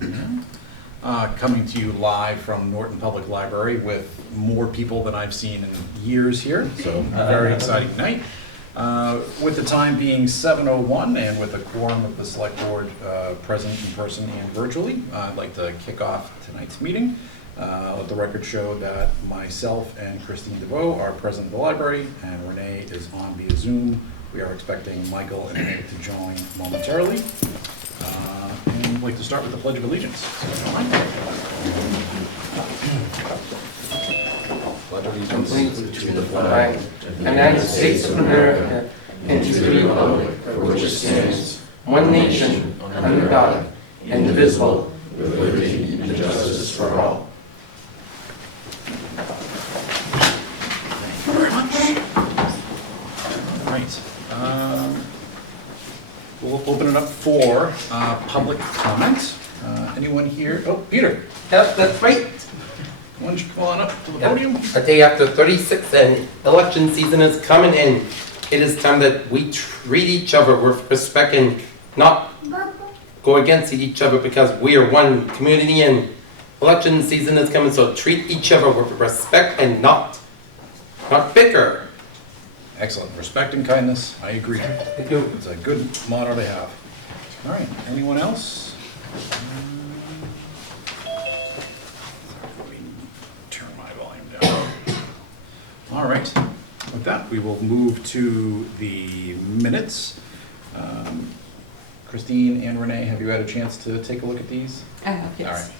Coming to you live from Norton Public Library with more people than I've seen in years here, so very exciting night. With the time being 7:01 and with a quorum of the Select Board present in person and virtually, I'd like to kick off tonight's meeting. Let the record show that myself and Christine DeVoe are present in the library and Renee is on via Zoom. We are expecting Michael and Nick to join momentarily. And I'd like to start with the Pledge of Allegiance. Pledge of Allegiance to the flag of the United States of America and to the republic for which it stands, one nation, under God, indivisible, with liberty and justice for all. Thank you very much. All right. We'll open it up for public comment. Anyone here? Oh, Peter. Yep, that's right. Why don't you come on up to the podium? A day after 36 and election season is coming in, it is time that we treat each other with respect and not go against each other because we are one community and election season is coming, so treat each other with respect and not bicker. Excellent. Respect and kindness. I agree. It's a good motto to have. All right. Anyone else? Let me turn my volume down. All right. With that, we will move to the minutes. Christine and Renee, have you had a chance to take a look at these? I have, yes.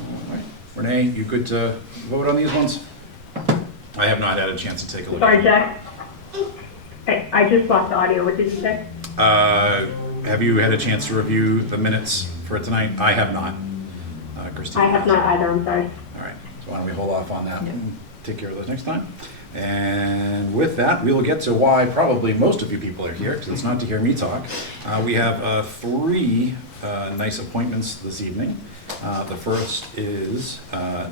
All right. Renee, you good to vote on these ones? I have not had a chance to take a look. Sorry, Jack. Hey, I just lost the audio. What did you say? Have you had a chance to review the minutes for tonight? I have not. Christine? I have not either, I'm sorry. All right, so why don't we hold off on that Yeah. and take care of those next time. And with that, we will get to why probably most of you people are here, because it's not to hear me talk. We have three nice appointments this evening. The first is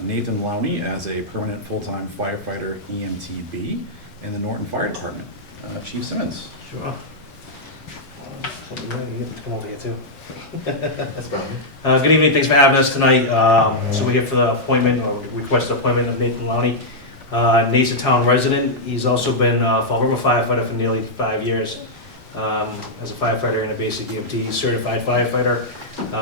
Nathan Lowney as a permanent full-time firefighter EMTB in the Norton Fire Department. Chief Simmons. Sure. Come over here too. That's fine. Good evening, thanks for having us tonight. So we're here for the appointment, or requested appointment of Nathan Lowney, Nason Town resident. He's also been a Fall River firefighter for nearly 5 years. As a firefighter and a basic EMT certified firefighter.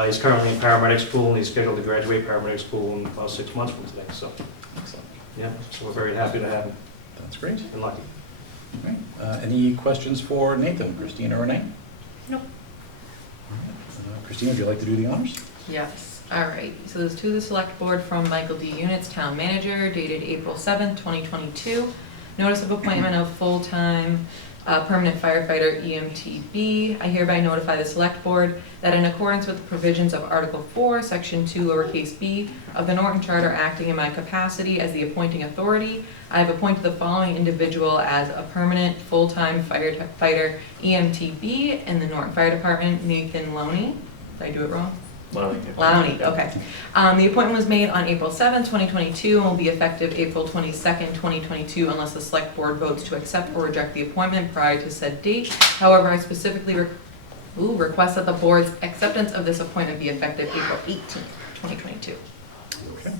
He's currently in paramedic school and he's scheduled to graduate paramedic school in about 6 months from today. So, Excellent. yeah, so we're very happy to have him That's great. and lucky. Okay. Any questions for Nathan, Christine, or Renee? Nope. All right. Christine, would you like to do the honors? Yes, all right. So there's to the Select Board from Michael D. Units, Town Manager, dated April 7th, 2022. Notice of appointment of full-time permanent firefighter EMTB. I hereby notify the Select Board that in accordance with the provisions of Article 4, Section 2, lowercase b of the Norton Charter, acting in my capacity as the appointing authority, I have appointed the following individual as a permanent full-time firefighter EMTB in the Norton Fire Department, Nathan Lowney. Did I do it wrong? Lowney, okay. The appointment was made on April 7th, 2022 and will be effective April 22nd, 2022 unless the Select Board votes to accept or reject the appointment prior to said date. However, I specifically request that the Board's acceptance of this appointment be effective April 18th, 2022. Okay.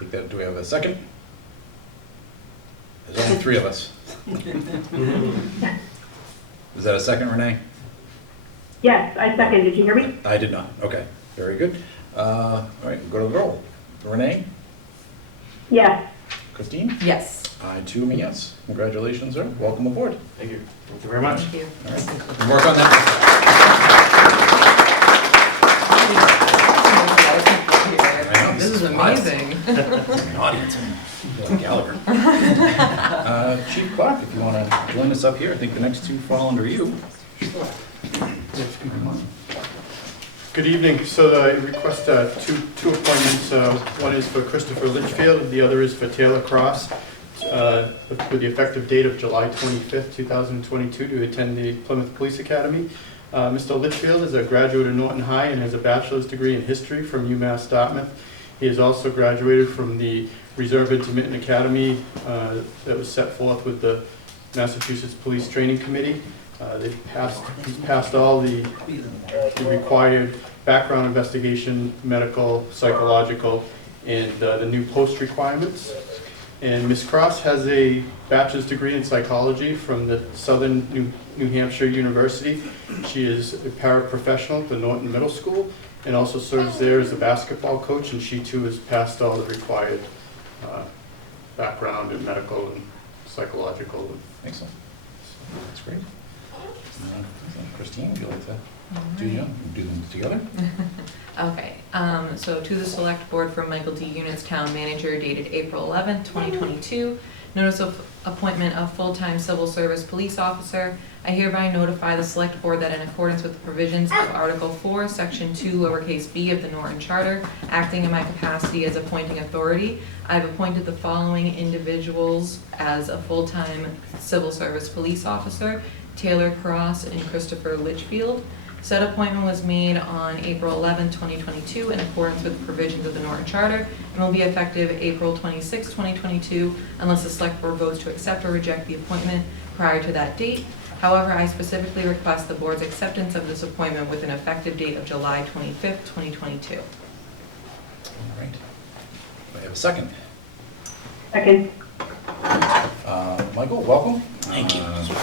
Take that. Do we have a second? There's only three of us. Is that a second, Renee? Yes, I second. Did you hear me? I did not. Okay, very good. All right, we'll go to the roll. Renee? Yes. Christine? Yes. I too am a yes. Congratulations, sir. Welcome aboard. Thank you. Thank you very much. Thank you. All right, we'll work on that. This is amazing. An audience. I feel like Gallagher. Chief Clark, if you want to join us up here, I think the next two fall under you. Good evening. So I request two appointments. One is for Christopher Lynchfield, the other is for Taylor Cross, with the effective date of July 25th, 2022, to attend the Plymouth Police Academy. Mr. Litchfield is a graduate of Norton High and has a bachelor's degree in history from UMass Dartmouth. He has also graduated from the Reserve Intermittent Academy that was set forth with the Massachusetts Police Training Committee. He's passed all the the required background investigation, medical, psychological, and the new post requirements. And Ms. Cross has a bachelor's degree in psychology from the Southern New Hampshire University. She is a paraprofessional at the Norton Middle School and also serves there as a basketball coach, and she too has passed all the required background in medical and psychological. Excellent. That's great. Christine, would you like to do them together? Okay, so to the Select Board from Michael D. Units, Town Manager, dated April 11th, 2022. Notice of appointment of full-time civil service police officer. I hereby notify the Select Board that in accordance with the provisions of Article 4, Section 2, lowercase b of the Norton Charter, acting in my capacity as appointing authority, I've appointed the following individuals as a full-time civil service police officer: Taylor Cross and Christopher Litchfield. Said appointment was made on April 11, 2022 in accordance with the provisions of the Norton Charter and will be effective April 26, 2022 unless the Select Board votes to accept or reject the appointment prior to that date. However, I specifically request the Board's acceptance of this appointment with an effective date of July 25th, 2022. All right. Do I have a second? Second. Michael, welcome. Thank you. So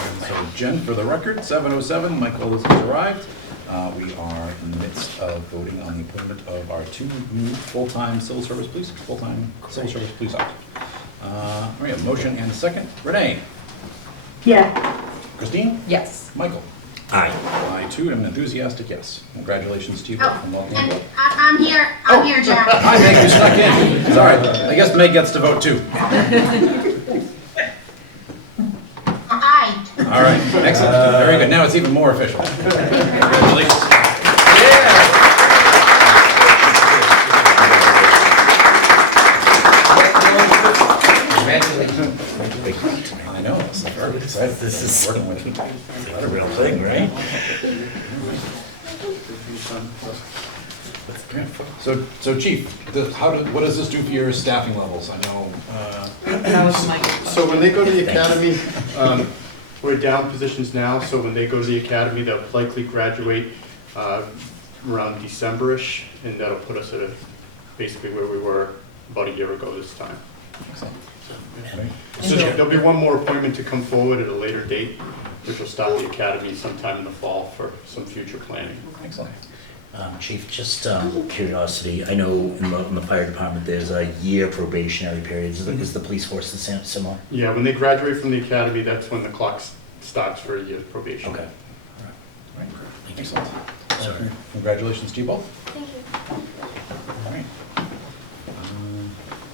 Jen, for the record, 7:07, Michael has arrived. We are in the midst of voting on the appointment of our two new full-time civil service police officers. We have a motion and a second. Renee? Yes. Christine? Yes. Michael? Aye. I too am an enthusiastic yes. Congratulations to you both and welcome aboard. I'm here. I'm here, Jack. Hi, Meg, you snuck in. Sorry, I guess Meg gets to vote too. Aye. All right, excellent, very good. Now it's even more official. Congratulations. Congratulations. I know, I'm very excited. This is working with you. not a real thing, right? So Chief, what does this do for your staffing levels? I know, That was my question. So when they go to the academy, we're down positions now, so when they go to the academy, they'll likely graduate around December-ish, and that'll put us at basically where we were about a year ago this time. excellent. So there'll be one more appointment to come forward at a later date, which will start the academy sometime in the fall for some future planning. Excellent. Chief, just curiosity, I know in the fire department, there's a year probationary period. Is the police force the same, similar? Yeah, when they graduate from the academy, that's when the clock starts for a year's probation. Okay. Right. Excellent. Sorry. Congratulations to you both. Thank you. All right.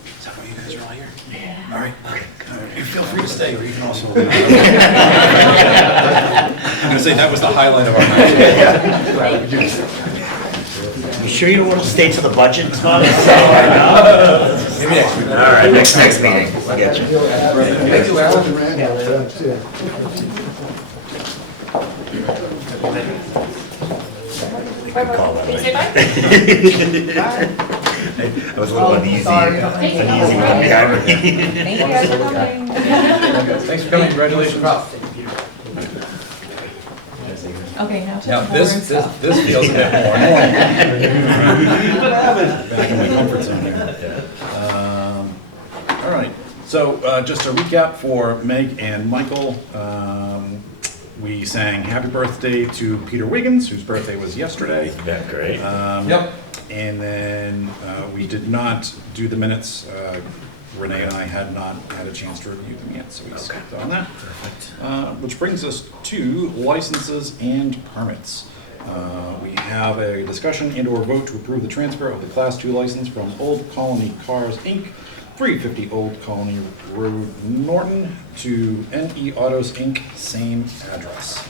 Is that why you guys are all here? Yeah. All right. All right. You feel free to stay, or you can also. I'm gonna say that was the highlight of our night. You sure you don't want to stay to the budget, Tom? Maybe next week. All right, next meeting. I'll get you. Thank you, Alan. Good call, by the way. I was a little uneasy with him behind me. Thank you guys for coming. Thanks for coming. Congratulations. Okay, now to the Now, board stuff. this feels a bit more normal. Back in my comfort zone here. All right, so just a recap for Meg and Michael. We sang happy birthday to Peter Wiggins, whose birthday was yesterday. Isn't that great? Yep. And then we did not do the minutes. Renee and I had not had a chance to review them yet, so we skipped on that. Perfect. Which brings us to licenses and permits. We have a discussion and/or vote to approve the transfer of the Class 2 license from Old Colony Cars, Inc., 350 Old Colony Road, Norton, to NE Autos, Inc., same address.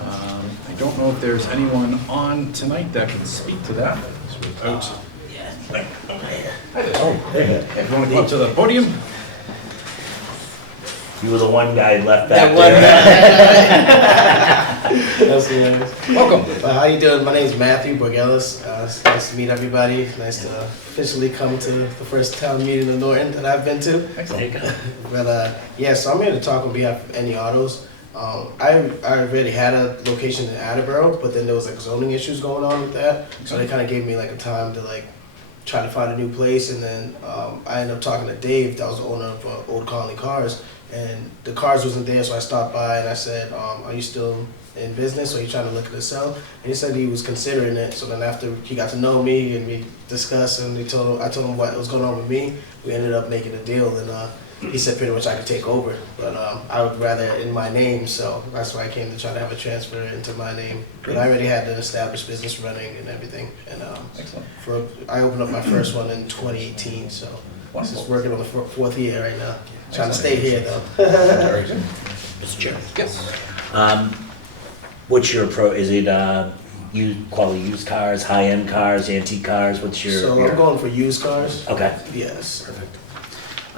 I don't know if there's anyone on tonight that can speak to that. Without, if you want to come up to the podium. You were the one guy left back there. That's hilarious. Welcome. How you doing? My name is Matthew Borgelis. It's nice to meet everybody. Nice to officially come to the first town meeting in Norton that I've been to. There you go. But yeah, so I'm here to talk on behalf of NE Autos. I already had a location in Attleboro, but then there was like zoning issues going on with that, so they kind of gave me like a time to like try to find a new place, and then I ended up talking to Dave, that was the owner of Old Colony Cars, and the cars wasn't there, so I stopped by and I said, are you still in business, or are you trying to look at a sell? And he said he was considering it, so then after he got to know me and we discussed, and I told him what was going on with me, we ended up making a deal, and he said pretty much I could take over, but I would rather in my name, so that's why I came to try to have a transfer into my name. But I already had an established business running and everything, and Excellent. I opened up my first one in 2018, so this is working on the fourth year right now. Trying to stay here though. Very good. Mr. Chair. Yes. What's your is it quality used cars, high-end cars, antique cars? What's your? So I'm going for used cars. Okay. Yes. Perfect.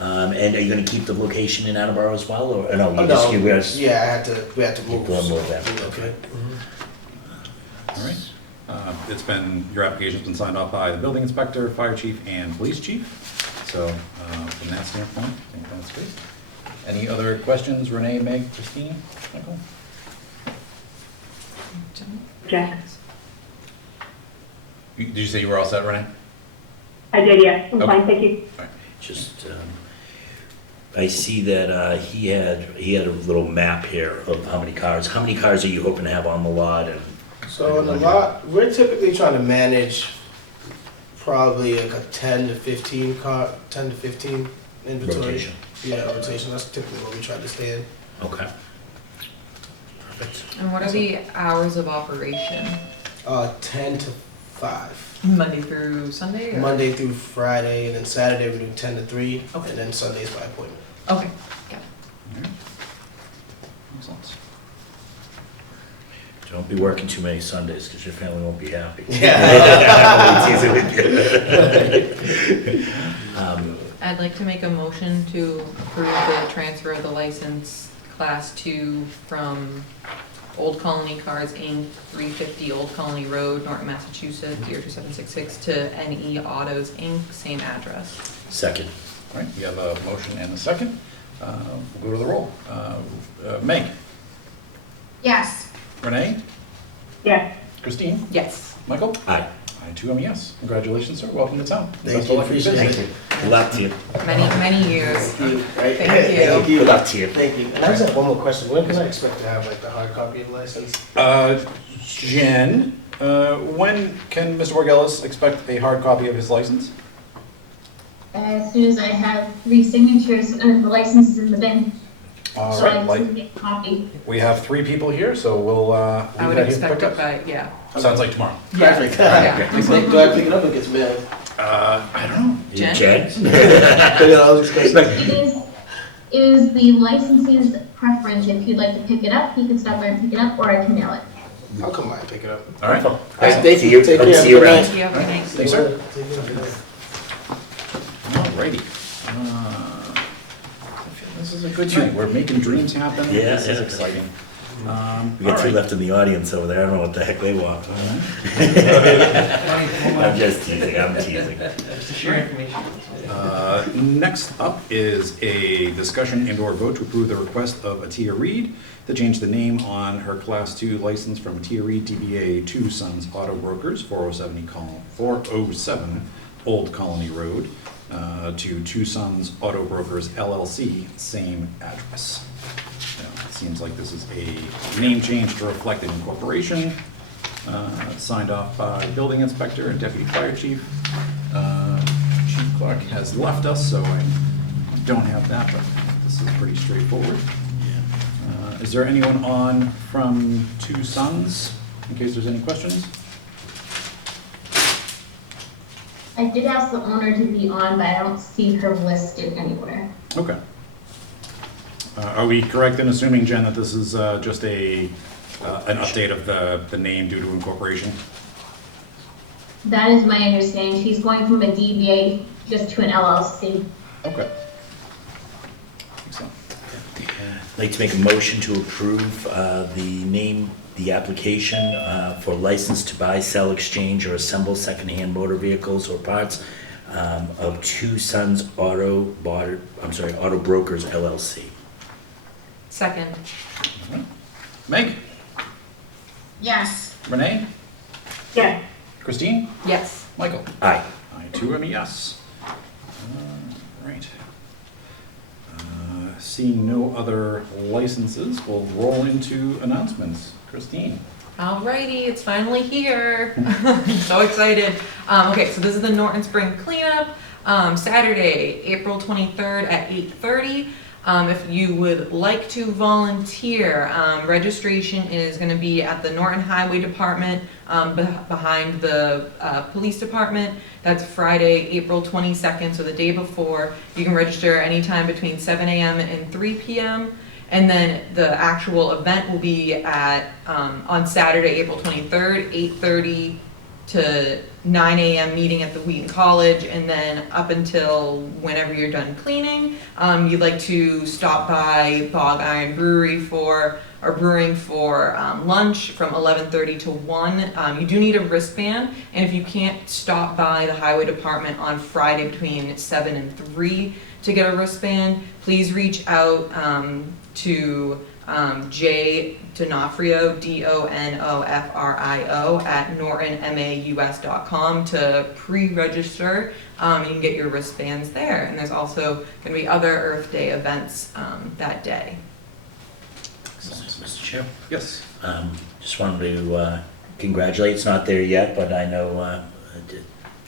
And are you going to keep the location in Attleboro as well, or no? Oh, You no. you guys- Yeah, we had to move. Go and move that. Okay. All right. Your application's been signed off by the building inspector, fire chief, and police chief. So from that standpoint, I think that's great. Any other questions? Renee, Meg, Christine, Michael? Jack. Did you say you were all set, Renee? I did, yes. I'm Okay. fine, thank you. Just, I see that he had a little map here of how many cars. How many cars are you hoping to have on the lot? And So in the lot, we're typically trying to manage probably like a 10 to 15 inventory. Rotation. Yeah, rotation. That's typically what we try to stay in. Okay. Perfect. And what are the hours of operation? 10 to 5. Monday through Sunday? Or? Monday through Friday, and then Saturday we do 10 to 3, Okay. and then Sundays by appointment. Okay. Excellent. Don't be working too many Sundays because your family won't be happy. Yeah. I'm teasing with you. I'd like to make a motion to approve the transfer of the license Class 2 from Old Colony Cars, Inc., 350 Old Colony Road, Norton, Massachusetts, 02766, to NE Autos, Inc., same address. Second. All right, we have a motion and a second. We'll go to the roll. Meg, Yes. Renee, Yes. Christine, Yes. Michael? Aye. I too am a yes. Congratulations, sir. Welcome to town. Thank Best of you, luck in your appreciate business. it. Good luck to you. Many years. Thank you. Right? Thank you. Thank you. Good luck to you. Thank you. And I just have one more question. When can I expect to have like the hard copy of the license? Jen, when can Mr. Borgelis expect a hard copy of his license? As soon as I have 3 signatures and the license is in the bin, All so right, I like, can make a copy. we have 3 people here, so we'll I leave would that here for expect it pickup. by, yeah. Sounds like tomorrow. Perfect. Yeah. Do I pick it up or gets mailed? I don't know. Jen? Jen? It is the licensee's preference. If you'd like to pick it up, he can stop by and pick it up, or I can mail it. I'll come by and pick it up. All right. Thank See you. Take Hope to care. see you Good around. night. Thank you. Have a good night. Thanks, sir. Take care. Good night. Alrighty. This is a good night. We're making dreams happen. Yeah, This is yeah. exciting. We got two Alright. left in the audience over there. I don't know what the heck they want. I'm just teasing. I'm teasing. Next up is a discussion and/or vote to approve the request of Atia Reed to change the name on her Class 2 license from Atia Reed DBA Two Sons Auto Brokers, 407 Old Colony Road, to Two Sons Auto Brokers LLC, same address. Now, it seems like this is a name change to reflect an incorporation, signed off by building inspector and deputy fire chief. Chief Clark has left us, so I don't have that, but this is pretty straightforward. Is there anyone on from Two Sons, in case there's any questions? I did ask the owner to be on, but I don't see her listed anywhere. Okay. Are we correct in assuming, Jen, that this is just an update of the name due to incorporation? That is my understanding. She's going from a DBA just to an LLC. Okay. Excellent. I'd like to make a motion to approve the application for license to buy, sell, exchange, or assemble secondhand motor vehicles or parts of Two Sons Auto Brokers LLC. Second. Meg? Yes. Renee? Yes. Christine? Yes. Michael? Aye. I too am a yes. Right. Seeing no other licenses, we'll roll into announcements. Christine? Alrighty, it's finally here. I'm so excited. Okay, so this is the Norton Spring Cleanup, Saturday, April 23rd at 8:30. If you would like to volunteer, registration is going to be at the Norton Highway Department behind the police department. That's Friday, April 22nd, so the day before. You can register anytime between 7 a.m. and 3 p.m. And then the actual event will be at on Saturday, April 23rd, 8:30 to 9 a.m. meeting at the Wheaton College, and then up until whenever you're done cleaning, you'd like to stop by Bog Iron Brewery brewing for lunch from 11:30 to 1. You do need a wristband, and if you can't stop by the highway department on Friday between 7 and 3 to get a wristband, please reach out to J Donofrio, DONOFRIO at nortonmaus.com to pre-register. You can get your wristbands there, and there's also going to be other Earth Day events that day. Mr. Chair? Yes. Just wanted to congratulate, it's not there yet, but I know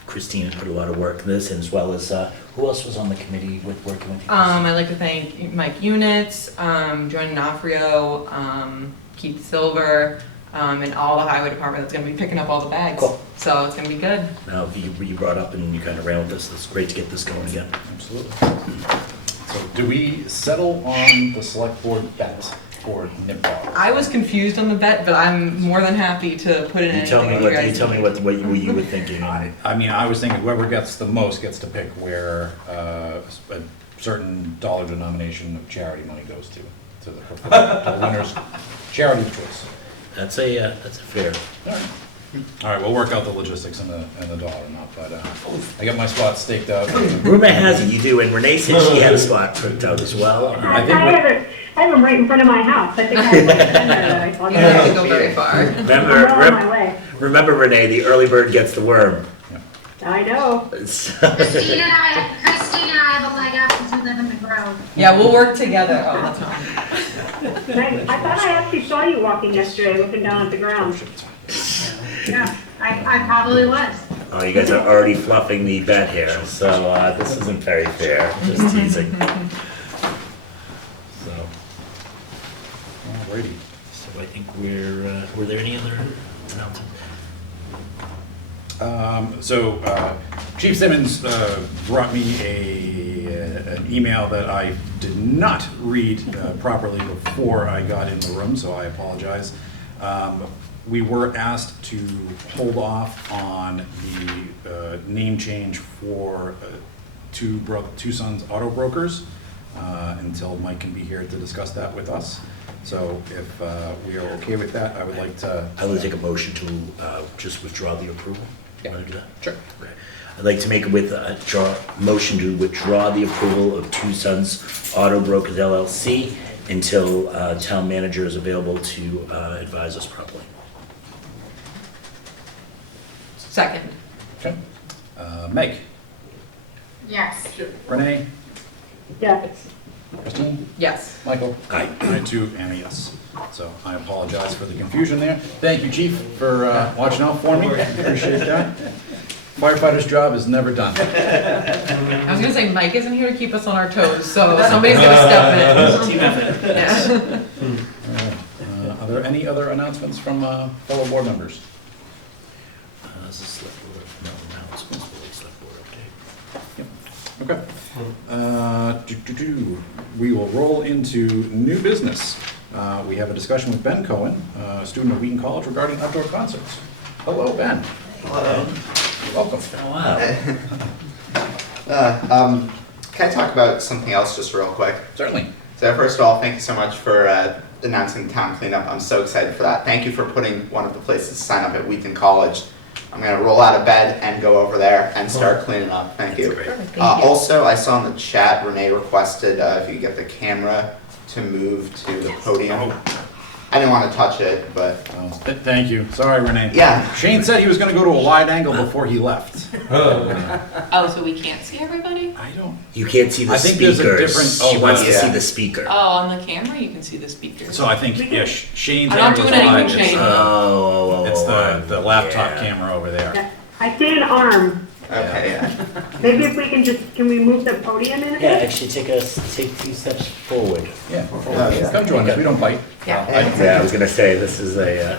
Christine has put a lot of work in this, as well as, who else was on the committee with working with you? I'd like to thank Mike Units, Joan Donofrio, Keith Silver, and all the highway department that's going to be picking up all the bags. Cool. So it's going to be good. Now, you brought up and you kind of ran with this, it's great to get this going again. Absolutely. So do we settle on the select board bet for NIPDOG? I was confused on the bet, but I'm more than happy to put in You tell me anything. what you were thinking. I mean, I was thinking whoever gets the most gets to pick where a certain dollar denomination of charity money goes to the winner's charity of choice. That's a fair. All right, we'll work out the logistics and the dollar amount, but I got my spot staked out. Rumor has it you do, and Renee said she had a spot picked out as well. I think I have them right in front of my house. I think I have one that I thought You don't have to go very far. I'm well on my way. Remember, Renee, the early bird gets the worm. I know. Christine and I have a leg up because we live in the Grove. Yeah, we'll work together. Oh, that's not. I thought I actually saw you walking yesterday, looking down at the ground. Yeah, I probably was. Oh, you guys are already fluffing the bet here, so this isn't very fair. Just teasing. So, alrighty. so I think were there any other announcements? Chief Simmons brought me an email that I did not read properly before I got in the room, so I apologize. We were asked to hold off on the name change for Two Sons Auto Brokers until Mike can be here to discuss that with us. So if we are okay with that, I would like to... I would take a motion to just withdraw the approval. Yeah. Want to do that? Sure. Okay. I'd like to make a motion to withdraw the approval of Two Sons Auto Brokers LLC until town manager is available to advise us properly. Second. Okay. Meg? Yes. Renee? Yes. Christine? Yes. Michael? Aye. I too am a yes. So I apologize for the confusion there. Thank you, Chief, for watching out for me. Appreciate that. Firefighter's job is never done. I was gonna say Mike isn't here to keep us on our toes, so somebody's gonna step in. Team effort. Yeah. All right. Are there any other announcements from fellow board members? This is select board. No, now it's supposed to be select board update. Okay. We will roll into new business. We have a discussion with Ben Cohen, student at Wheaton College, regarding outdoor concerts. Hello, Ben. Hello. Welcome. It's been a while. Can I talk about something else just real quick? Certainly. So first of all, thank you so much for announcing the town cleanup. I'm so excited for that. Thank you for putting one of the places to sign up at Wheaton College. I'm going to roll out of bed and go over there and start cleaning up. Thank you. Perfect, thank you. Also, I saw in the chat Renee requested if you could get the camera to move to the podium. I didn't want to touch it, but Thank you. Sorry, Renee. yeah. Shane said he was gonna go to a wide angle before he left. Oh, so we can't see everybody? I don't. You can't see the I think speakers. there's a different- She oh, wants to yeah. see the speaker. Oh, on the camera, you can see the speakers. So I think, yeah, Shane's I'm not angle's doing anything, wide. Shane. It's the laptop yeah. camera over there. I see an arm. Okay, yeah. Maybe if we can we move the podium in a Yeah, bit? actually take 2 steps forward. Yeah. yeah. Come join us. We don't bite. Yeah. Yeah, I was gonna say, this is a,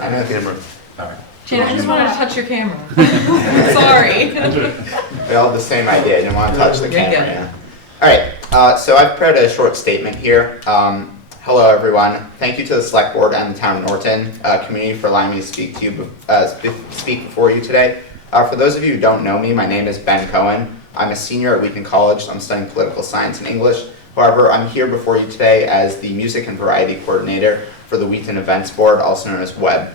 I know the camera. All right. Shane, I just wanted to touch your camera. Sorry. We all have the same idea, I didn't want to touch the You're camera, good. yeah. Alright, so I've prepared a short statement here. Hello everyone, thank you to the Select Board and the Town of Norton community for allowing me to speak to you, speak before you today. For those of you who don't know me, my name is Ben Cohen. I'm a senior at Wheaton College, I'm studying political science and English. However, I'm here before you today as the Music and Variety Coordinator for the Wheaton Events Board, also known as WEB.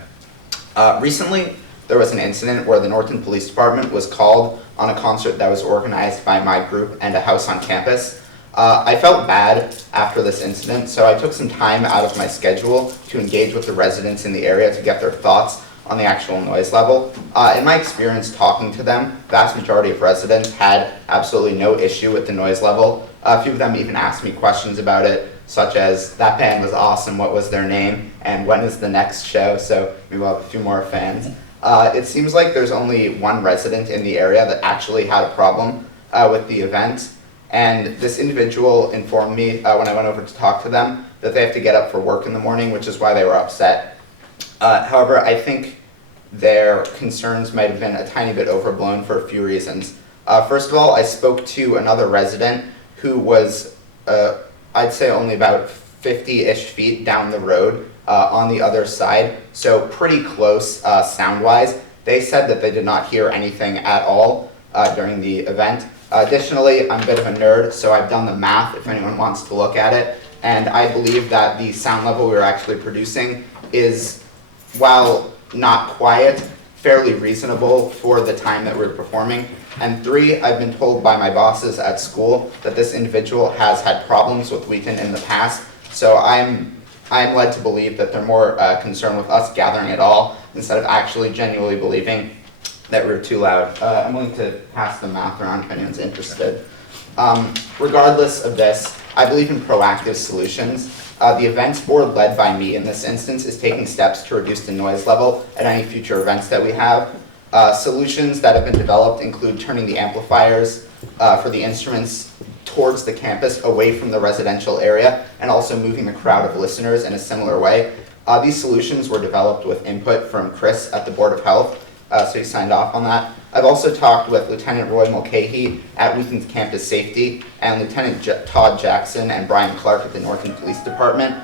Recently, there was an incident where the Norton Police Department was called on a concert that was organized by my group and a house on campus. I felt bad after this incident, so I took some time out of my schedule to engage with the residents in the area to get their thoughts on the actual noise level. In my experience talking to them, the vast majority of residents had absolutely no issue with the noise level. A few of them even asked me questions about it, such as, that band was awesome, what was their name, and when is the next show, so maybe we'll have a few more fans. It seems like there's only one resident in the area that actually had a problem with the event, and this individual informed me when I went over to talk to them that they have to get up for work in the morning, which is why they were upset. However, I think their concerns might have been a tiny bit overblown for a few reasons. First of all, I spoke to another resident who was, I'd say, only about 50-ish feet down the road on the other side, so pretty close sound-wise. They said that they did not hear anything at all during the event. Additionally, I'm a bit of a nerd, so I've done the math if anyone wants to look at it, and I believe that the sound level we were actually producing is, while not quiet, fairly reasonable for the time that we're performing. And 3, I've been told by my bosses at school that this individual has had problems with Wheaton in the past, so I'm led to believe that they're more concerned with us gathering at all instead of actually genuinely believing that we're too loud. I'm willing to pass the math around if anyone's interested. Regardless of this, I believe in proactive solutions. The events board led by me in this instance is taking steps to reduce the noise level at any future events that we have. Solutions that have been developed include turning the amplifiers for the instruments towards the campus away from the residential area and also moving the crowd of listeners in a similar way. These solutions were developed with input from Chris at the Board of Health, so he signed off on that. I've also talked with Lieutenant Roy Mulcahy at Wheaton's Campus Safety and Lieutenant Todd Jackson and Brian Clark at the Norton Police Department.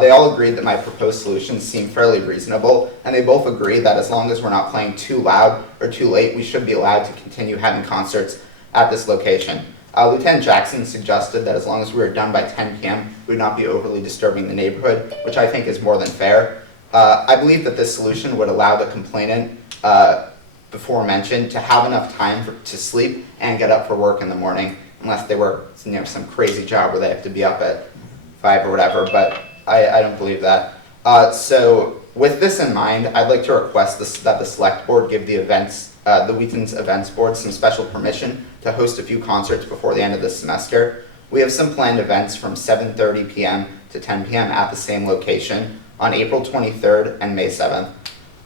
They all agreed that my proposed solutions seem fairly reasonable, and they both agree that as long as we're not playing too loud or too late, we should be allowed to continue having concerts at this location. Lieutenant Jackson suggested that as long as we were done by 10 p.m., we would not be overly disturbing the neighborhood, which I think is more than fair. I believe that this solution would allow the complainant, before mentioned, to have enough time to sleep and get up for work in the morning, unless they work some crazy job where they have to be up at 5 or whatever, but I don't believe that. So with this in mind, I'd like to request that the Select Board give the Wheaton's Events Board some special permission to host a few concerts before the end of the semester. We have some planned events from 7:30 p.m. to 10 p.m. at the same location on April 23rd and May 7th.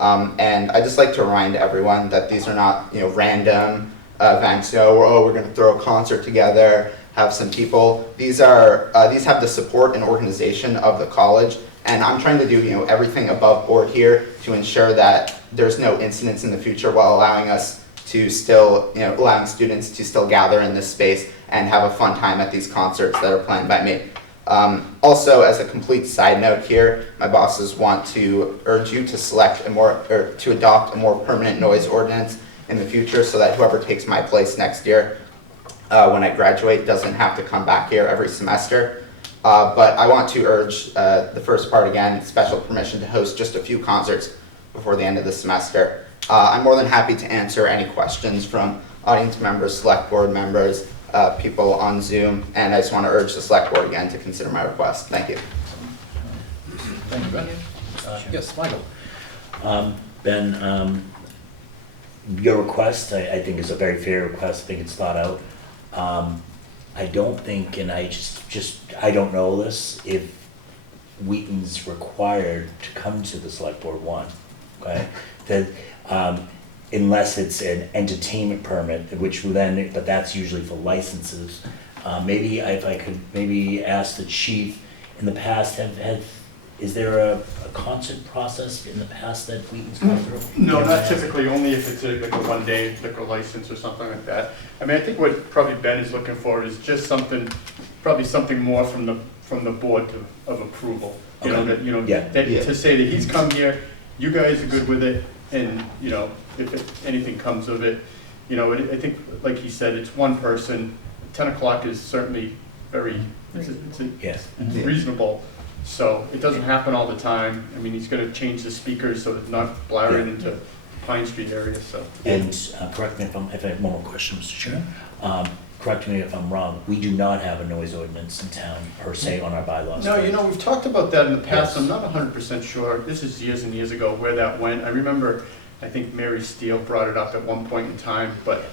And I'd just like to remind everyone that these are not, random events. We're going to throw a concert together, have some people. These have the support and organization of the college, and I'm trying to do, everything above board here to ensure that there's no incidents in the future while allowing us to still, allowing students to still gather in this space and have a fun time at these concerts that are planned by me. Also, as a complete side note here, my bosses want to urge you to to adopt a more permanent noise ordinance in the future so that whoever takes my place next year when I graduate doesn't have to come back here every semester. But I want to urge the first part again, special permission to host just a few concerts before the end of the semester. I'm more than happy to answer any questions from audience members, Select Board members, people on Zoom, and I just want to urge the Select Board again to consider my request. Thank you. Thank you, Ben. Yes, Michael. Ben, your request, I think is a very fair request, I think it's thought out. I don't think, and I I don't know this, if Wheaton's required to come to the select board one, okay? That, unless it's an entertainment permit, which will then, but that's usually for licenses. Maybe if I could maybe ask the chief, in the past, is there a concert process in the past that Wheaton's gone through? No, not typically, only if it's like a one-day liquor license or something like that. I mean, I think what probably Ben is looking for is just something, probably something more from the board of approval. You know, that, to say that he's come here, you guys are good with it, and, if anything comes of it, I think, like he said, it's one person. 10 o'clock is certainly very, Yes. reasonable. So it doesn't happen all the time. I mean, he's gonna change the speakers so it's not blaring into Pine Street area, so. And correct me if I have one more question, Mr. Chair. Correct me if I'm wrong, we do not have a noise ordinance in town per se on our bylaws. No, we've talked about that in the past. Yes. I'm not 100% sure. This is years and years ago where that went. I remember, I think Mary Steele brought it up at one point in time, but,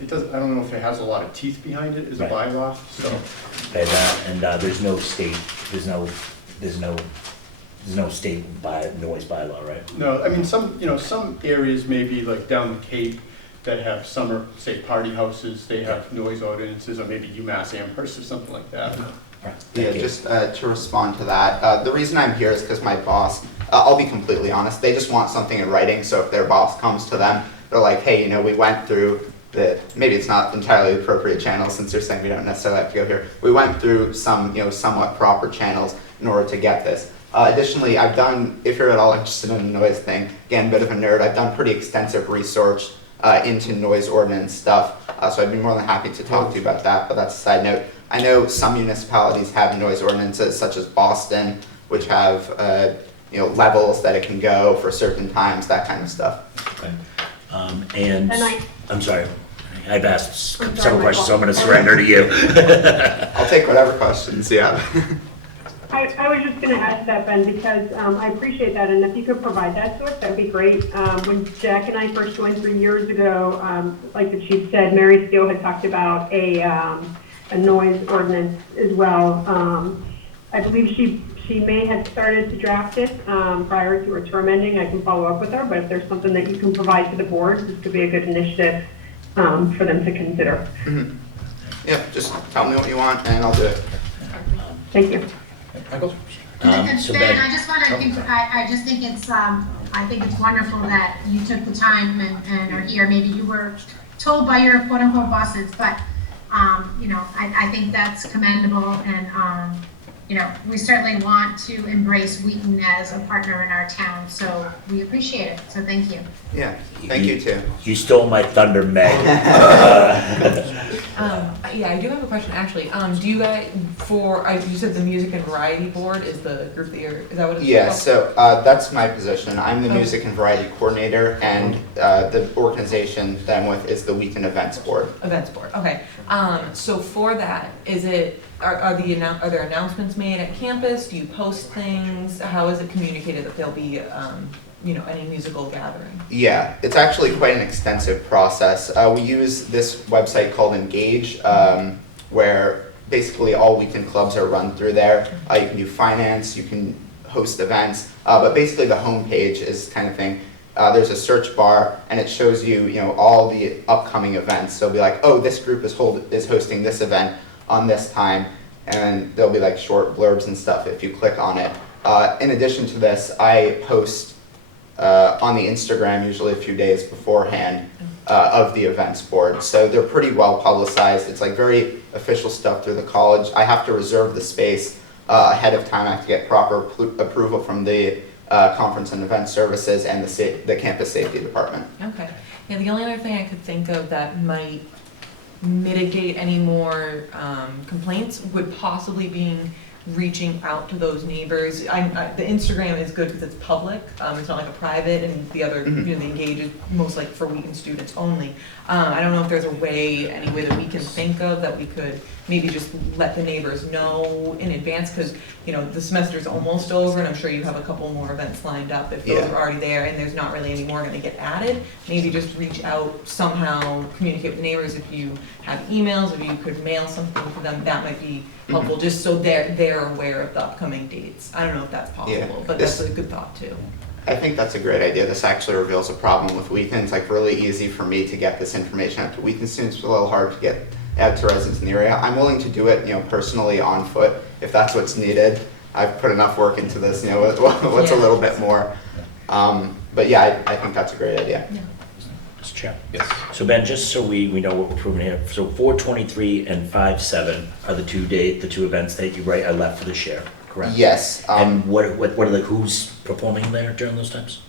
it doesn't, I don't know if it has a lot of teeth behind it as a Right. bylaw, so. Okay, and there's no state, there's no state noise bylaw, right? No, I mean, some areas maybe like down the Cape that have summer, say, party houses, they have noise ordinances, or maybe UMass Amherst or something like that. Right. Yeah, Thank you. just to respond to that, the reason I'm here is because my boss, I'll be completely honest, they just want something in writing, so if their boss comes to them, they're like, hey, we went through maybe it's not entirely appropriate channels since you're saying we don't necessarily have to go here. We went through some, somewhat proper channels in order to get this. Additionally, I've done, if you're at all interested in the noise thing, again, bit of a nerd, I've done pretty extensive research into noise ordinance stuff, so I'd be more than happy to talk to you about that, but that's a side note. I know some municipalities have noise ordinances, such as Boston, which have, levels that it can go for certain times, that kind of stuff. Okay. And I'm sorry, I've asked I'm sorry, several questions, so I'm Michael. gonna surrender to you. I'll take whatever questions you have. I was just gonna add to that, Ben, because I appreciate that, and if you could provide that to us, that'd be great. When Jack and I first went 3 years ago, like the chief said, Mary Steele had talked about a noise ordinance as well. I believe she may have started to draft it prior to her term ending. I can follow up with her, but if there's something that you can provide to the board, this could be a good initiative for them to consider. Mm-hmm. Yeah, just tell me what you want and I'll do it. Thank you. Michael? And So Ben, Ben- I just want to, I just think it's, I think it's wonderful that you took the time and are here. Maybe you were told by your quote unquote bosses, but, I think that's commendable and, we certainly want to embrace Wheaton as a partner in our town, so we appreciate it, so thank you. Yeah, thank you too. You stole my thunder, Meg. Yeah, I do have a question, actually. Do you guys, you said the Music and Variety Board is the group that is that what it's called? Yeah, so that's my position. I'm the music and variety coordinator, and the organization that I'm with is the Wheaton Events Board. Events Board, okay. So for that, are there announcements made at campus? Do you post things? How is it communicated that there'll be, any musical gathering? Yeah, it's actually quite an extensive process. We use this website called Engage, where basically all weekend clubs are run through there. You can do finance, you can host events, but basically the homepage is kind of thing. There's a search bar, and it shows you, all the upcoming events. So it'll be like, oh, this group is hosting this event on this time, and there'll be like short blurbs and stuff if you click on it. In addition to this, I post on the Instagram usually a few days beforehand of the events board. So they're pretty well publicized. It's like very official stuff through the college. I have to reserve the space ahead of time. I have to get proper approval from the Conference and Event Services and the Campus Safety Department. Okay. Yeah, the only other thing I could think of that might mitigate any more complaints would possibly being reaching out to those neighbors. The Instagram is good because it's public, it's not like a private, and the other, you know, the Engage is most like for Wheaton students only. I don't know if there's any way that we can think of that we could maybe just let the neighbors know in advance, because, you know, the semester's almost over, and I'm sure you have a couple more events lined up. If those are already there and there's not really any more gonna get added, maybe just reach out somehow, communicate with the neighbors. If you have emails, if you could mail something to them, that might be helpful, just so they're aware of the upcoming dates. I don't know if that's possible, but that's a good thought too. I think that's a great idea. This actually reveals a problem with Wheaton. It's like really easy for me to get this information out to Wheaton students, but a little hard to get out to residents in the area. I'm willing to do it, you know, personally on foot if that's what's needed. I've put enough work into this, you know, what's a little bit more. But yeah, I think that's a great idea. Yeah. Mr. Chair? Yes. So Ben, just so we know what we're proving here, so 4/23 and 5/7 are the two events that you I left for this year, correct? Yes. And what are who's performing there during those times?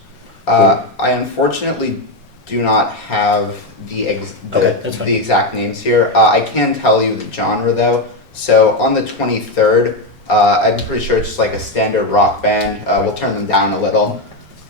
I unfortunately do not have Okay, that's fine. the exact names here. I can tell you the genre though. So on the 23rd, I'm pretty sure it's just like a standard rock band. We'll turn them down a little.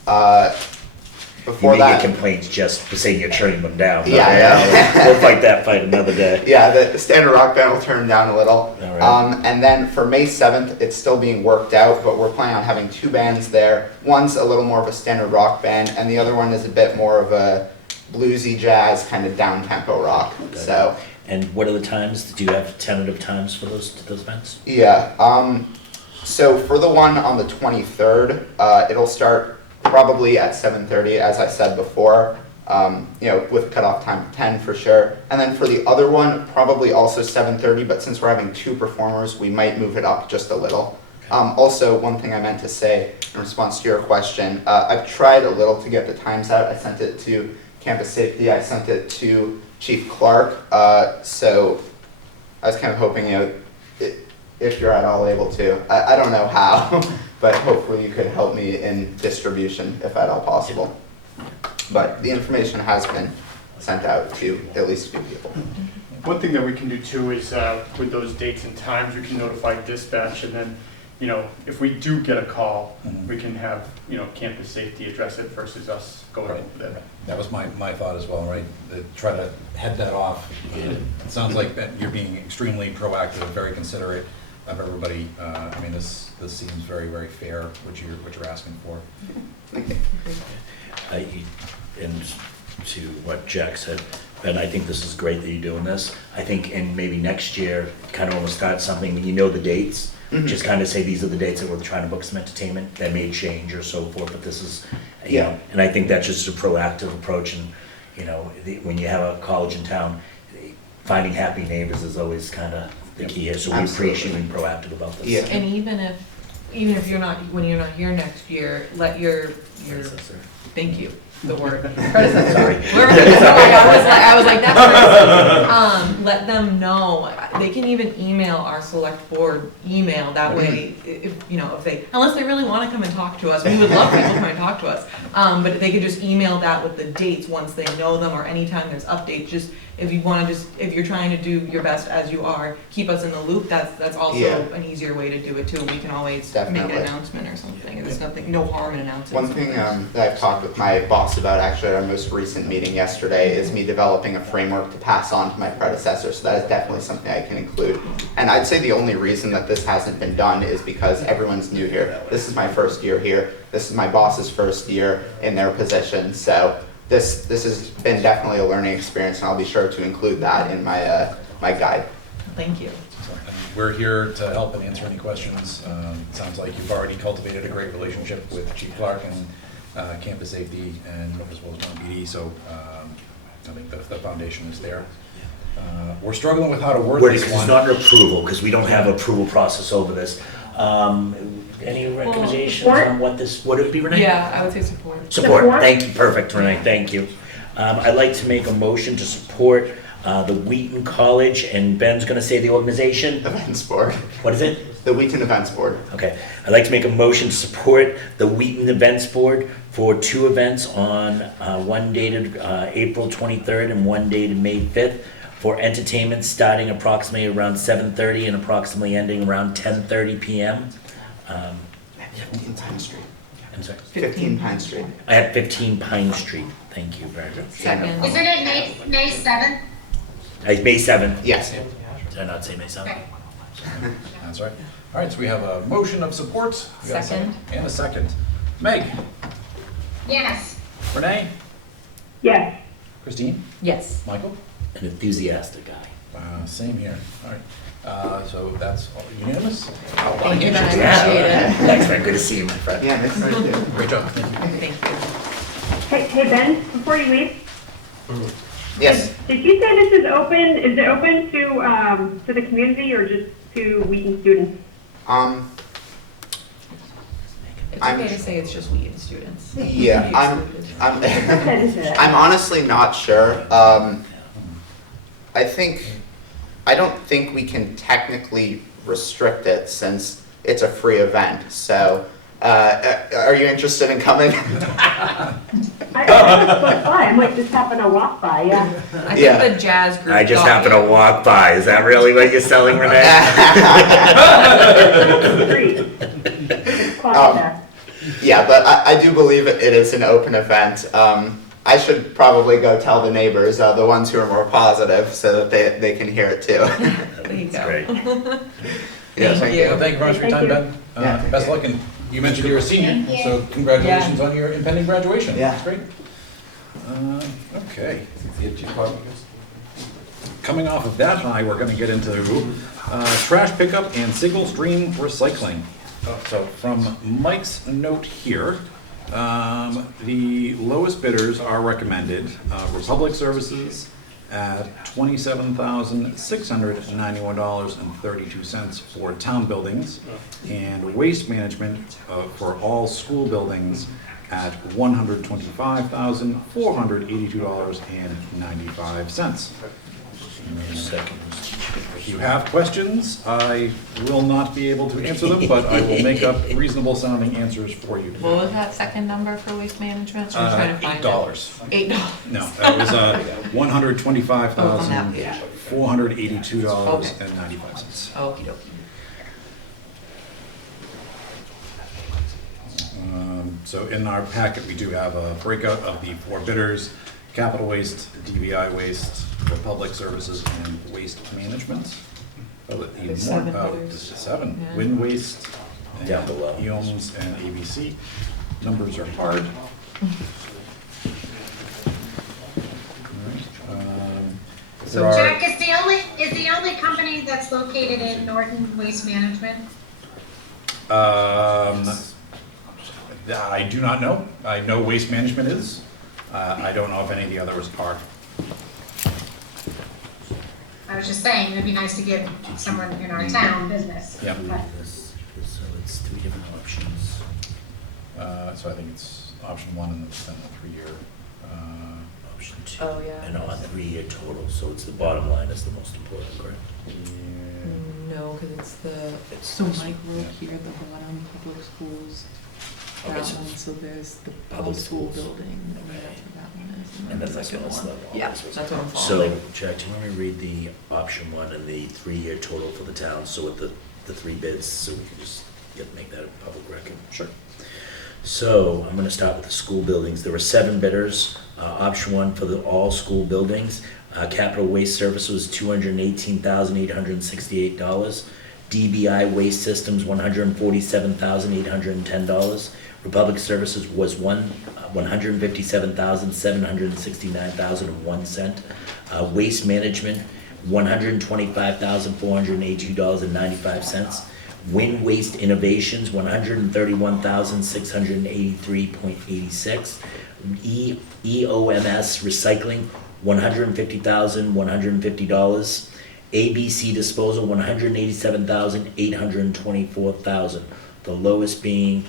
You Before may that, get complaints just for saying you're turning them down. Yeah. We'll fight that fight another day. yeah, the standard rock band will turn down a little. All right. And then for May 7th, it's still being worked out, but we're planning on having two bands there. One's a little more of a standard rock band, and the other one is a bit more of a bluesy jazz, kind of down-tempo rock. Okay. So, And what are the times? Do you have tentative times for those events? yeah. So for the one on the 23rd, it'll start probably at 7:30, as I said before. You know, with a cutoff time of 10 for sure. And then for the other one, probably also 7:30, but since we're having two performers, we might move it up just a little. Also, one thing I meant to say in response to your question, I've tried a little to get the times out. I sent it to Campus Safety, I sent it to Chief Clark, so I was kind of hoping, you know, if you're at all able to. I don't know how, but hopefully you could help me in distribution if at all possible. But the information has been sent out to at least a few people. One thing that we can do too is with those dates and times, we can notify dispatch, and then, you know, if we do get a call, we can have, you know, Campus Safety address it versus us going over there. That was my thought as well, right? Try to head that off. It sounds like that you're being extremely proactive, very considerate of everybody. I mean, this seems very, very fair, what you're asking for. And to what Jack said, Ben, I think this is great that you're doing this. I think, and maybe next year, kind of almost start something, when you know the dates, just kind of say, these are the dates that we're trying to book some entertainment. That may change or so forth, but this is, you know, and I think that's just a proactive approach. And, you know, when you have a college in town, finding happy neighbors is always kind of the key here. So we appreciate you being proactive about this. Yeah. And even if you're not, when you're not here next year, let your thank you, the word predecessor. Sorry. I was like, that's crazy. Let them know. They can even email our select board email. That way, if you know, unless they really want to come and talk to us, we would love people to come and talk to us. But if they could just email that with the dates once they know them, or anytime there's updates. Just if you want to, if you're trying to do your best as you are, keep us in the loop. That's also an easier way to do it too. We can always make an announcement or something. There's no harm in announcing. One thing that I've talked with my boss about actually at our most recent meeting yesterday is me developing a framework to pass on to my predecessor. So that is definitely something I can include. And I'd say the only reason that this hasn't been done is because everyone's new here. This is my first year here. This is my boss's first year in their position. So this has been definitely a learning experience, and I'll be sure to include that in my my guide. Thank you. We're here to help and answer any questions. It sounds like you've already cultivated a great relationship with Chief Clark and Campus Safety, and as well as PD, so I think the foundation is there. We're struggling with how to word this one. It's not an approval, because we don't have an approval process over this. Any recommendations on what would it be, Renee? Yeah, I would say support. Support, thank you, perfect, Renee, thank you. I'd like to make a motion to support the Wheaton College, and Ben's gonna say the organization. Events Board. What is it? The Wheaton Events Board. Okay, I'd like to make a motion to support the Wheaton Events Board for two events on one dated April 23rd and one dated May 5th. for entertainment starting approximately around 7:30 and approximately ending around 10:30 PM. 15 Pine Street. I'm sorry, 15 Pine Street. I have 15 Pine Street. Thank you very much. Second. Isn't it May 7th? May 7th. Yes. Did I not say May 7th? Okay. That's right. All right, so we have a motion of support. We got a Second. And a second. Meg, Yes. Renee, Yes. Christine, Yes. Michael? An enthusiastic guy. Same here. All right. So that's all unanimous? Thank you, I Thank appreciate it. Thanks, man. Good to see you, my friend. Yeah, next time too. Great job. Thank you. Thank you. Hey Ben, before you leave, Yes. did you say this is open, is it open to the community or just to Wheaton students? It's I'm- okay to say it's just we and students. Yeah, I'm Okay, this is it. I'm honestly not sure. I don't think we can technically restrict it since it's a free event. So, are you interested in coming? I was close by, I might just happen to walk by, yeah. I think Yeah. the jazz group. I just got happened you. to walk by. Is that really what you're selling, Renee? Street. It's close there. Yeah, but I do believe it is an open event. I should probably go tell the neighbors, the ones who are more positive, so that they can hear it too. There you go. Great. Yeah, Thank thank you. Well, thank you very much for your time, Ben. Yeah. Best of luck, and you mentioned you're a senior, Thank you. so congratulations on your impending graduation. Yeah. That's great. Okay. Coming off of that high, we're gonna get into trash pickup and single stream recycling. So from Mike's note here, the lowest bidders are recommended, Republic Services at $27,691.32 for town buildings, and Waste Management for all school buildings at $125,482.95. Second. If you have questions, I will not be able to answer them, but I will make up reasonable sounding answers for you. What was that second number for waste management? So I'm trying to find $8. it. $8. No, that was Yeah. $125,482.95. Okie dokie. So in our packet, we do have a breakout of the four bidders: Capital Waste, DBI Waste, Republic Services, and Waste Management. Oh, even There's more. 7 Oh, bidders. this is 7. Yeah. Wind Waste, and Down below. EOMS, and ABC. Numbers are hard. So There are, Jack, is the only company that's located in Norton Waste Management? I do not know. I know Waste Management is. I don't know if any of the others are. I was just saying, it'd be nice to give someone in our town business. Yeah. But So it's 3 different options. So I think it's option 1 and then the 3-year. Option 2. Oh, yeah. And on 3-year total, so it's the bottom line is the most important, correct? No, because it's the, So Mike wrote here at the bottom, public schools, Okay, that so one, so there's the public public school schools. building, and that's what that one is. And then the the second lowest one. level. yeah, that's what I'm So, following. Jack, do you want me to read the option 1 and the 3-year total for the town, so with the 3 bids, so we can just make that a public record? Sure. So, I'm gonna start with the school buildings. There were 7 bidders. Option 1 for the all school buildings. Capital Waste Service was $218,868. DBI Waste Systems, $147,810. Republic Services was $157,769.01. Waste Management, $125,482.95. Wind Waste Innovations, $131,683.86. EOMS Recycling, $150,150. ABC Disposal, $187,824,000. The lowest being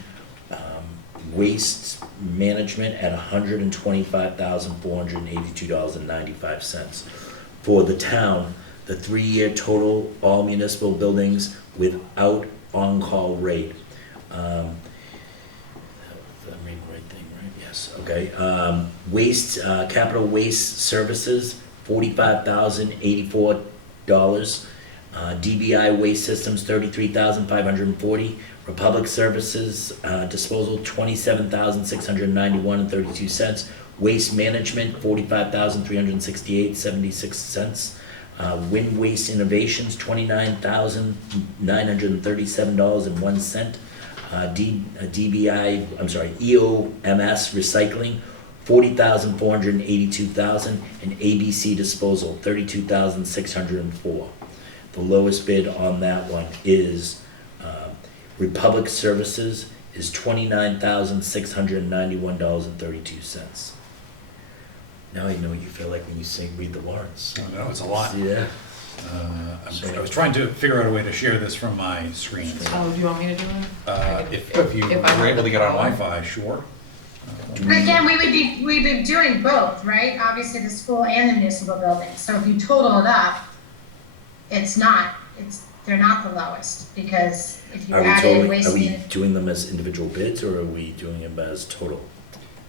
Waste Management at $125,482.95. For the town, the 3-year total, all municipal buildings without on-call rate. I'm reading the right thing, right? Yes, okay. Capital Waste Services, $45,084. DBI Waste Systems, $33,540. Republic Services Disposal, $27,691.32. Waste Management, $45,368.76. Wind Waste Innovations, $29,937.01. EOMS Recycling, $40,482,000, and ABC Disposal, $32,604. The lowest bid on that one is Republic Services is $29,691.32. Now I know what you feel like when you read the warrants. I know, it's a lot. Yeah. I was trying to figure out a way to share this from my screen. Oh, do you want me to do it? If you If I were able to get on have Wi-Fi, sure. But again, we'd be doing both, right? Obviously the school and the municipal building. So if you total it up, they're not the lowest, because if you add in waste. Are we doing them as individual bids, or are we doing them as total?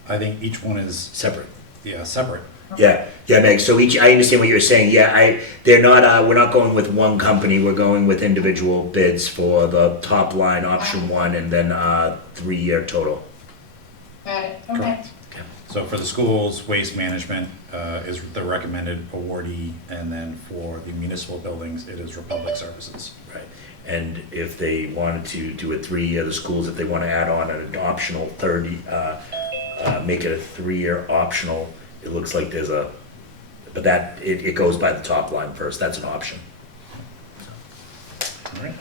I think each one is Separate. separate. Yeah, Meg, so I understand what you're saying, they're not, we're not going with one company, we're going with individual bids for the top line, option one, and then 3-year total. Got it, okay. Correct. So for the schools, Waste Management is the recommended awardee, and then for the municipal buildings, it is Republic Services. Right, and if they wanted to do a 3-year, the schools, if they want to add on an optional 30, make it a 3-year optional, it looks like there's but it goes by the top line first, that's an option. All right.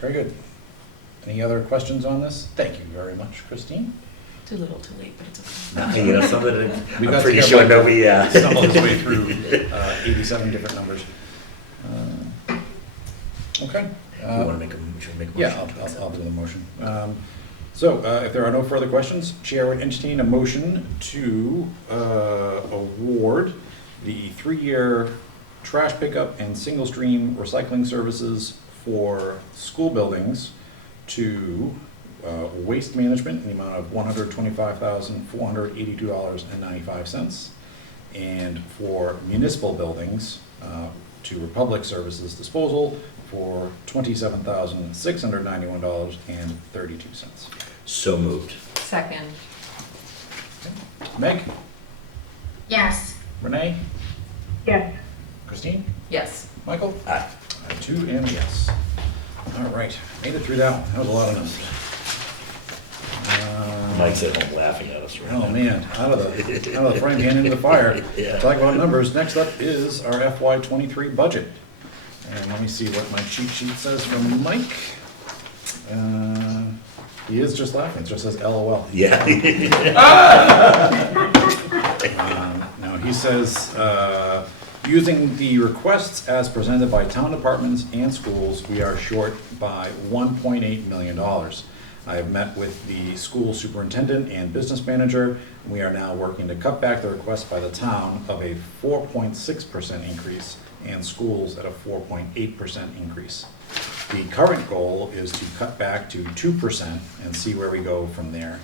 Very good. Any other questions on this? Thank you very much, Christine. It's a little too late, but it's okay. Something that We got I'm pretty together, sure nobody, stumbled his way through 87 different numbers. Okay. You want to make a motion? Yeah, I'll do the motion. So if there are no further questions, Chair would entertain a motion to award the 3-year trash pickup and single stream recycling services for school buildings to Waste Management in the amount of $125,482.95, and for municipal buildings to Republic Services Disposal for $27,691.32. So moved. Second. Meg? Yes. Renee? Yes. Christine? Yes. Michael? Aye. I too am a yes. All right, made it through that one. That was a lot of numbers. Mike's at home laughing at us right now. Oh man, out of the frying pan into the fire. Yeah. Talk about numbers. Next up is our FY23 budget. And let me see what my cheat sheet says from Mike. He is just laughing. It just says LOL. Yeah. No, he says, using the requests as presented by town departments and schools, we are short by $1.8 million. I have met with the school superintendent and business manager. We are now working to cut back the request by the town of a 4.6% increase and schools at a 4.8% increase. The current goal is to cut back to 2% and see where we go from there.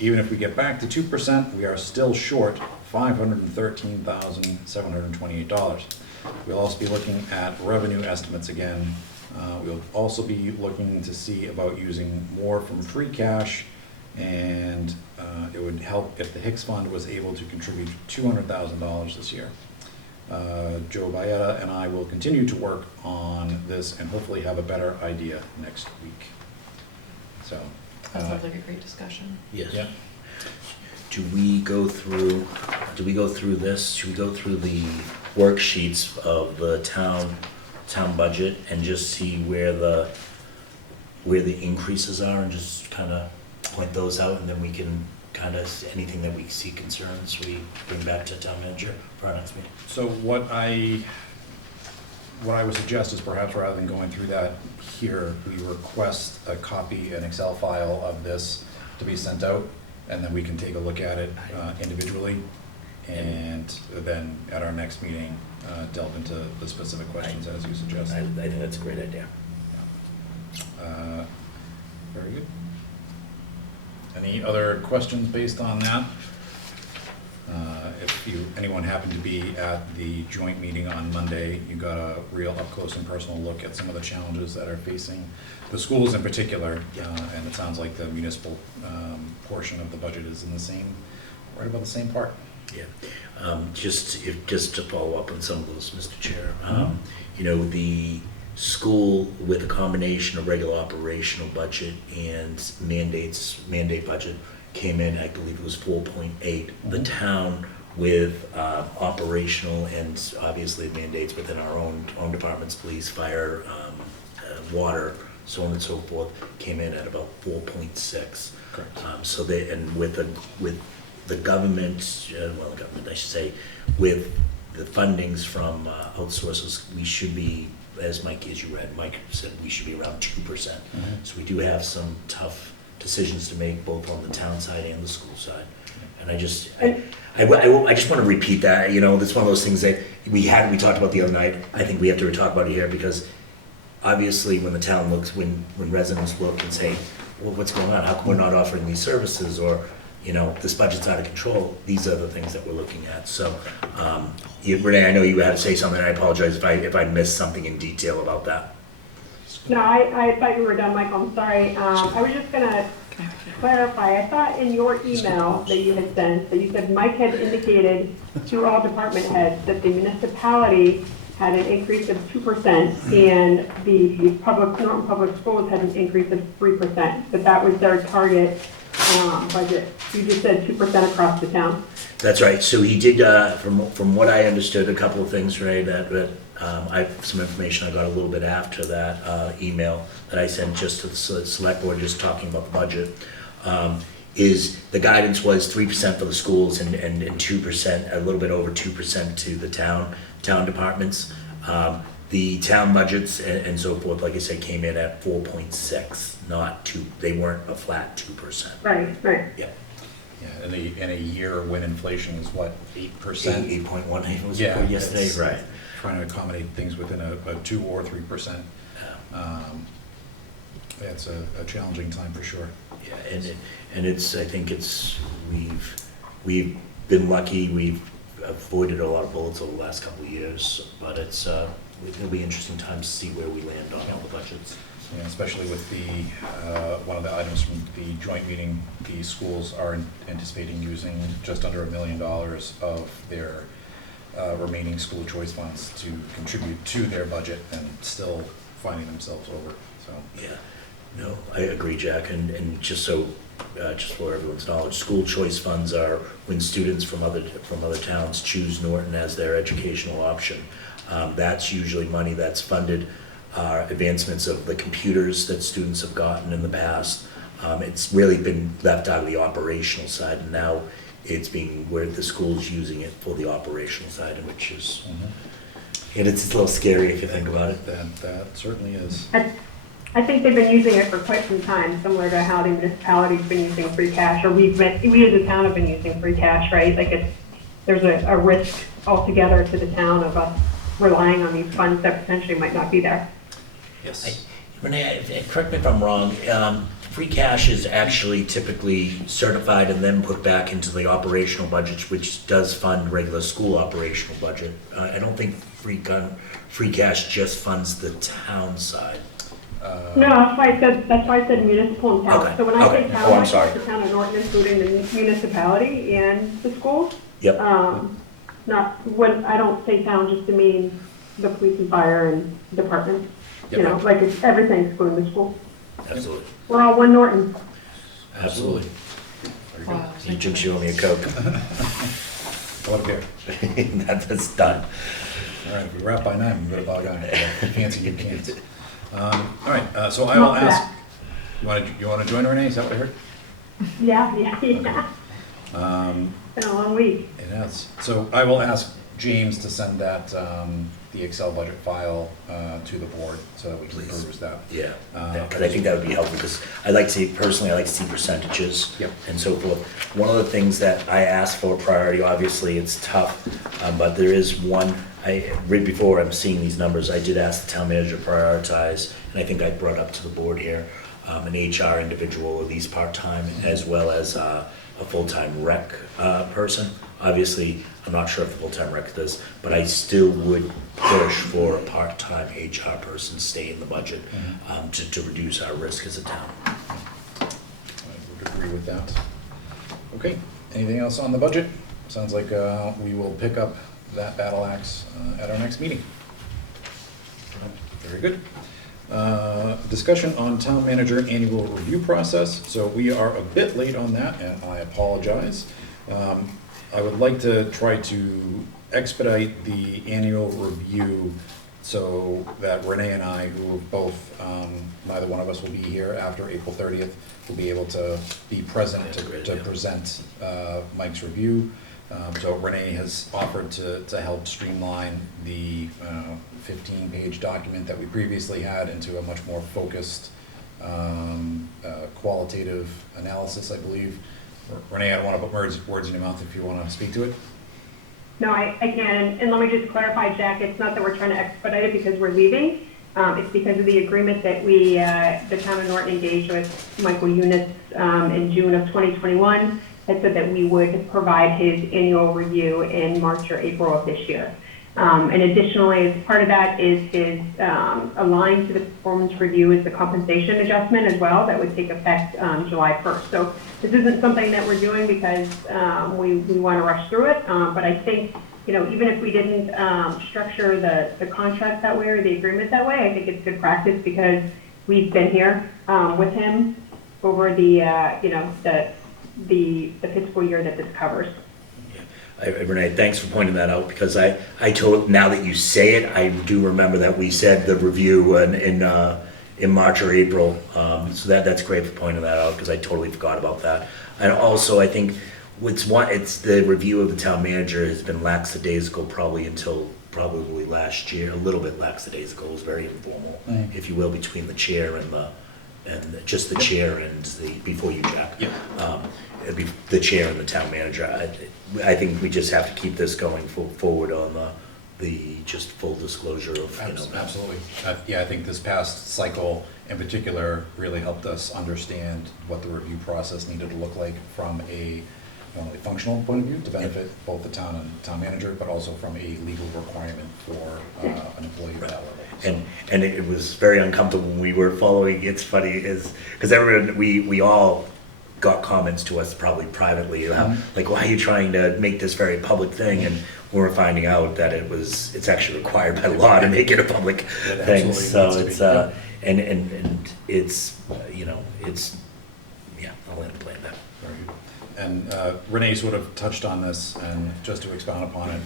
Even if we get back to 2%, we are still short $513,728. We'll also be looking at revenue estimates again. We'll also be looking to see about using more from free cash, and it would help if the Hicks Fund was able to contribute $200,000 this year. Joe Baeta and I will continue to work on this and hopefully have a better idea next week. So. That sounds like a great discussion. Yes. Yeah. Do we go through this? Should we go through the worksheets of the town budget and just see where the increases are and just kind of point those out, and then we can kind of, anything that we see concerns, we bring back to town manager for our next meeting? So what I would suggest is perhaps rather than going through that here, we request a copy, an Excel file of this to be sent out, and then we can take a look at it individually, and then at our next meeting, delve into the specific questions as you suggest. I think that's a great idea. Very good. Any other questions based on that? If anyone happened to be at the joint meeting on Monday, you got a real up-close and personal look at some of the challenges that are facing the schools in particular. And it sounds like the municipal portion of the budget is in the same, right about the same part. Yeah, just to follow up on some of those, Mr. Chair, you know, the school with a combination of regular operational budget and mandate budget came in, I believe it was 4.8. The town with operational and obviously mandates within our own departments, police, fire, water, so on and so forth, came in at about 4.6. Correct. So they, and with the government, well, the government, I should say, with the fundings from outsources, we should be, as Mike said, we should be around 2%. So we do have some tough decisions to make, both on the town side and the school side. And I just want to repeat that, you know, that's one of those things that we talked about the other night. I think we have to talk about it here, because obviously when the town looks, when residents look and say, well, what's going on? How come we're not offering these services? Or, you know, this budget's out of control. These are the things that we're looking at. So, Renee, I know you had to say something. I apologize if I missed something in detail about that. No, I thought you were done, Michael, I'm sorry. I was just gonna clarify, I thought in your email that you had sent, that you said Mike had indicated to all department heads that the municipality had an increase of 2% and the Norton Public Schools had an increase of 3%, that was their target budget. You just said 2% across the town. That's right. So he did, from what I understood, a couple of things, right, that I have some information I got a little bit after that email that I sent just to the select board, just talking about the budget, is the guidance was 3% for the schools and 2%, a little bit over 2% to the town departments. The town budgets and so forth, like I said, came in at 4.6, not 2. They weren't a flat 2%. Right. Yeah. Yeah, in a year when inflation is what, 8%? 8.1 was yesterday, right. Trying to accommodate things within a 2 or 3%. It's a challenging time for sure. Yeah, and it's, I think it's, we've been lucky, we've avoided a lot of bullets over the last couple of years, but it'll be interesting times to see where we land on all the budgets. Yeah, especially with the, one of the items from the joint meeting, the schools are anticipating using just under $1 million of their remaining school choice funds to contribute to their budget, and still finding themselves over, so. Yeah, no, I agree, Jack, and just so, just for everyone's knowledge, school choice funds are when students from other towns choose Norton as their educational option. That's usually money that's funded advancements of the computers that students have gotten in the past. It's really been left out of the operational side, and now it's being where the school's using it for the operational side, which is, and it's a little scary if you think about it. That certainly is. I think they've been using it for quite some time, similar to how the municipality's been using free cash, or we as a town have been using free cash, right? Like there's a risk altogether to the town of us relying on these funds that potentially might not be there. Yes. Renee, correct me if I'm wrong, free cash is actually typically certified and then put back into the operational budget, which does fund regular school operational budget. I don't think free cash just funds the town side. No, that's why I said municipal and town. Okay, So when I say okay. town, Oh, I'm I sorry. the town of Norton, including the municipality and the schools. Yep. Not when I don't say town, just to mean the police and fire and departments. Yep. You know, like it's everything excluding the school. Absolutely. We're all one Norton. Absolutely. Wow. You just owe me a Coke. What a beer. That's done. All right, if we wrap by 9, we've got a bog on it. Fancy good cans. All right, so I will ask, you want to join Renee? Is that what I heard? Yeah. Been a long week. It has. So I will ask James to send that, the Excel budget file to the board so that we can Please. peruse that. Yeah, because I think that would be helpful, because I like to see percentages Yep. and so forth. One of the things that I asked for priority, obviously it's tough, but there is one, right before I'm seeing these numbers, I did ask the town manager to prioritize, and I think I brought up to the board here, an HR individual, at least part-time, as well as a full-time rec person. Obviously, I'm not sure if the full-time rec does, but I still would push for a part-time HR person to stay in the budget, to reduce our risk as a town. I would agree with that. Okay, anything else on the budget? Sounds like we will pick up that battle axe at our next meeting. Very good. Discussion on town manager annual review process. So we are a bit late on that, and I apologize. I would like to try to expedite the annual review so that Renee and I, who are both, neither one of us will be here after April 30th, will be able to be present to present Mike's review. So Renee has offered to help streamline the 15-page document that we previously had into a much more focused qualitative analysis, I believe. Renee, I don't want to put words in your mouth if you want to speak to it. No, I can, and let me just clarify, Jack, it's not that we're trying to expedite it because we're leaving. It's because of the agreement that we, the town of Norton engaged with Michael Units in June of 2021, that said that we would provide his annual review in March or April of this year. And additionally, as part of that is his aligned to the performance review is the compensation adjustment as well that would take effect July 1st. So this isn't something that we're doing because we want to rush through it, but I think, you know, even if we didn't structure the contract that way or the agreement that way, I think it's good practice because we've been here with him over the, you know, the fiscal year that this covers. Renee, thanks for pointing that out, because I now that you say it, I do remember that we said the review in March or April, so that's great for pointing that out, because I totally forgot about that. And also, I think it's the review of the town manager has been lackadaisical probably until last year, a little bit lackadaisical. It was very informal, if you will, between the chair and just the chair and before you, Jack. Yep. It'd be the chair and the town manager. I think we just have to keep this going forward on the just full disclosure of, you know. Absolutely. Yeah, I think this past cycle in particular really helped us understand what the review process needed to look like from a not only functional point of view to benefit both the town and town manager, but also from a legal requirement for an employee at that level. So. And it was very uncomfortable when we were following. It's funny is because everyone we all got comments to us probably privately like, why are you trying to make this very public thing? And we're finding out that it's actually required by law to make it a public thing. So it's and it's you know, it's I'll end up playing that. And Renee sort of touched on this, and just to expound upon it,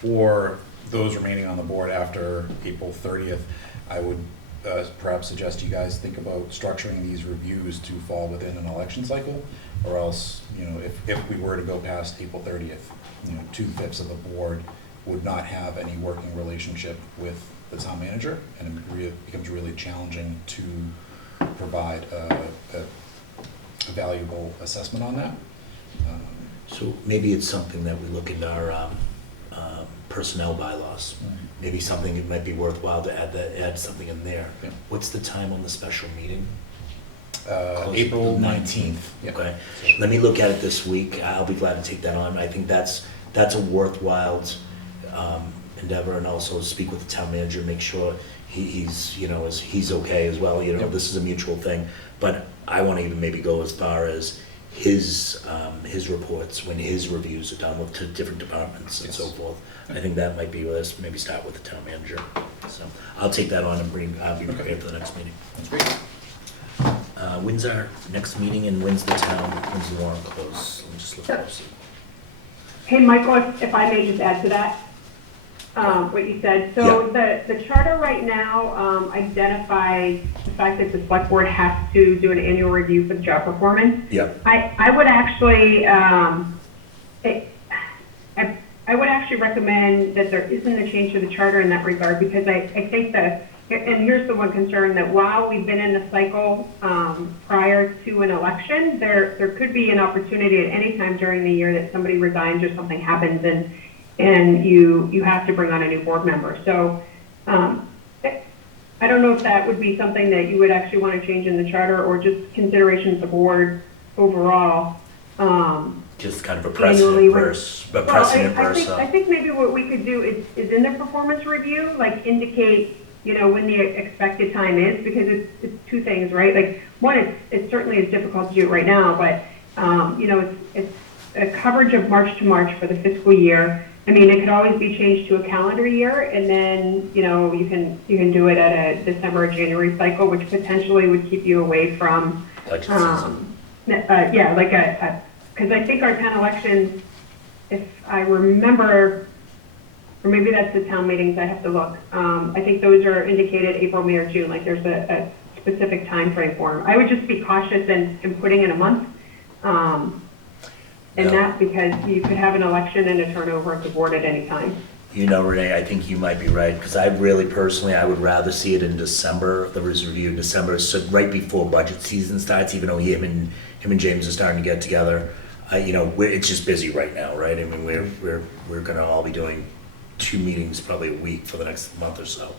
for those remaining on the board after April 30th, I would perhaps suggest you guys think about structuring these reviews to fall within an election cycle, or else, you know, if we were to go past April 30th, you know, 2/5 of the board would not have any working relationship with the town manager, and it becomes really challenging to provide a valuable assessment on that. So maybe it's something that we look into our personnel bylaws. Maybe something it might be worthwhile to add something in there. Yeah. What's the time on the special meeting? April 19th. Yeah. Okay. Let me look at it this week. I'll be glad to take that on. I think that's a worthwhile endeavor, and also speak with the town manager, make sure he's you know he's okay as well. You know, this is a mutual thing. But I want to even maybe go as far as his reports when his reviews are done with different departments and so forth. I think that might be with us. Maybe start with the town manager. So I'll take that on and I'll be prepared for the next meeting. That's great. When's our next meeting, and when's the warrant close? Let me just look at this. Hey, Michael, if I may just add to that, what you said. So the charter right now identifies the fact that the select board has to do an annual review for the job performance. Yep. I would actually, I would actually recommend that there isn't a change to the charter in that regard, because I think that, and here's the one concern, that while we've been in the cycle prior to an election, there could be an opportunity at any time during the year that somebody resigns or something happens, and you have to bring on a new board member. So I don't know if that would be something that you would actually want to change in the charter, or just consideration of the board overall. Just kind of a Annually, precedent verse. I think maybe what we could do is in the performance review, like indicate, when the expected time is, because it's two things, right? Like, one, it certainly is difficult to do it right now, but, it's a coverage of March to March for the fiscal year. I mean, it could always be changed to a calendar year, and then, you can do it at a December or January cycle, which potentially would keep you away from, Election season. because I think our town elections, if I remember, or maybe that's the town meetings, I have to look. I think those are indicated April, May, or June, like there's a specific time frame for them. I would just be cautious in putting in a month. And that because you could have an election and a turnover at the board at any time. Renee, I think you might be right, because I really personally, I would rather see it in December, the review in December, so right before budget season starts, even though him and James are starting to get together. It's just busy right now, right? I mean, we're gonna all be doing 2 meetings probably a week for the next month or so.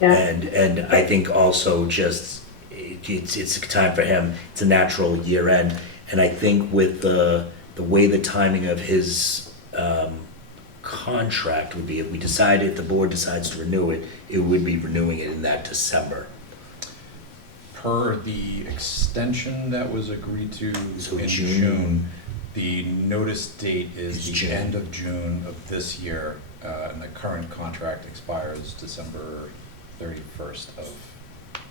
And I think also just, it's a time for him, it's a natural year end. And I think with the way the timing of his contract would be, if the board decides to renew it, it would be renewing it in that December. Per the extension that was agreed to So in June. June, the notice date is the June. end of June of this year, and the current contract expires December 31st of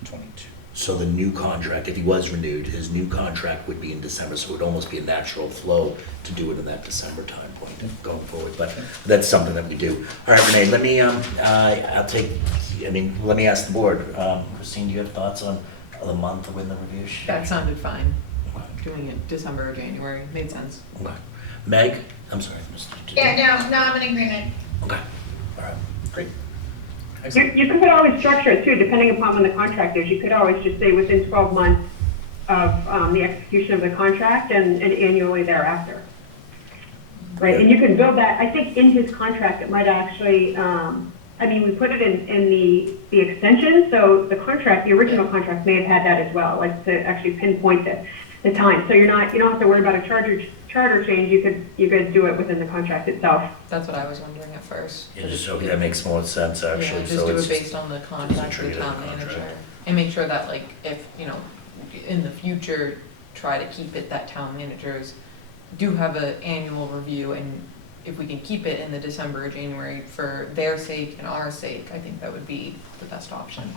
'22. So the new contract, if he was renewed, his new contract would be in December, so it would almost be a natural flow to do it in that December time point going forward, but that's something that we do. All right, Renee, let me ask the board. Christine, do you have thoughts on the month when the review should? That sounded fine. Doing it December or January, made sense. Okay. Meg? I'm sorry, Mr. Yeah, no, I'm in agreement. Okay, all right. Great. You could always structure it too, depending upon when the contract is. You could always just say within 12 months of the execution of the contract and annually thereafter. Right, and you can build that, I think in his contract, it might actually, we put it in the extension, so the contract, the original contract may have had that as well, like to actually pinpoint the time. So you don't have to worry about a charter change, you could do it within the contract itself. That's what I was wondering at first. Yeah, just okay, that makes more sense actually. Yeah, so just do it's it based on the contract of the trigger town the contract. manager. And make sure that if, in the future, try to keep it that town managers do have an annual review, and if we can keep it in the December or January for their sake and our sake, I think that would be the best option.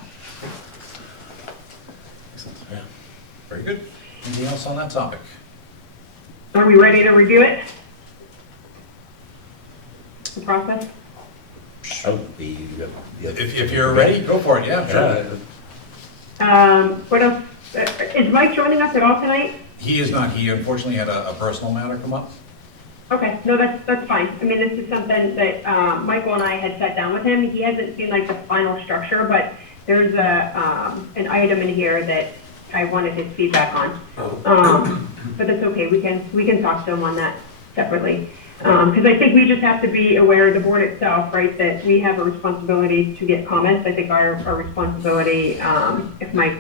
Excellent. Yeah. Very good. Anything else on that topic? Are we ready to review it? The process? Oh, If you're ready, go for it, yeah, sure. What else? Is Mike joining us at all tonight? He is not. He unfortunately had a personal matter come up. Okay, no, that's fine. I mean, this is something that Michael and I had sat down with him. He hasn't seen like the final structure, but there's an item in here that I wanted his feedback on. But that's okay. We can talk to him on that separately. Because I think we just have to be aware of the board itself, right, that we have a responsibility to get comments. I think our responsibility, if Mike,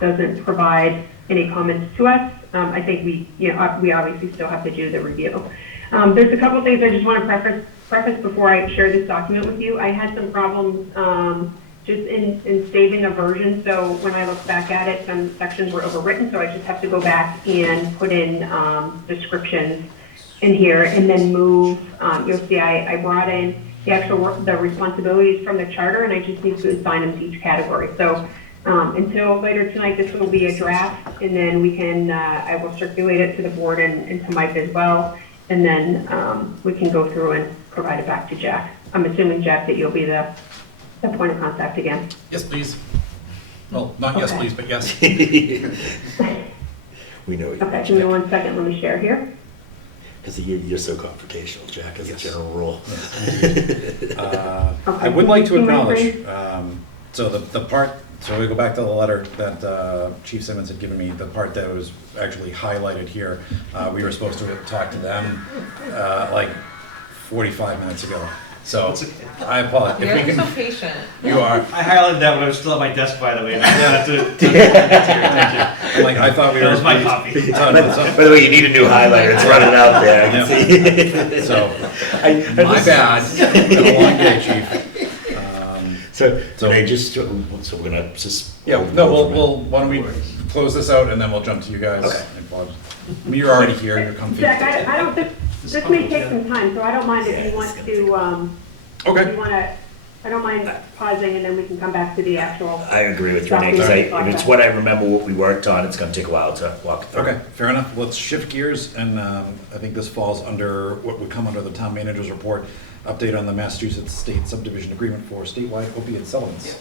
doesn't provide any comments to us, I think we obviously still have to do the review. There's a couple things I just want to preface before I share this document with you. I had some problems just in saving a version, so when I look back at it, some sections were overwritten, so I just have to go back and put in descriptions in here and then move. You'll see I brought in the responsibilities from the charter, and I just need to assign them to each category. So until later tonight, this will be a draft, and then we can, I will circulate it to the board and to Mike as well, and then we can go through and provide it back to Jack. I'm assuming, Jack, that you'll be the point of contact again. Yes, please. Well, not yes, please, but yes. We know you. Okay, give me 1 second. Let me share here. Because you're so confrontational, Jack, as a general rule. I would like to acknowledge, so the part, so we go back to the letter that Chief Simmons had given me, the part that was actually highlighted here. We were supposed to talk to them like 45 minutes ago. So I apologize. If we You're can, so patient. you are. I highlighted that when I was still at my desk, by the way. Like I thought we That were. was my copy. By the way, you need a new highlighter, it's running out there, I can see. So, I my bad, been a long day, chief. So, So- can I just, so we're gonna just. Yeah, no, why don't we close this out and then we'll jump to you guys. Okay. I mean, you're already here, you're comfy. Jack, I don't, this may take some time, so I don't mind if you want to, if Okay. you want to, I don't mind pausing and then we can come back to the actual. I agree with Renee, because if it's what I remember what we worked on, it's gonna take a while to walk through. Okay, fair enough. Let's shift gears, and I think this falls under what would come under the town manager's report, update on the Massachusetts State Subdivision Agreement for statewide opiate settlements.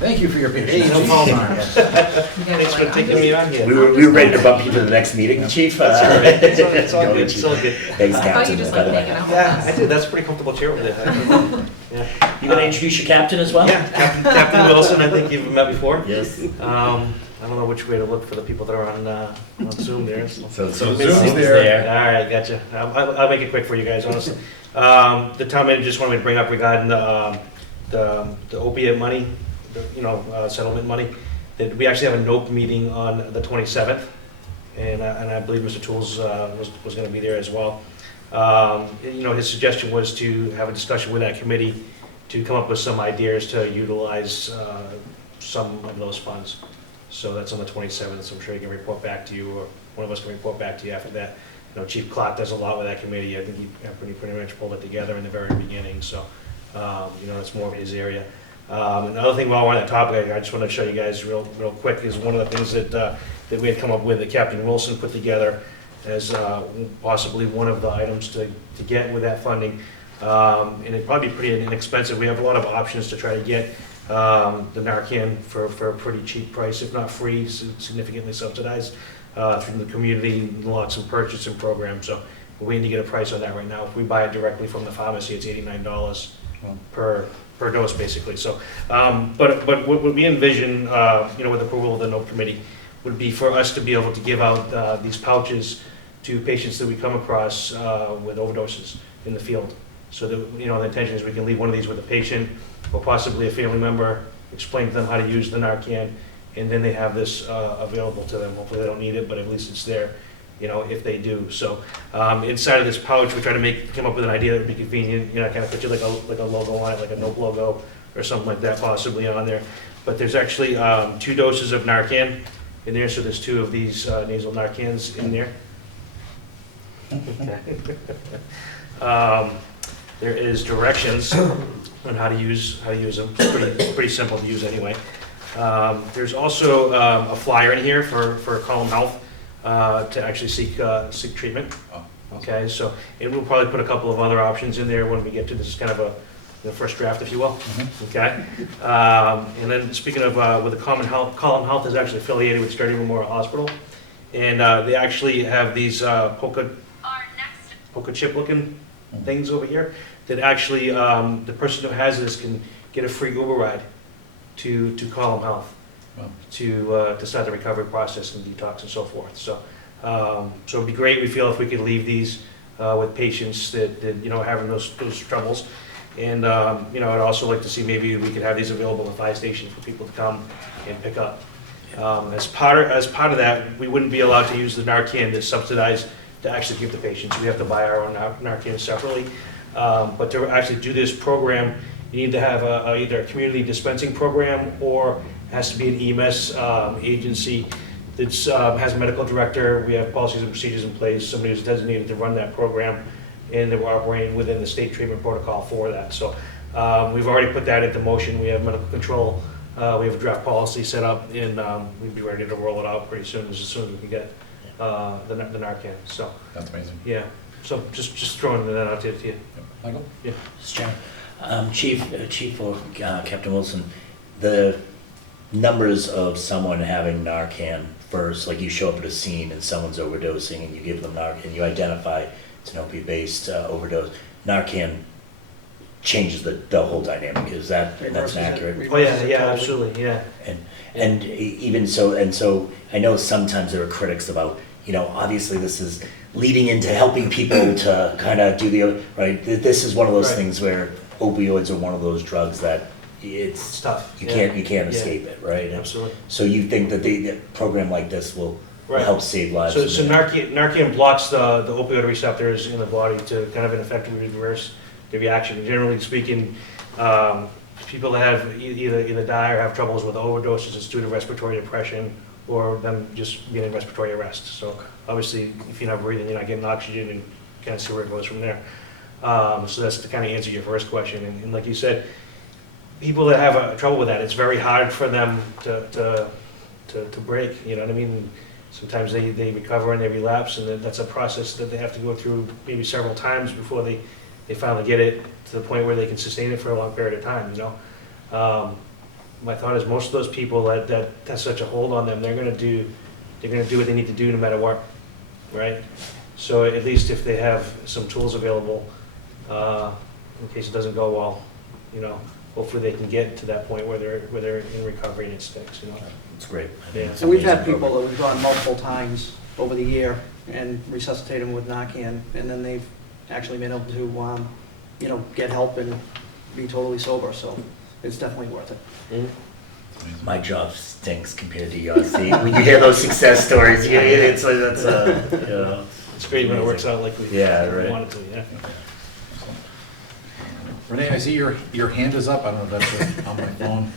Thank you for your patience. Hey, no problem. You guys Thanks for like, taking me on here. We were ready to bump you to the next meeting, chief. That's all right. It's all good, it's all good. Thanks, I thought Captain. you just by like the way. hanging out with Yeah, I us. did, that's a pretty comfortable chair over there. Yeah, You gonna introduce your captain as well? yeah, Captain Wilson, I think you've met before. Yes. I don't know which way to look for the people that are on Zoom there. So Zoom's Zoom's there. All right, gotcha. I'll make it quick for you guys, honestly. The town manager just wanted me to bring up regarding the opiate money, settlement money, that we actually have a NOPE meeting on the 27th, and I believe Mr. Tools was going to be there as well. His suggestion was to have a discussion with that committee to come up with some ideas to utilize some of those funds. So that's on the 27th, so I'm sure he can report back to you, or one of us can report back to you after that. Chief Clark does a lot with that committee. I think he pretty much pulled it together in the very beginning, so, it's more of his area. Another thing while we're on that topic, I just want to show you guys real quick, is one of the things that we had come up with, that Captain Wilson put together as possibly one of the items to get with that funding. And it'd probably be pretty inexpensive. We have a lot of options to try to get the Narcan for a pretty cheap price, if not free, significantly subsidized through the community lots and purchasing program. So we're waiting to get a price on that right now. If we buy it directly from the pharmacy, it's $89 per dose, basically. So, but what we envision, with approval of the NOPE committee, would be for us to be able to give out these pouches to patients that we come across with overdoses in the field. So that, the intention is we can leave one of these with a patient or possibly a family member, explain to them how to use the Narcan, and then they have this available to them. Hopefully they don't need it, but at least it's there, if they do. So inside of this pouch, we try to come up with an idea that would be convenient, kind of picture like a logo on it, like a NOPE logo or something like that possibly on there. But there's actually 2 doses of Narcan in there, so there's 2 of these nasal Narcans in there. There is directions on how to use them. It's pretty simple to use anyway. There's also a flyer in here for Column Health to actually seek treatment. Okay, so and we'll probably put a couple of other options in there when we get to this kind of the first draft, if you will. Okay, and then speaking of with the Column Health is actually affiliated with Sturdy Memorial Hospital, and they actually have these polka chip looking things over here that actually the person who has this can get a free Uber ride to Column Health to start the recovery process and detox and so forth. So it'd be great, we feel, if we could leave these with patients that are having those troubles. And I'd also like to see maybe we could have these available at the fire station for people to come and pick up. As part of that, we wouldn't be allowed to use the Narcan that's subsidized to actually give the patients. We have to buy our own Narcan separately. But to actually do this program, you need to have either a community dispensing program, or it has to be an EMS agency that has a medical director. We have policies and procedures in place, somebody who's designated to run that program, and that we're operating within the state treatment protocol for that. So we've already put that into motion. We have medical control. We have a draft policy set up, and we'd be ready to roll it out pretty soon as we can get the Narcan. So That's amazing. yeah. So just throwing that out there to you. Michael? Yeah. Mr. Chairman. Chief or Captain Wilson, the numbers of someone having Narcan first, like you show up at a scene and someone's overdosing and you give them Narcan, you identify it's an opiate-based overdose. Narcan changes the whole dynamic. Is that's accurate? Oh yeah, absolutely, yeah. And even so, I know sometimes there are critics about, obviously this is leading into helping people to kind of do right. This is one of those things where opioids are one of those drugs that, it's tough. You Yeah. can't Yeah. escape it, right? Absolutely. So you think that a program like this will Right. help save lives? So Narcan blocks the opioid receptors in the body to kind of effectively reverse the reaction. Generally speaking, people that have either die or have troubles with overdoses, it's due to respiratory depression or them just being in respiratory arrest. So obviously, if you're not breathing, you're not getting oxygen, and kind of see where it goes from there. So that's to kind of answer your first question. And like you said, people that have trouble with that, it's very hard for them to break. You know what I mean? Sometimes they recover and they relapse, and then that's a process that they have to go through maybe several times before they finally get it to the point where they can sustain it for a long period of time, you know? My thought is most of those people that has such a hold on them, they're gonna do what they need to do no matter what, right? So at least if they have some tools available, in case it doesn't go well, you know, hopefully they can get to that point where they're in recovery and it sticks, you know? It's great. Yeah. And we've had people that we've gone multiple times over the year and resuscitate them with Narcan, and then they've actually been able to, you know, get help and be totally sober, so it's definitely worth it. Mm-hmm. My job stinks compared to yours. See, when you hear those success stories, it's like that's you know. It's great when it works out like we right. want it to, yeah. Renee, I see your hand is up. I don't know if that's on my phone.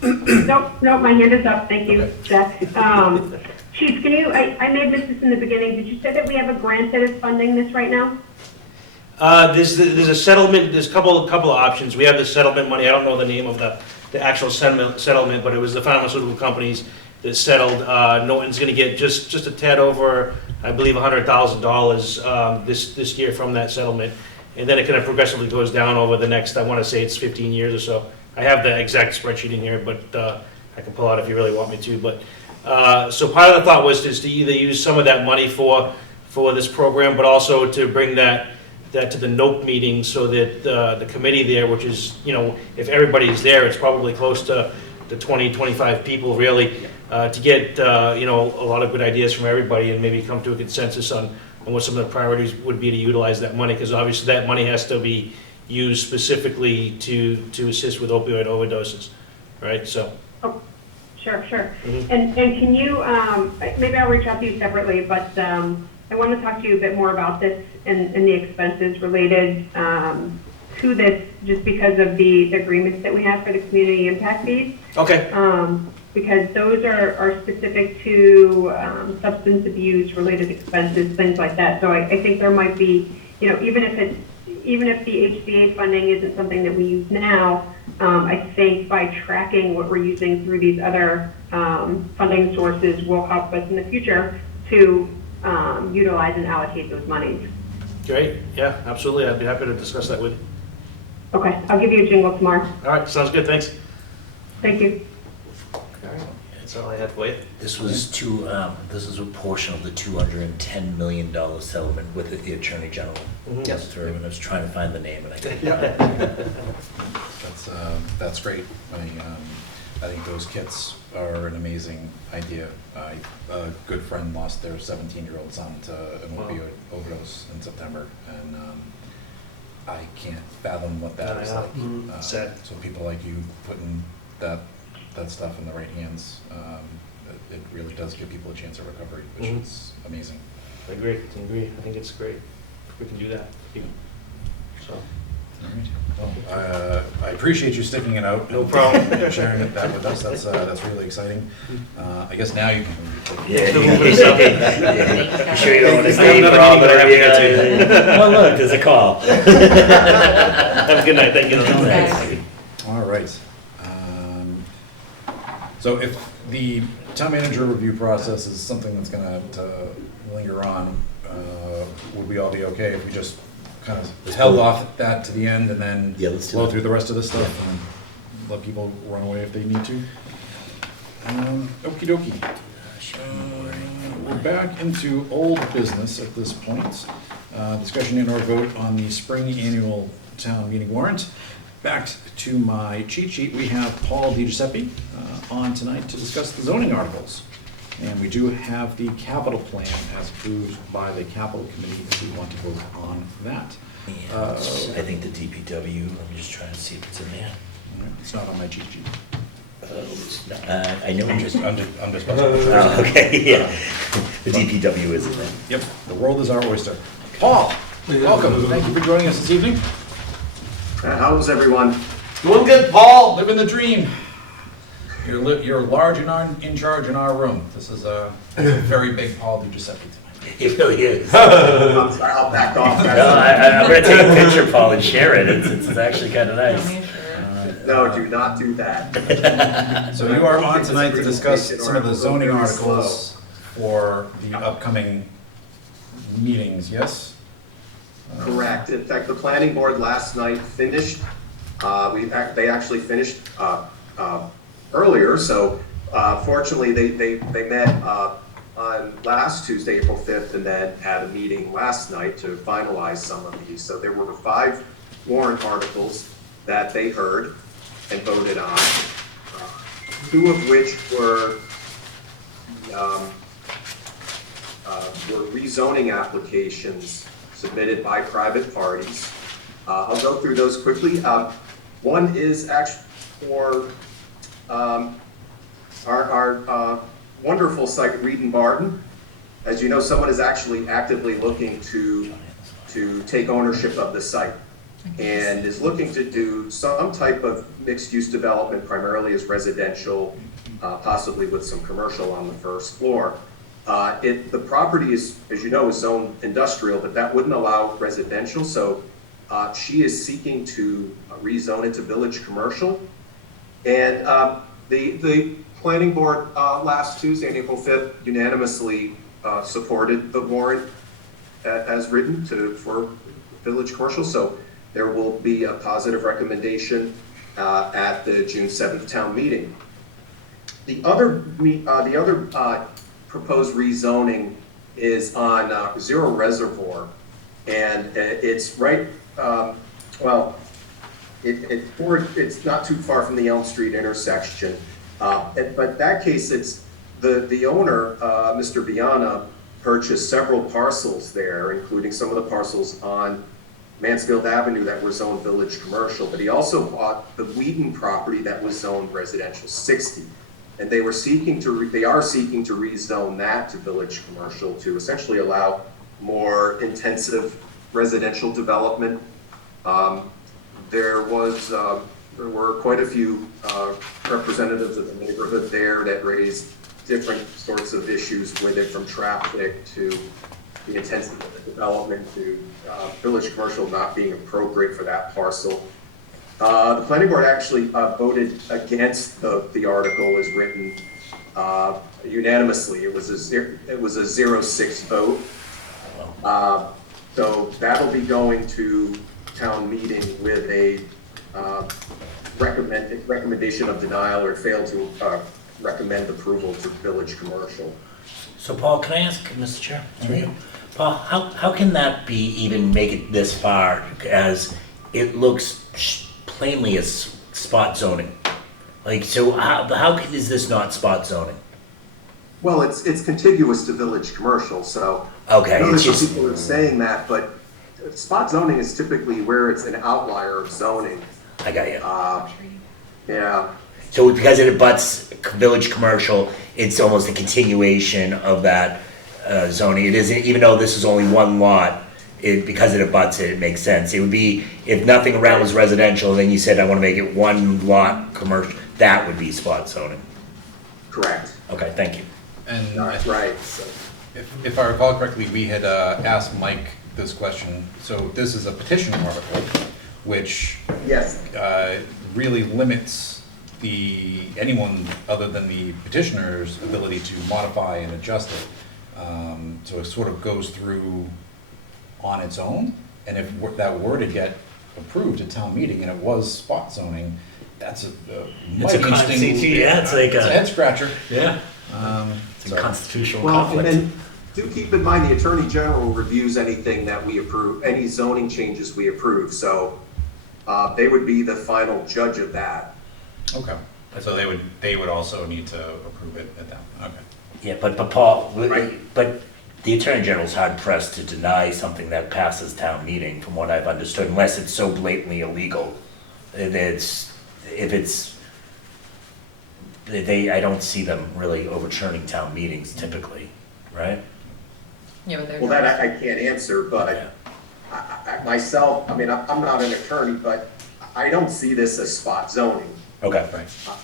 Nope, my hand is up, thank you, Okay. Jack. Chief, I may have missed this in the beginning, did you say that we have a grant that is funding this right now? There's a settlement, there's a couple of options. We have the settlement money, I don't know the name of the actual settlement, but it was the pharmaceutical companies that settled. Norton's gonna get just a tad over, I believe, $100,000 this year from that settlement. And then it kind of progressively goes down over the next, I wanna say it's 15 years or so. I have the exact spreadsheet in here, but I can pull out if you really want me to. But so part of the thought was to either use some of that money for this program, but also to bring that to the NOPE meeting so that the committee there, which is, you know, if everybody's there, it's probably close to 20, 25 people really, to get, you know, a lot of good ideas from everybody and maybe come to a consensus on what some of the priorities would be to utilize that money, because obviously that money has to be used specifically to assist with opioid overdoses, right? So. Oh, sure. Mhm. And can you, maybe I'll reach out to you separately, but I want to talk to you a bit more about this and the expenses related to this, just because of the agreements that we have for the community impact fees. Okay. Because those are specific to substance abuse related expenses, things like that. So I think there might be, you know, even if the HCA funding isn't something that we use now, I think by tracking what we're using through these other funding sources will help us in the future to utilize and allocate those monies. Great, yeah, absolutely. I'd be happy to discuss that with you. Okay, I'll give you a jingle tomorrow. All right, sounds good, thanks. Thank you. All right, that's all I had for you. This was this is a portion of the $210 million settlement with the Attorney General. Mhm. Yes. Sorry, when I was trying to find the name and I couldn't find it. That's great. I think those kits are an amazing idea. A good friend lost their 17-year-old son to an opioid overdose in September, and I can't fathom what that is like. Mhm. Sad. So people like you putting that stuff in the right hands, it really does give people a chance of recovery, which Mhm. is amazing. I agree. I think it's great if we can do that. So, All right. Well, I appreciate you sticking it out. No problem. And sharing that with us. That's really exciting. I guess now you can move your Yeah, Yeah. you sure you don't want to I stay have for another all meeting, but I have to get the Oh, look, there's a call. have a good night, thank you. Thanks. All right. So if the town manager review process is something that's gonna linger on, would we all be okay if we just kind of held off that to the end and then Yeah, let's do blow that. through the rest of the stuff and let people run away if they need to? Okie dokie. We're back into old business at this point. Discussion and or vote on the spring annual town meeting warrant. Back to my cheat sheet, we have Paul DiGiuseppe on tonight to discuss the zoning articles. And we do have the capital plan as approved by the capital committee if we want to vote on that. I think the DPW, I'm just trying to see if it's in there. It's not on my cheat sheet. I know. I'm just Oh, okay, yeah. The DPW isn't there. Yep, the world is our oyster. Paul, welcome. Thank you for joining us this evening. How's everyone? Doing good, Paul. Living the dream. You're large and in charge in our room. This is a very big Paul Giuseppe tonight. It really is. I'm sorry, I'll back off. No, I'm gonna take a picture, Paul, and share it. It's actually kind of nice. No, do not do that. So you are on tonight to discuss some of the zoning articles for the upcoming meetings, yes? Correct. In fact, the planning board last night finished, they actually finished earlier, so fortunately, they met on last Tuesday, April 5th, and then had a meeting last night to finalize some of these. So there were 5 warrant articles that they heard and voted on, 2 of which were rezoning applications submitted by private parties. I'll go through those quickly. One is actually for our wonderful site, Reed and Barton. As you know, someone is actually actively looking to take ownership of the site and is looking to do some type of mixed-use development, primarily as residential, possibly with some commercial on the first floor. The property is, as you know, is zoned industrial, but that wouldn't allow residential, so she is seeking to rezone it to village commercial. And the planning board last Tuesday, on April 5th, unanimously supported the warrant as written for village commercial. So there will be a positive recommendation at the June 7th town meeting. The other proposed rezoning is on Zero Reservoir, and it's right, it's not too far from the Elm Street intersection. But that case, it's the owner, Mr. Viana, purchased several parcels there, including some of the parcels on Mansfield Avenue that were zoned village commercial, but he also bought the Wheaton property that was zoned residential 60. And they are seeking to rezone that to village commercial to essentially allow more intensive residential development. There were quite a few representatives of the neighborhood there that raised different sorts of issues with it, from traffic to the intensity of the development to village commercial not being appropriate for that parcel. The planning board actually voted against the article as written unanimously. It was a 0-6 vote. So that'll be going to town meeting with a recommendation of denial or fail to recommend approval to village commercial. So Paul, can I ask, Mr. Chair, through you? Paul, how can that be, even make it this far, as it looks plainly as spot zoning? Like, so how is this not spot zoning? Well, it's contiguous to village commercial, so okay, I know there's some people are saying that, but spot zoning is typically where it's an outlier of zoning. I got you. Yeah. So because it abuts village commercial, it's almost a continuation of that zoning. It isn't, even though this is only one lot, because it abuts it, it makes sense. It would be, if nothing around was residential, then you said, I want to make it one lot commercial, that would be spot zoning. Correct. Okay, thank you. And that's right. If I recall correctly, we had asked Mike this question. So this is a petition article, which yes, really limits anyone other than the petitioner's ability to modify and adjust it. So it sort of goes through on its own, and if that were to get approved at town meeting and it was spot zoning, that's a mighty interesting. Yeah, it's like it's a head scratcher. Yeah. It's a constitutional well, conflict. And do keep in mind the Attorney General reviews anything that we approve, any zoning changes we approve, so they would be the final judge of that. Okay. So they would also need to approve it at that. Okay. Yeah, but Paul, Right. but the Attorney General's hard pressed to deny something that passes town meeting, from what I've understood, unless it's so blatantly illegal. if it's, I don't see them really overturning town meetings typically, right? Yeah, but they're. Well, that I can't answer, but Yeah. I myself, I mean, I'm not an attorney, but I don't see this as spot zoning. Okay,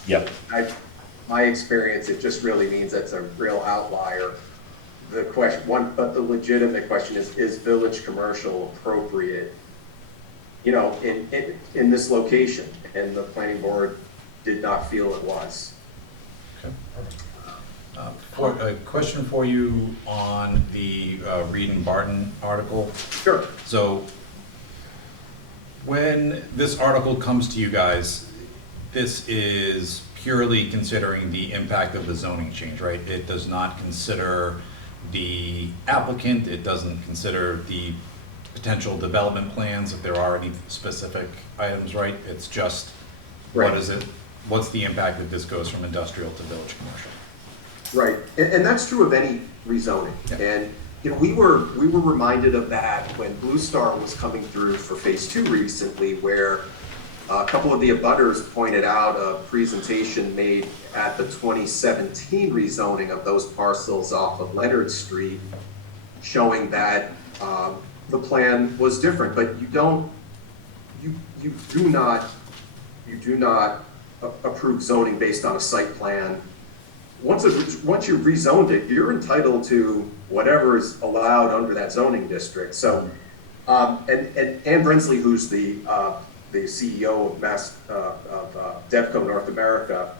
yep. My experience, it just really means it's a real outlier. The question, but the legitimate question is village commercial appropriate, you know, in this location? And the planning board did not feel it was. A question for you on the Reed and Barton article. Sure. So when this article comes to you guys, this is purely considering the impact of the zoning change, right? It does not consider the applicant, it doesn't consider the potential development plans, if there are any specific items, right? It's just, Right. what is it? What's the impact if this goes from industrial to village commercial? Right, and that's true of any rezoning. Yeah. And, you know, we were reminded of that when Blue Star was coming through for phase 2 recently, where a couple of the abutters pointed out a presentation made at the 2017 rezoning of those parcels off of Leonard Street, showing that the plan was different, but you do not approve zoning based on a site plan. Once you've rezoned it, you're entitled to whatever is allowed under that zoning district. So, and Ann Brensley, who's the CEO of Devco North America,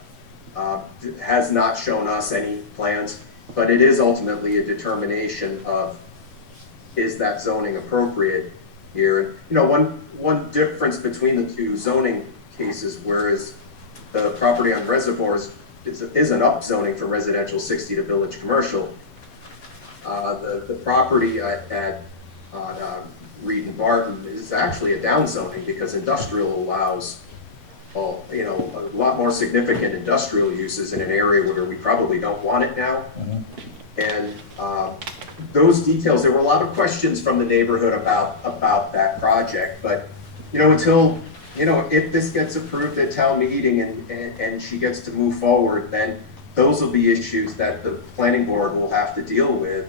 has not shown us any plans, but it is ultimately a determination of, is that zoning appropriate here? You know, one difference between the two zoning cases, whereas the property on Reservoirs is an upzoning from residential 60 to village commercial. The property at Reed and Barton is actually a downzoning because industrial allows, well, you know, a lot more significant industrial uses in an area where we probably don't want it now. And those details, there were a lot of questions from the neighborhood about that project, but, you know, until, you know, if this gets approved at town meeting and she gets to move forward, then those will be issues that the planning board will have to deal with.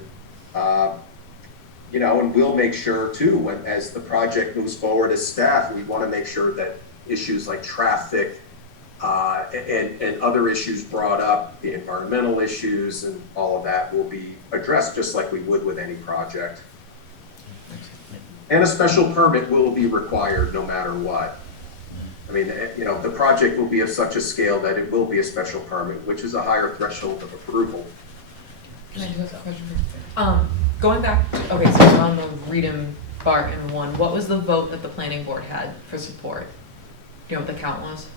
You know, and we'll make sure too, as the project moves forward as staff, we want to make sure that issues like traffic and other issues brought up, the environmental issues and all of that will be addressed just like we would with any project. And a special permit will be required no matter what. I mean, you know, the project will be of such a scale that it will be a special permit, which is a higher threshold of approval. Can I just ask a question? Going back to, okay, so on the Reed and Barton one, what was the vote that the planning board had for support? Do you know what the count was?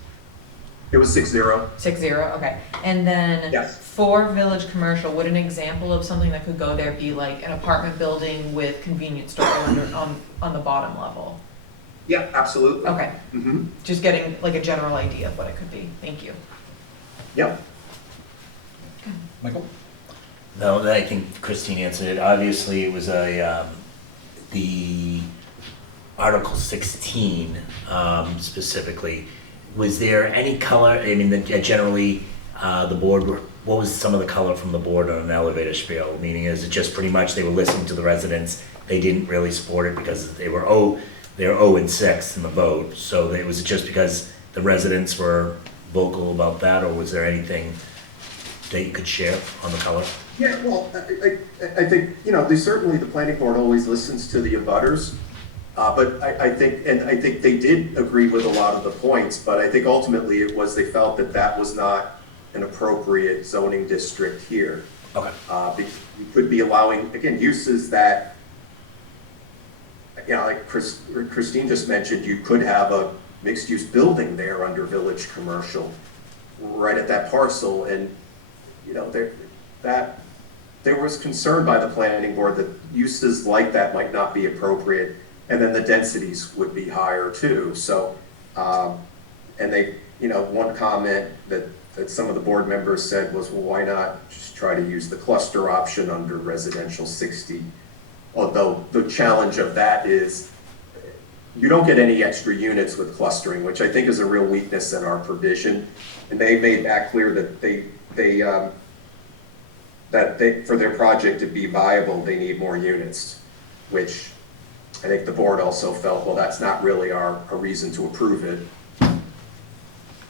It was 6-0. 6-0, okay. And then Yes. for village commercial, would an example of something that could go there be like an apartment building with convenience store on the bottom level? Yeah, absolutely. Okay, Mm-hmm. just getting like a general idea of what it could be. Thank you. Yep. Michael? No, I think Christine answered it. Obviously, it was the Article 16 specifically. Was there any color, I mean, generally, the board, what was some of the color from the board on an elevator spiel? Meaning, is it just pretty much they were listening to the residents, they didn't really support it because they were 0-6 in the vote, so it was just because the residents were vocal about that, or was there anything that you could share on the color? Yeah, well, I think, you know, the planning board always listens to the abutters, but I think they did agree with a lot of the points, but I think ultimately it was, they felt that that was not an appropriate zoning district here. Okay. Because you could be allowing, again, uses that, you know, like Christine just mentioned, you could have a mixed-use building there under village commercial, right at that parcel, and, you know, there was concern by the planning board that uses like that might not be appropriate, and then the densities would be higher too. So, and they, you know, one comment that some of the board members said was, well, why not just try to use the cluster option under residential 60? Although the challenge of that is you don't get any extra units with clustering, which I think is a real weakness in our provision. And they made that clear that for their project to be viable, they need more units, which I think the board also felt, well, that's not really a reason to approve it.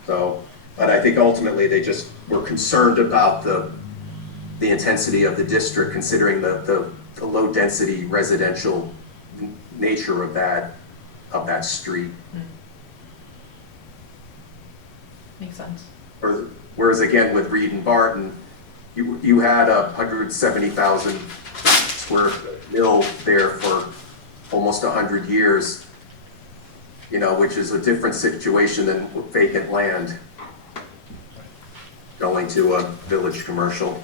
So, but I think ultimately they just were concerned about the intensity of the district, considering the low density residential nature of that street. Makes sense. Whereas again, with Reed and Barton, you had 170,000 square mill there for almost 100 years, which is a different situation than vacant land going to a village commercial.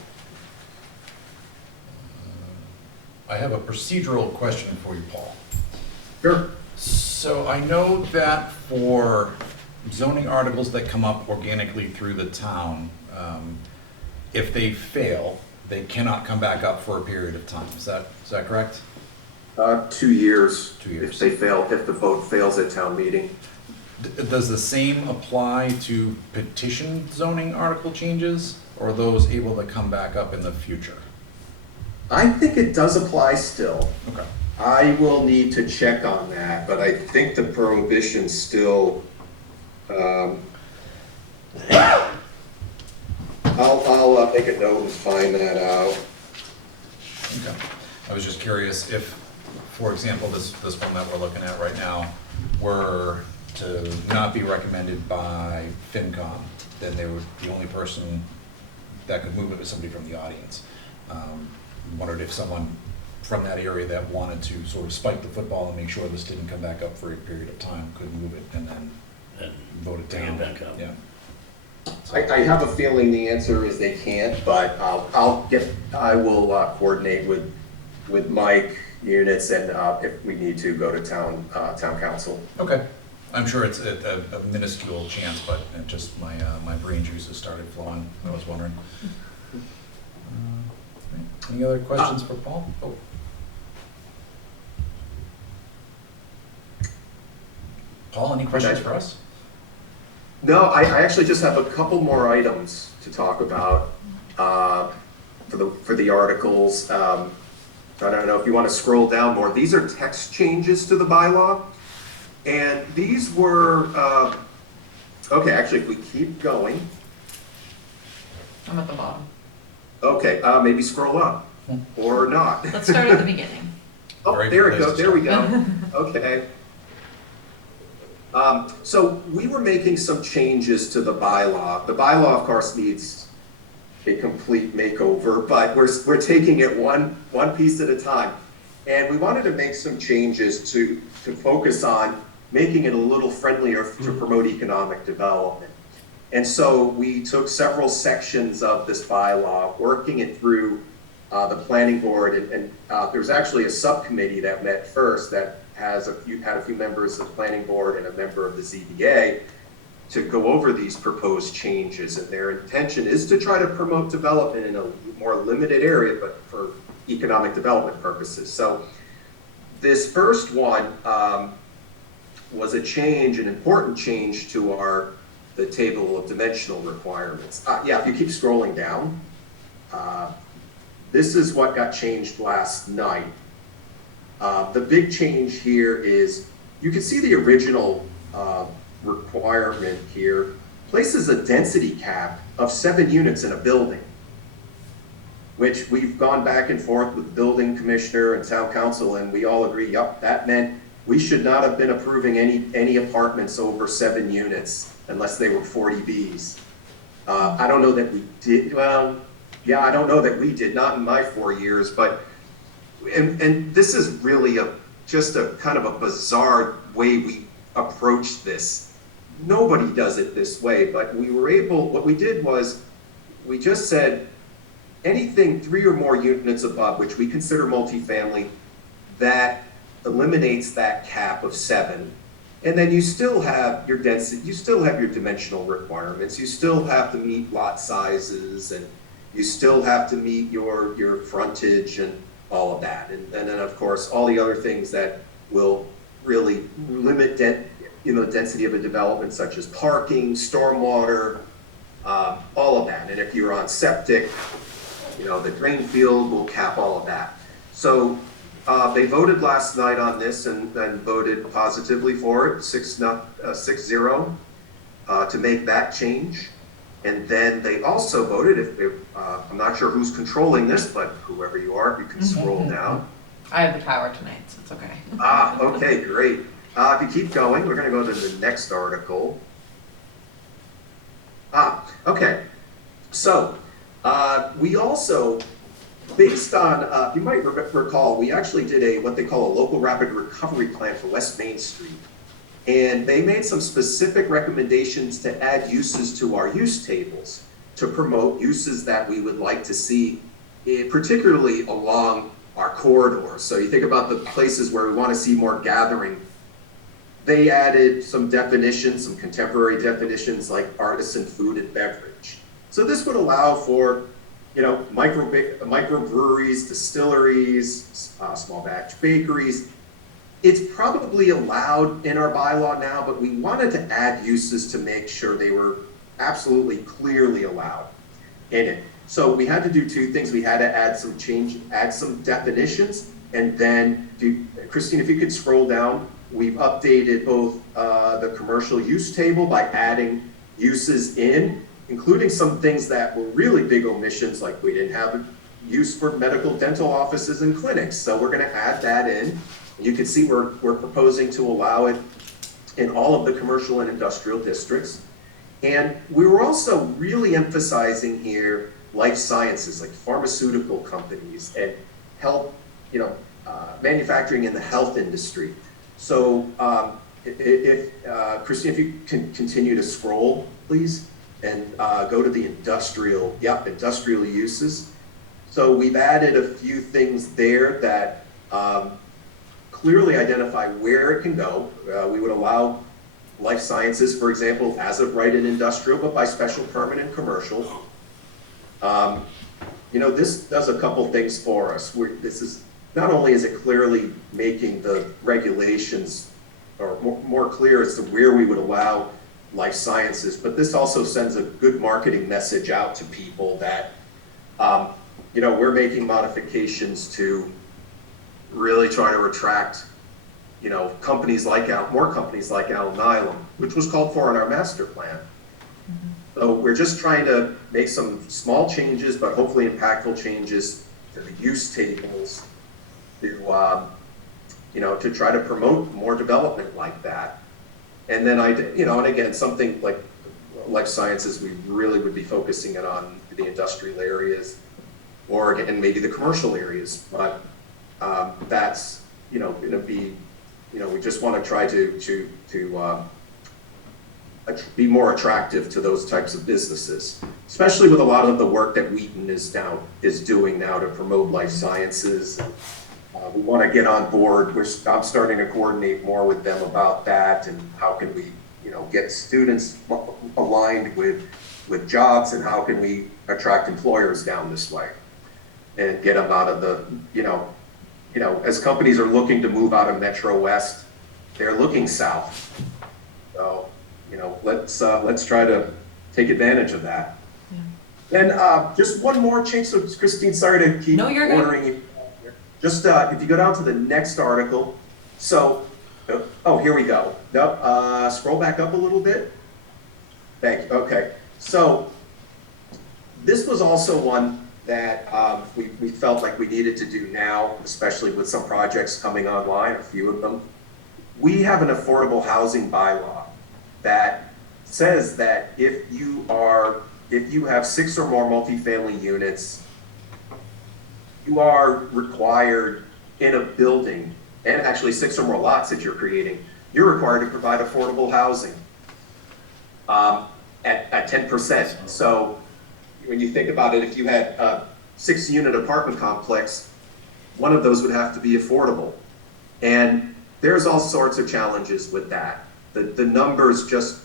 I have a procedural question for you, Paul. Sure. So I know that for zoning articles that come up organically through the town, if they fail, they cannot come back up for a period of time. Is that correct? 2 years. 2 years. If the vote fails at town meeting. Does the same apply to petition zoning article changes, or are those able to come back up in the future? I think it does apply still. Okay. I will need to check on that, but I think the prohibition still, I'll make a note and find that out. Okay. I was just curious if, for example, this one that we're looking at right now were to not be recommended by FinCom, then they would, the only person that could move it was somebody from the audience. Wondered if someone from that area that wanted to sort of spike the football and make sure this didn't come back up for a period of time could move it and then vote it down. Bring it back up. Yeah. I have a feeling the answer is they can't, but I will coordinate with Mike Units and if we need to go to town council. Okay. I'm sure it's a minuscule chance, but it just my brain juices started flowing. I was wondering. Any other questions for Paul? Oh. Paul, any questions for us? No, I actually just have a couple more items to talk about for the articles. I don't know if you want to scroll down more. These are text changes to the bylaw, and these were okay. Actually, if we keep going, I'm at the bottom. okay, maybe scroll up or not. Let's start at the beginning. Oh, there it goes. There we go. Okay. So we were making some changes to the bylaw. The bylaw, of course, needs a complete makeover, but we're taking it one piece at a time. And we wanted to make some changes to focus on making it a little friendlier to promote economic development. And so we took several sections of this bylaw, working it through the planning board, and there's actually a subcommittee that met first that had a few members of the planning board and a member of the ZBA to go over these proposed changes. And their intention is to try to promote development in a more limited area, but for economic development purposes. So this first one was a change, an important change to the table of dimensional requirements. Yeah, if you keep scrolling down, this is what got changed last night. The big change here is, you can see the original requirement here places a density cap of 7 units in a building, which we've gone back and forth with the building commissioner and town council, and we all agree, yep, that meant we should not have been approving any apartments over 7 units unless they were 40Bs. I don't know that we did, well, yeah, I don't know that we did, not in my 4 years, but, and this is really just a kind of a bizarre way we approach this. Nobody does it this way, but what we did was, we just said, anything 3 or more units above, which we consider multifamily, that eliminates that cap of 7. And then you still have your density, you still have your dimensional requirements, you still have to meet lot sizes, and you still have to meet your frontage and all of that. And then of course, all the other things that will really limit density of a development such as parking, stormwater, all of that. And if you're on septic, the drain field will cap all of that. So they voted last night on this and voted positively for it, 6-0, to make that change. And then they also voted, I'm not sure who's controlling this, but whoever you are, you can scroll down. I have the power tonight, so it's okay. Okay, great. If you keep going, we're going to go to the next article. Okay. So we also, based on, you might recall, we actually did what they call a local rapid recovery plan for West Main Street. And they made some specific recommendations to add uses to our use tables to promote uses that we would like to see, particularly along our corridors. So you think about the places where we want to see more gathering. They added some definitions, some contemporary definitions like artisan food and beverage. So this would allow for, microbreweries, distilleries, small batch bakeries. It's probably allowed in our bylaw now, but we wanted to add uses to make sure they were absolutely clearly allowed in it. So we had to do two things. We had to add some definitions, and then Christine, if you could scroll down, we've updated both the commercial use table by adding uses in, including some things that were really big omissions, like we didn't have a use for medical dental offices and clinics. So we're gonna add that in. You can see we're proposing to allow it in all of the commercial and industrial districts. And we were also really emphasizing here life sciences, like pharmaceutical companies and health, manufacturing in the health industry. So Christine, if you can continue to scroll, please, and go to the industrial uses. So we've added a few things there that clearly identify where it can go. We would allow life sciences, for example, as of right in industrial, but by special permit in commercial. This does a couple things for us. This is not only is it clearly making the regulations or more clear as to where we would allow life sciences, but this also sends a good marketing message out to people that we're making modifications to really try to attract more companies like Al-Nylon, which was called for in our master plan. So we're just trying to make some small changes, but hopefully impactful changes to the use tables to try to promote more development like that. And then and again, something like life sciences, we really would be focusing it on the industrial areas, or again, maybe the commercial areas. But that's going to be, we just want to try to be more attractive to those types of businesses, especially with a lot of the work that Wheaton is doing now to promote life sciences. We want to get on board. I'm starting to coordinate more with them about that, and how can we, get students aligned with jobs, and how can we attract employers down this way and get them out of the, as companies are looking to move out of Metro West, they're looking south. So, let's try to take advantage of that. Yeah. Then just one more change. So Christine, sorry to keep ordering you. Just if you go down to the next article. So, here we go. No, scroll back up a little bit. Thank you. Okay. So this was also one that we felt like we needed to do now, especially with some projects coming online, a few of them. We have an affordable housing bylaw that says that if you have 6 or more multifamily units, you are required in a building, and actually 6 or more lots that you're creating, you're required to provide affordable housing at 10%. So when you think about it, if you had a 6-unit apartment complex, one of those would have to be affordable. And there's all sorts of challenges with that. The numbers just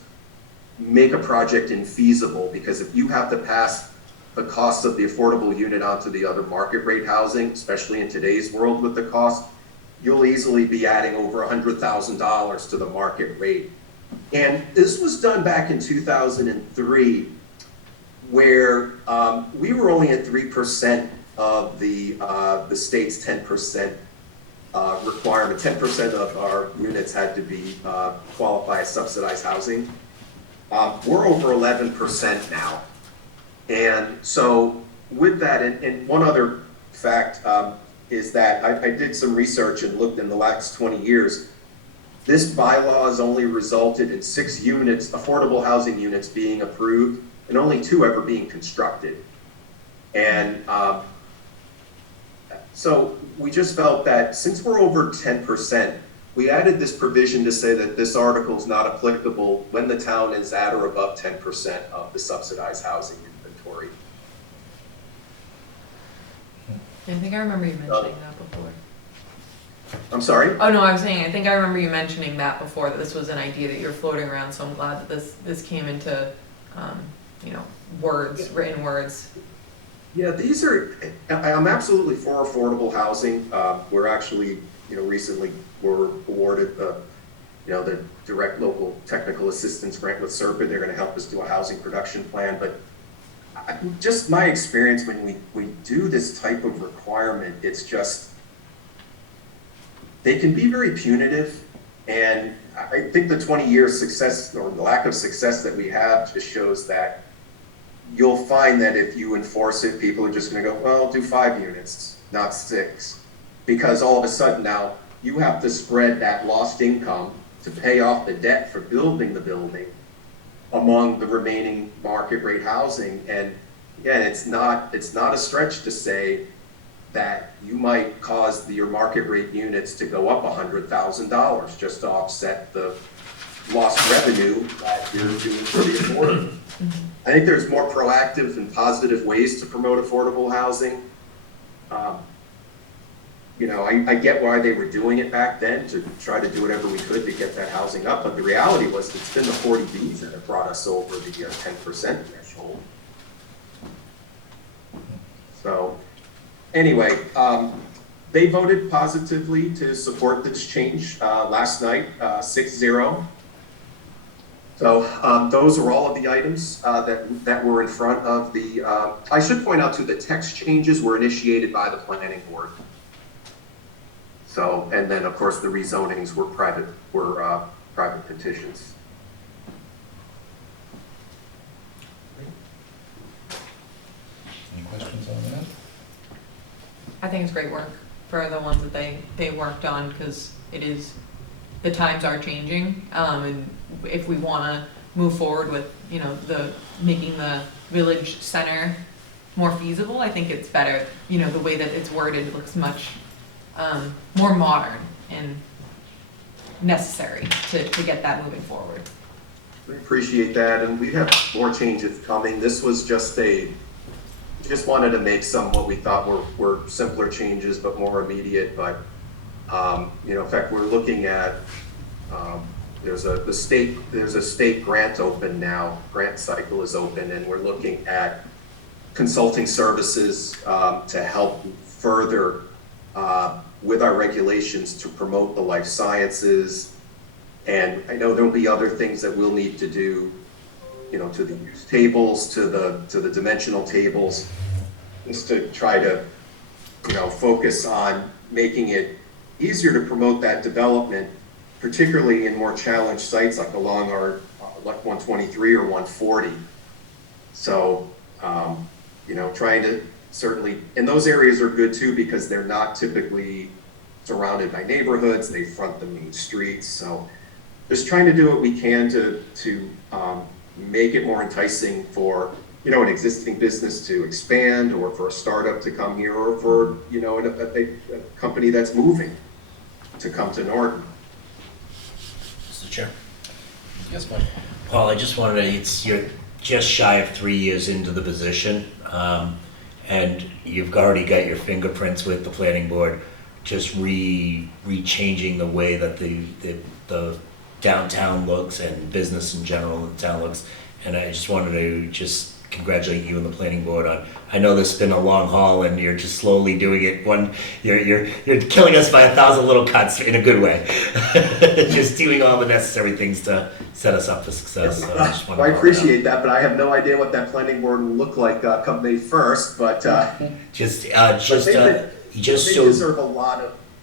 make a project infeasible, because if you have to pass the cost of the affordable unit onto the other market rate housing, especially in today's world with the cost, you'll easily be adding over $100,000 to the market rate. And this was done back in 2003, where we were only at 3% of the state's 10% requirement. 10% of our units had to be qualify as subsidized housing. We're over 11% now. And so with that, and one other fact is that I did some research and looked in the last 20 years. This bylaw has only resulted in 6 units, affordable housing units being approved, and only 2 ever being constructed. And so we just felt that since we're over 10%, we added this provision to say that this article is not applicable when the town is at or above 10% of the subsidized housing inventory. I think I remember you mentioning that before. I'm sorry? Oh, no, I was saying, I think I remember you mentioning that before, that this was an idea that you're floating around, so I'm glad that this came into, you know, written words. Yeah, these are, I'm absolutely for affordable housing. We're actually, you know, recently were awarded the, you know, the direct local technical assistance grant with SERPA. They're gonna help us do a housing production plan, but just my experience when we do this type of requirement, it's just, they can be very punitive. And I think the 20-year success or the lack of success that we have just shows that you'll find that if you enforce it, people are just gonna go, well, do 5 units, not 6. Because all of a sudden now, you have to spread that lost income to pay off the debt for building the building among the remaining market rate housing. And again, it's not a stretch to say that you might cause your market rate units to go up $100,000 just to offset the lost revenue that you're doing for the affordable. I think there's more proactive and positive ways to promote affordable housing. You know, I get why they were doing it back then, to try to do whatever we could to get that housing up, but the reality was it's been the 40Bs that have brought us over the 10% threshold. So anyway, they voted positively to support this change last night, 6-0. So those are all of the items that were in front of the, I should point out too, the text changes were initiated by the planning board. So, and then of course the rezonings were private petitions. Any questions on that? I think it's great work for the ones that they worked on, because it is, the times are changing, and if we want to move forward with, you know, making the village center more feasible, I think it's better, you know, the way that it's worded looks much more modern and necessary to get that moving forward. We appreciate that, and we have more changes coming. This was just just wanted to make some what we thought were simpler changes, but more immediate. But you know, in fact, we're looking at there's a state grant open now. Grant cycle is open, and we're looking at consulting services to help further with our regulations to promote the life sciences. And I know there'll be other things that we'll need to do, you know, to the use tables, to the dimensional tables, just to try to, you know, focus on making it easier to promote that development, particularly in more challenged sites like along our like 123 or 140. So, you know, trying to certainly, and those areas are good too because they're not typically surrounded by neighborhoods, they front the main streets. So just trying to do what we can to make it more enticing for, you know, an existing business to expand, or for a startup to come here, or for, you know, a company that's moving to come to Norton. Mr. Chair. Yes, Mike. Paul, I just wanted to, you're just shy of 3 years into the position, and you've already got your fingerprints with the planning board, just re-changing the way that the downtown looks and business in general in the town looks. And I just wanted to just congratulate you and the planning board on, I know this has been a long haul and you're just slowly doing it you're killing us by 1,000 little cuts in a good way. Just doing all the necessary things to set us up for success. So I just wanna I appreciate that, but I have no idea what that planning board will look like come May 1st, but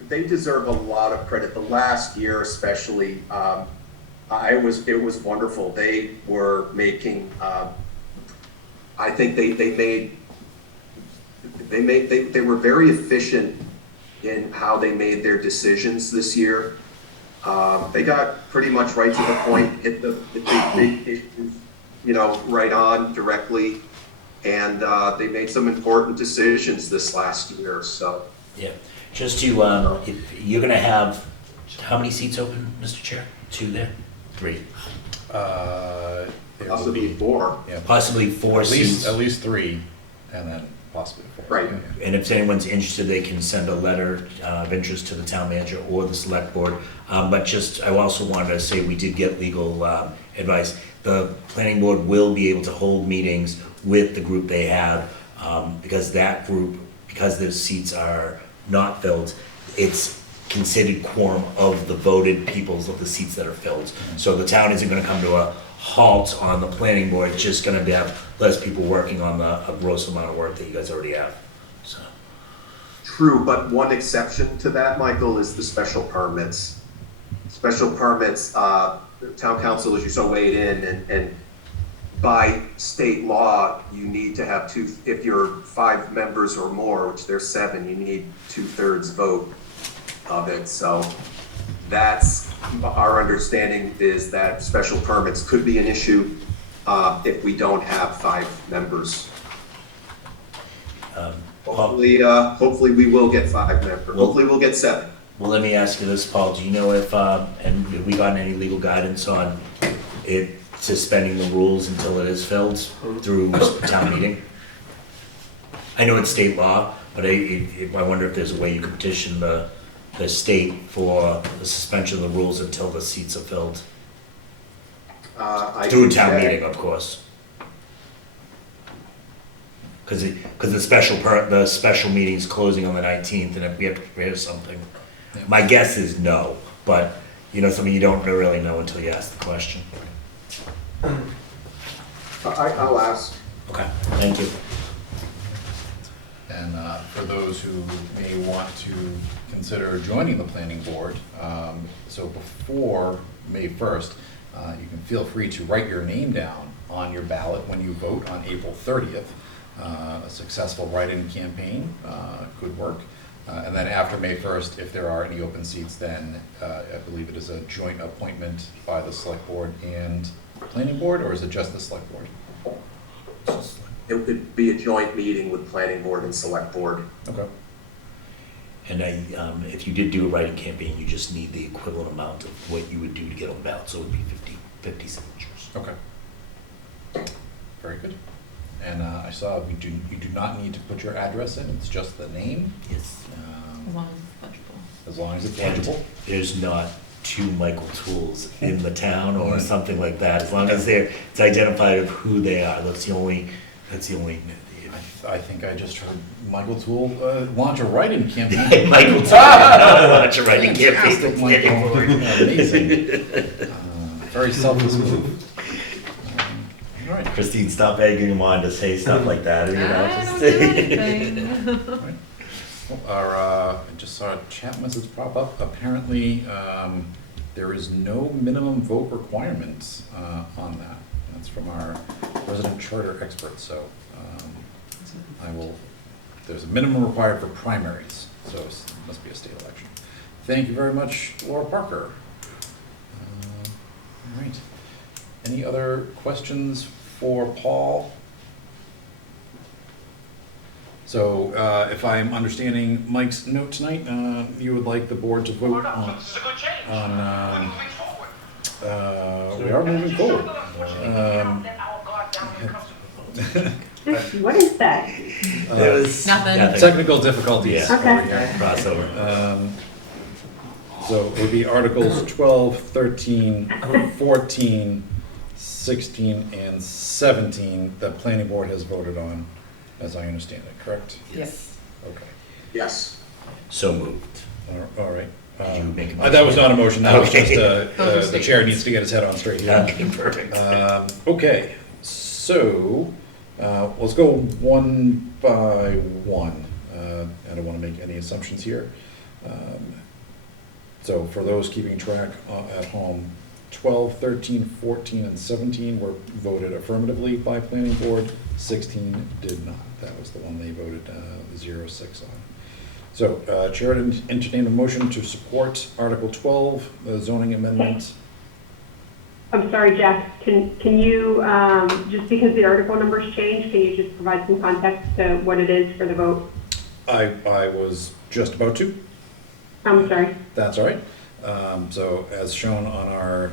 they deserve a lot of credit. The last year especially, it was wonderful. They were making, I think they were very efficient in how they made their decisions this year. They got pretty much right to the point, hit the big issues, right on directly, and they made some important decisions this last year. So yeah, just to if you're gonna have how many seats open, Mr. Chair? 2 there, 3. Possibly 4. Yeah, possibly 4 seats. At least 3, and then possibly 4. Right. And if anyone's interested, they can send a letter of interest to the town manager or the select board. But just, I also wanted to say we did get legal advice. The planning board will be able to hold meetings with the group they have, because that group, because those seats are not filled, it's considered quorum of the voted peoples of the seats that are filled. So the town isn't gonna come to a halt on the planning board, it's just gonna have less people working on a gross amount of work that you guys already have, so. true, but one exception to that, Michael, is the special permits. Special permits, town council, as you saw, weighed in, and by state law, you need to have if you're 5 members or more, which there's 7, you need 2/3 vote of it. So that's our understanding, is that special permits could be an issue if we don't have 5 members. Hopefully we will get 5 members. Hopefully we'll get 7. Well, let me ask you this, Paul, do you know if, and have we gotten any legal guidance on it suspending the rules until it is filled through town meeting? I know it's state law, but I wonder if there's a way you could petition the state for the suspension of the rules until the seats are filled. Through town meeting, of course. Because the special meeting's closing on the 19th, and if we have to prepare something. My guess is no, but something you don't really know until you ask the question. I'll ask. Okay, thank you. And for those who may want to consider joining the planning board, so before May 1st, you can feel free to write your name down on your ballot when you vote on April 30th. A successful write-in campaign could work. And then after May 1st, if there are any open seats, then I believe it is a joint appointment by the select board and planning board, or is it just the select board? It would be a joint meeting with planning board and select board. Okay. And if you did do a write-in campaign, you just need the equivalent amount of what you would do to get on the ballot, so it would be 50 signatures. Okay. Very good. And I saw you do not need to put your address in, it's just the name? Yes. As long as it's legible. As long as it's And legible? there's not 2 Michael Tools in the town or something like that, as long as it's identified of who they are, that's the only. I think I just heard Michael Toole launch a write-in campaign. Michael Toole launch a write-in campaign. Fantastic, Michael. Amazing. Very selfless move. All right. Christine, stop egging him on to say stuff like that. I don't do anything. Well, I just saw a chat message pop up. Apparently, there is no minimum vote requirements on that. That's from our resident charter expert. So there's a minimum required for primaries. So it must be a state election. Thank you very much, Laura Parker. All right. Any other questions for Paul? So if I'm understanding Mike's note tonight, you would like the board to vote on we are moving forward. What is that? There was Nothing. Technical difficulties. Yeah. Over here. Crossover. So it would be Articles 12, 13, 14, 16, and 17 that planning board has voted on, as I understand it, correct? Yes. Okay, Yes. So moved. all right. Did you make a That motion? was not a motion, that was just, Those are the chair needs to get his head on straight here. Okay, perfect. Okay, so, let's go one by one. I don't want to make any assumptions here. So for those keeping track at home, 12, 13, 14, and 17 were voted affirmatively by planning board, 16 did not. That was the one they voted 0-6 on. So, Chair would entertain a motion to support Article 12, the zoning amendment. I'm sorry, Jack, can you, just because the article numbers changed, can you just provide some context to what it is for the vote? I was just about to. I'm sorry. That's all right. So as shown on our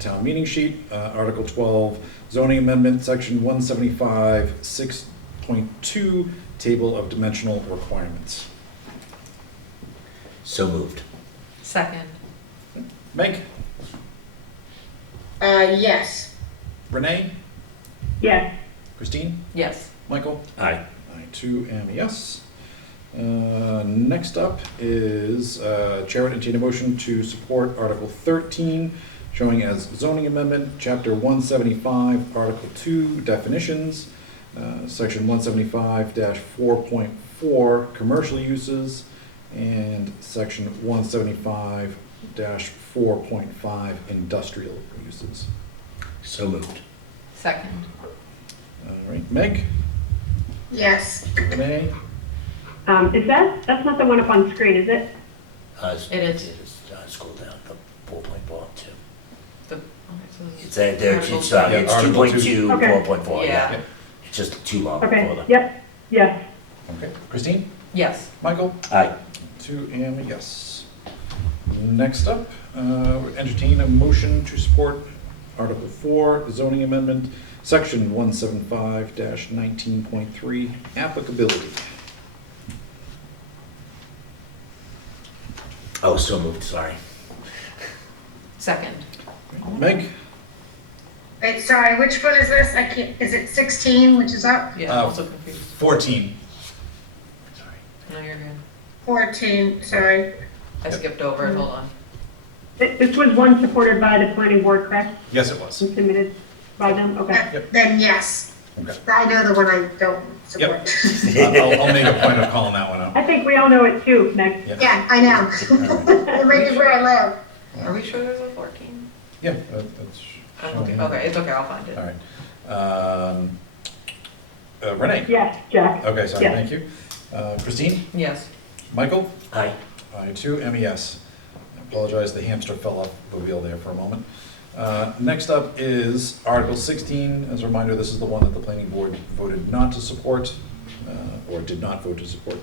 town meeting sheet, Article 12, zoning amendment, section 175, 6.2, table of dimensional requirements. So moved. Second. Meg? Yes. Renee? Yes. Christine? Yes. Michael? Aye. I too am a yes. Next up is Chair would entertain a motion to support Article 13, showing as zoning amendment, Chapter 175, Article 2, definitions, Section 175-4.4, commercial uses, and Section 175-4.5, industrial uses. So moved. Second. All right, Meg, Yes. Renee, That's not the one up on screen, is it? It is. Scroll down, the 4.4 too. Okay, so It's there, it's Yeah, Article 2.2, Okay. 4.4, Yeah. yeah. It's just too long Okay, for the. yep, yes. okay, Christine, Yes. Michael, Aye. two am a yes. Next up, entertain a motion to support Article 4, zoning amendment, Section 175-19.3, applicability. Oh, so moved, sorry. Second. Meg? Wait, sorry, which one is this? I can't, is it 16, which is up? Yeah, I'm also confused. 14. Sorry. No, you're good. 14, sorry. I skipped over it, hold on. This was one supported by the planning board, correct? Yes, it was. And submitted by them, okay. Then yes. Okay. I know the one I don't support. I'll make a point of calling that one out. I think we all know it too, Meg. Yeah, I know. It might be where I live. Are we sure there's a 14? Yeah, that's. Okay, okay, it's okay, I'll find it. All right. Renee? Yes, Jack. Okay, sorry, Yes. thank you. Christine? Yes. Michael? Aye. I too am a yes. I apologize, the hamster fell off the wheel there for a moment. Next up is Article 16. As a reminder, this is the one that the planning board voted not to support, or did not vote to support.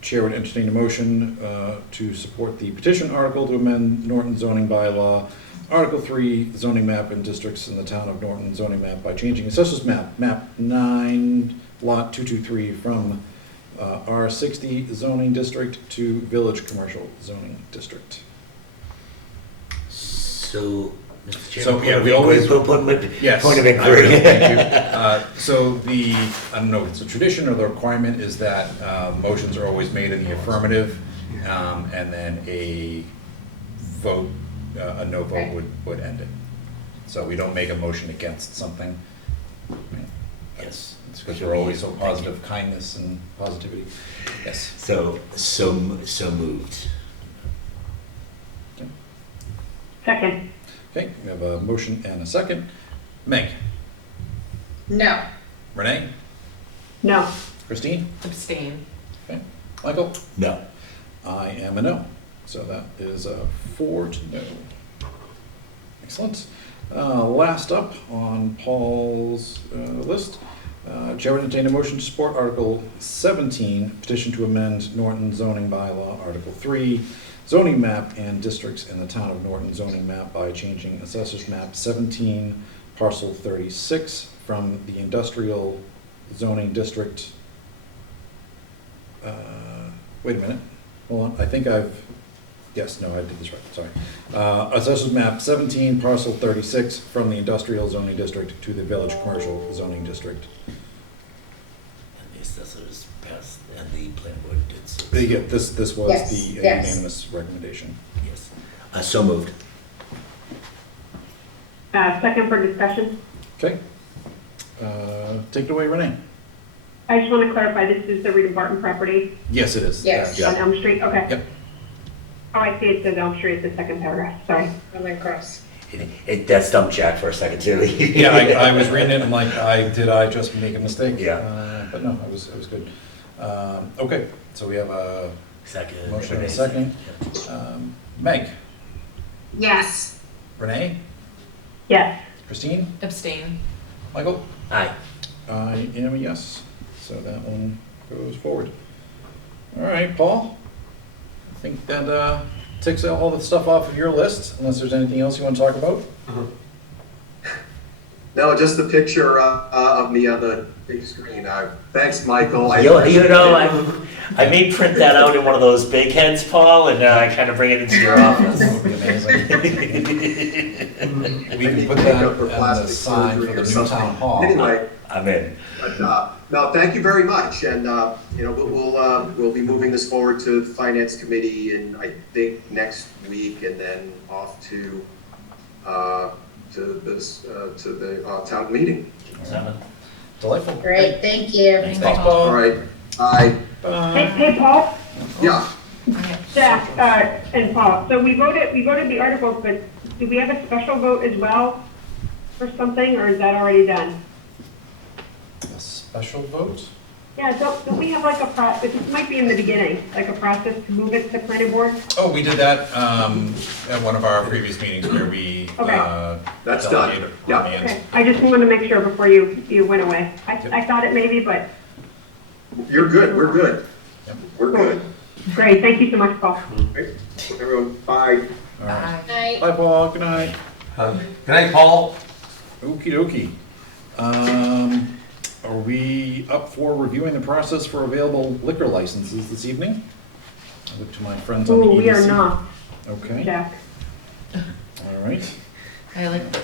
Chair would entertain a motion to support the petition article to amend Norton zoning bylaw, Article 3, zoning map and districts in the town of Norton zoning map by changing assessors map, map 9, lot 223 from R60 zoning district to village commercial zoning district. So, Mr. So, Chairman. yeah, we always- Yes. Point of I inquiry. will, thank you. So the, I don't know if it's a tradition or the requirement is that motions are always made in the affirmative, and then a vote, a no vote would end it. So we don't make a motion against something. Yes. It's because we're always so positive, kindness and positivity. Yes. So moved. Second. Okay, we have a motion and a second. Meg? No. Renee? No. Christine? Abstain. Okay. Michael? No. I am a no. So that is a 4 to no. Excellent. Last up on Paul's list, Chair would entertain a motion to support Article 17, petition to amend Norton zoning bylaw, Article 3, zoning map and districts in the town of Norton zoning map by changing assessors map 17, parcel 36 from the industrial zoning district. Wait a minute. Hold on. I think I've Yes, no, I did this right, sorry. Assessors map 17, parcel 36, from the industrial zoning district to the village commercial zoning district. And the assessors passed, and the planning board did so. Yeah, this was Yes, the yes. unanimous recommendation. Yes. So moved. Second for discussion. Okay. Take it away, Renee. I just want to clarify, this is the Rita Barton property Yes, it is. Yes. Yeah. on Elm Street? Okay. Yep. Oh, I see it says Elm Street, the second paragraph, sorry. I went across. That stumped Jack for a second too. Yeah, I was reading it and like, did I just make a mistake? Yeah. But no, it was good. Okay, so we have a Second. motion and a second. Meg, Yes. Renee, Yes. Christine, Abstain. Michael? Aye. I am a yes, so that one goes forward. All right, Paul, I think that takes all the stuff off of your list, unless there's anything else you want to talk about? No, just the picture of me on the big screen. Thanks, Michael. You know, I may print that out in one of those big heads, Paul, and kind of bring it into your office. That would be amazing. We can put that on the sign for the new town hall. Anyway, I'm in. but no, thank you very much, and you know, we'll be moving this forward to the Finance Committee in, I think, next week, and then off to the town meeting. Delightful. Great, thank you. Thanks, All Paul. right, bye. Hey, Paul, Yeah. Jack, and Paul, so we voted the articles, but do we have a special vote as well for something, or is that already done? A special vote? Yeah, don't we have like a process, this might be in the beginning, like a process to move it to planning board? Oh, we did that at one of our previous meetings where we Okay. That's done. delegated Yeah. our hands. Okay, I just wanted to make sure before you went away. I thought it maybe, but You're good, we're good. Yep. We're good. great, thank you so much, Paul. Right. Everyone, bye. All right. Night. Bye, Paul. Good night. Good night, Paul. Okey dokey. Are we up for reviewing the process for available liquor licenses this evening? I look to my friends on the EDC. Ooh, we are not, Okay, Jack. all right. I like the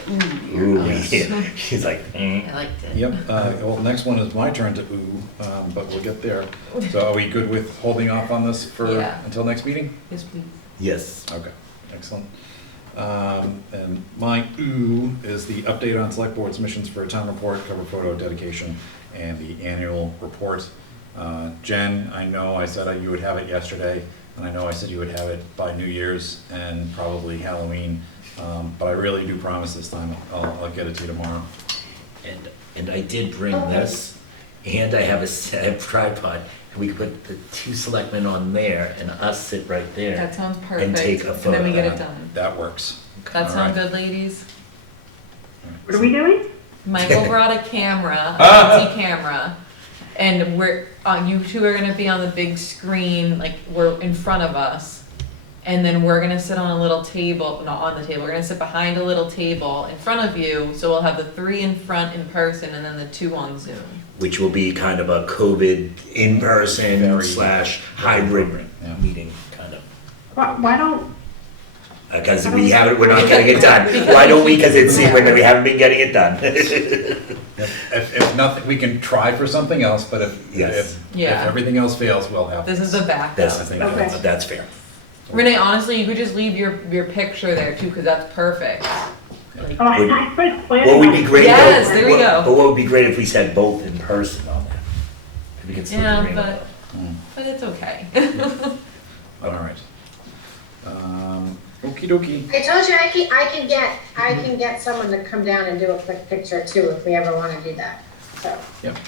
ooh. Ooh, Yes. yeah. She's like, I liked it. Yep, well, next one is my turn to ooh, but we'll get there. So are we good with holding off on this for, Yeah. until next meeting? Yes, please. yes. Okay, excellent. And my ooh is the update on select board submissions for a town report, cover photo, dedication, and the annual report. Jen, I know I said you would have it yesterday, and I know I said you would have it by New Year's and probably Halloween, but I really do promise this time I'll get it to you tomorrow. And I did bring this, and I have a tripod, and we could put the two selectmen on there, and us sit right there. That sounds perfect. And take a And then we photo. get it done. That works. That All sound right. good, ladies? What are we doing? Michael brought a camera, a fancy camera, and you two are gonna be on the big screen, like, we're in front of us. And then we're gonna sit on a little table, not on the table, we're gonna sit behind a little table in front of you, so we'll have the 3 in front in person and then the 2 on Zoom. Which will be kind of a COVID in-person Very- / hybrid Yeah. meeting, kind of. Why don't, Because we're not getting it done. Why don't we? Because we haven't been getting it done. If nothing, we can try for something else, but if Yes. Yeah. everything else fails, we'll have. This is the backup. That's, I think Okay. that's fair. Renee, honestly, you could just leave your picture there too, because that's perfect. Like, oh, I was planning. What would be great? Yes, though- there we go. But what would be great if we said both in person on that? We could still yeah, agree on but it's okay. All right. Okey dokey. I told you I can get someone to come down and do a quick picture too, if we ever wanna do that, so.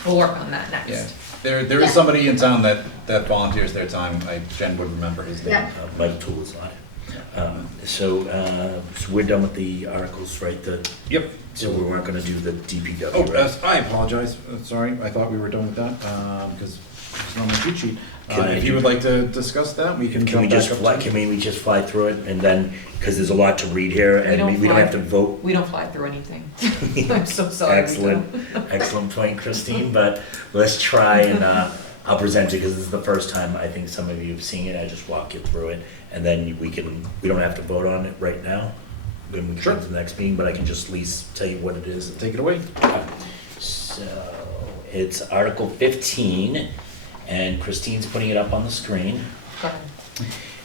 We'll work on that next. Yeah, there is Yeah. somebody in town that volunteers their time. Jen would remember his name. Yeah. Mike Toole is on it. So we're done with the articles, right? Yep. So we weren't gonna do the DPW, Oh, right? I apologize. Sorry, I thought we were done with that because it's on the cheat sheet. Can If you would like to discuss that, we can. Can we jump just back up fly, to- can we just fly through it and then, because there's a lot to read here and we don't fly- have to vote? We don't fly through anything. I'm so sorry. we Excellent, excellent point, Christine, but let's try and, I'll present it because this is the first time I think some of you have seen it. I just walk you through it, and then we don't have to vote on it right now. Then we can Sure. go to the next meeting, but I can just at least tell you what it is. Take it away. So it's Article 15, and Christine's putting it up on the screen. Go ahead.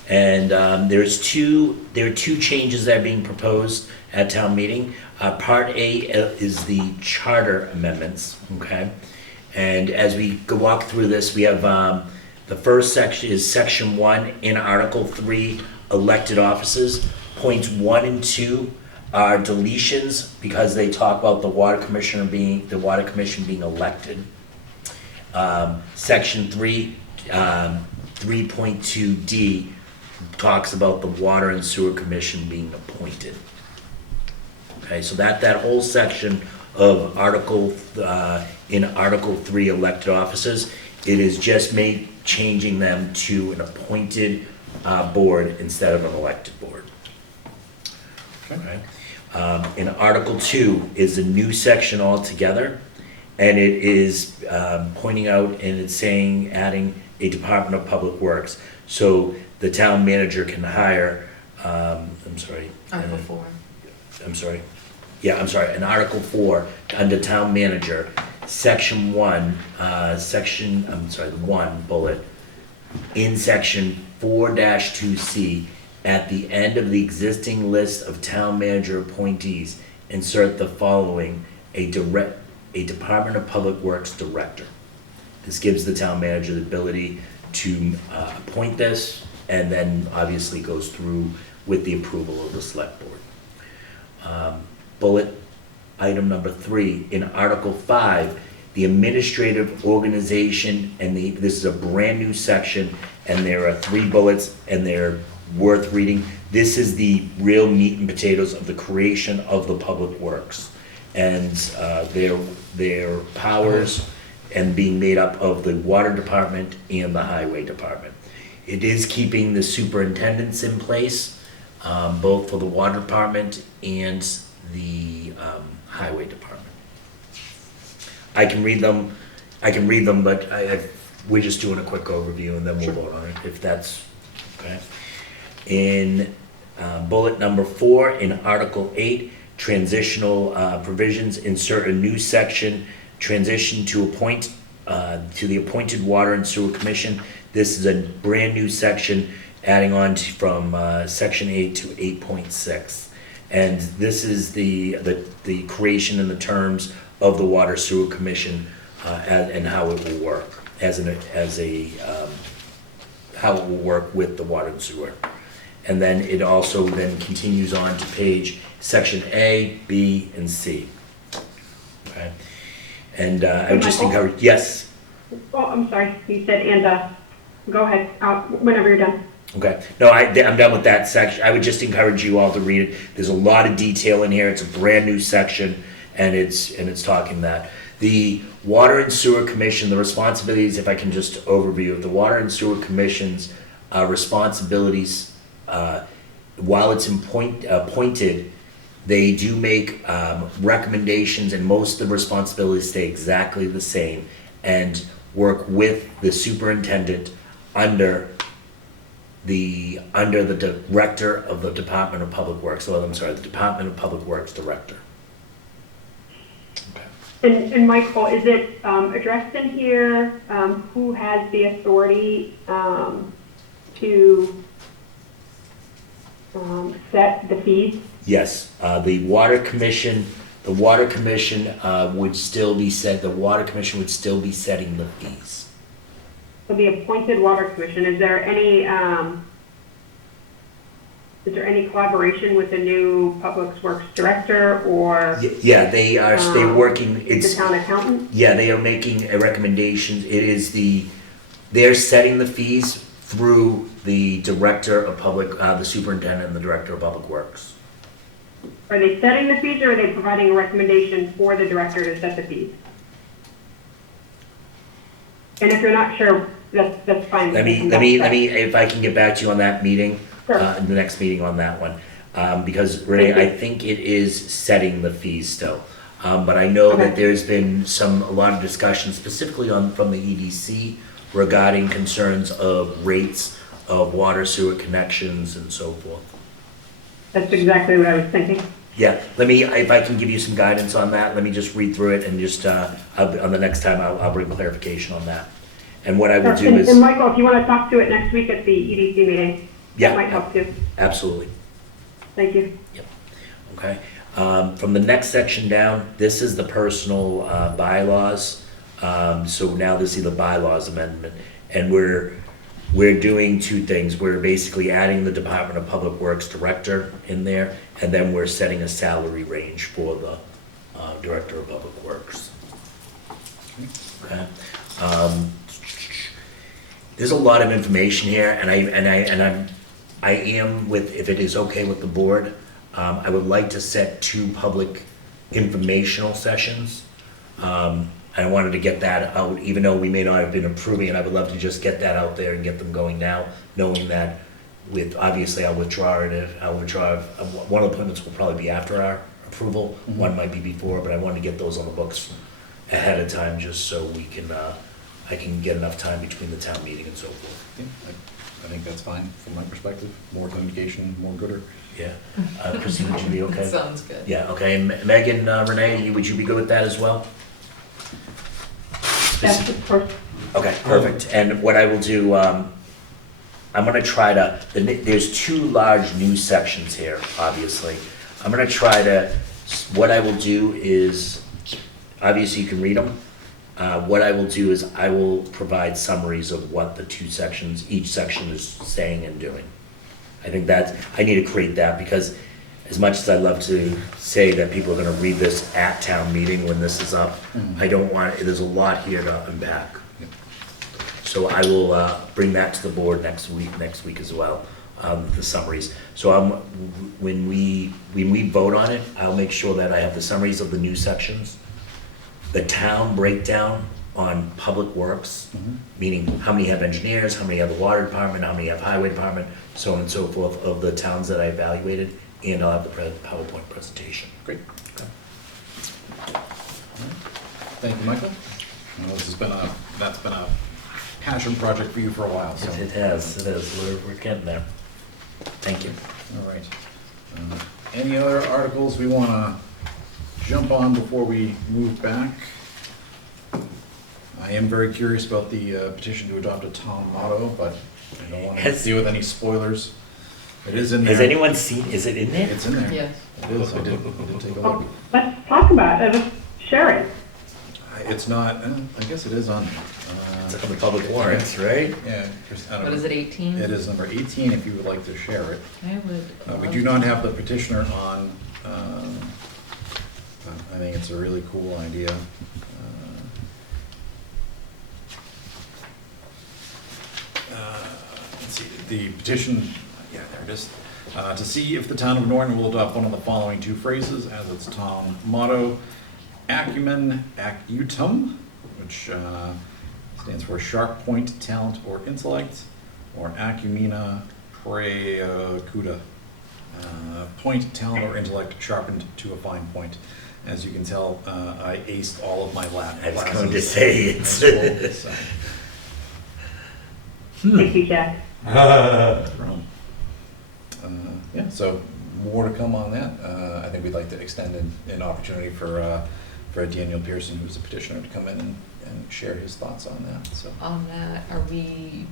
And there are two changes that are being proposed at town meeting. Part A is the charter amendments, okay? And as we walk through this, we have the first section is Section 1 in Article 3, elected offices. Points 1 and 2 are deletions because they talk about the water commission being elected. Section 3, 3.2D talks about the water and sewer commission being appointed. Okay, so that whole section of in Article 3 elected offices, it is just changing them to an appointed board instead of an elected board. Okay. In Article 2 is a new section altogether, and it is pointing out and it's saying adding a Department of Public Works. So the town manager can hire, Article 4. In Article 4, under town manager, Section 1, the 1 bullet, in Section 4-2C, at the end of the existing list of town manager appointees, insert the following, a Department of Public Works director. This gives the town manager the ability to appoint this, and then obviously goes through with the approval of the select board. Bullet item number 3, in Article 5, the administrative organization, and this is a brand new section, and there are 3 bullets, and they're worth reading. This is the real meat and potatoes of the creation of the public works, and their powers, and being made up of the water department and the highway department. It is keeping the superintendents in place, both for the water department and the highway department. I can read them, but we're just doing a quick overview and then we'll vote on it, if that's okay. In bullet number 4, in Article 8, transitional provisions, insert a new section, transition to the appointed water and sewer commission. This is a brand new section adding on from Section 8 to 8.6. And this is the creation and the terms of the water sewer commission and how it will work how it will work with the water and sewer. And then it also then continues on to Section A, B, and C. Okay. And I would just encourage, yes? Oh, I'm sorry, you said go ahead, whenever you're done. Okay, no, I'm done with that section. I would just encourage you all to read it. There's a lot of detail in here. It's a brand new section, and it's talking that. The Water and Sewer Commission, the responsibilities, if I can just overview, the Water and Sewer Commission's responsibilities, while it's appointed, they do make recommendations, and most of the responsibilities stay exactly the same, and work with the superintendent under the director of the Department of Public Works. So the Department of Public Works director. Okay. And Michael, is it addressed in here who has the authority to set the fees? Yes, the Water Commission would still be setting the fees. So the appointed water commission, is there any collaboration with the new public works director or? Yeah, they're working, the town accountant? Yeah, they are making a recommendation. They're setting the fees through the director of the superintendent and the director of public works. Are they setting the fees or are they providing a recommendation for the director to set the fees? And if you're not sure, that's fine. Let me, if I can get back to you on that meeting, Sure. the next meeting on that one. Because Renee, I think it is setting the fees still. But I know that there's been a lot of discussion specifically from the EDC regarding concerns of rates of water sewer connections and so forth. That's exactly what I was thinking. Yeah, let me, if I can give you some guidance on that, let me just read through it and just, on the next time, I'll bring clarification on that. And what I will do And is, Michael, if you want to talk to it next week at the EDC meeting, that might yeah, help too. absolutely. Thank you. Okay, from the next section down, this is the personal bylaws. So now this is the bylaws amendment, and we're doing two things. We're basically adding the Department of Public Works Director in there, and then we're setting a salary range for the Director of Public Works. Okay. There's a lot of information here, and I am with, if it is okay with the board, I would like to set 2 public informational sessions. I wanted to get that out, even though we may not have been approving it, I would love to just get that out there and get them going now, knowing that with, obviously I'll withdraw it, one of the appointments will probably be after our approval, one might be before, but I want to get those on the books ahead of time, just so we can, I can get enough time between the town meeting and so forth. Yeah, I think that's fine from my perspective. More communication, more gooder. Yeah. Christine, would you be okay? Sounds good. Yeah, okay. Megan, Renee, would you be good with that as well? That's of course. Okay, perfect. And what I will do, I'm gonna try to, there's 2 large new sections here, obviously. I'm gonna try to, what I will do is, obviously you can read them. What I will do is I will provide summaries of what the 2 sections, each section is saying and doing. I think that, I need to create that, because as much as I'd love to say that people are gonna read this at town meeting when this is up, I don't want, there's a lot here to unpack. So I will bring that to the board next week as well, the summaries. So when we vote on it, I'll make sure that I have the summaries of the new sections, the town breakdown on public works, meaning how many have engineers, how many have the water department, how many have highway department, so on and so forth, of the towns that I evaluated, and I'll have the PowerPoint presentation. Great. Thank you, Michael. Well, that's been a passion project for you for a while, so. It has, we're getting there. Thank you. All right. Any other articles we want to jump on before we move back? I am very curious about the petition to adopt a town motto, but I don't want to deal with any spoilers. It is in there. Has anyone seen, is it in there? It's in there. Yes. It is, I did take a look. Let's talk about it. Let's share it. It's not, I guess it is on there. It's on the public warrants, right? Yeah. I don't What know. is it, 18? It is number 18 if you would like to share it. I would. We do not have the petitioner on. I think it's a really cool idea. Let's see, the petition, yeah, there it is. To see if the town of Norton will adopt one of the following 2 phrases as its town motto: acumen acutum, which stands for sharp point, talent, or intellect, or acumina praecuta, point, talent, or intellect sharpened to a fine point. As you can tell, I aced all of my Latin I was classes. going to say it's. So. Thank you, Jack. Yeah, so more to come on that. I think we'd like to extend an opportunity for Daniel Pearson, who's a petitioner, to come in and share his thoughts on that, so. On that, are we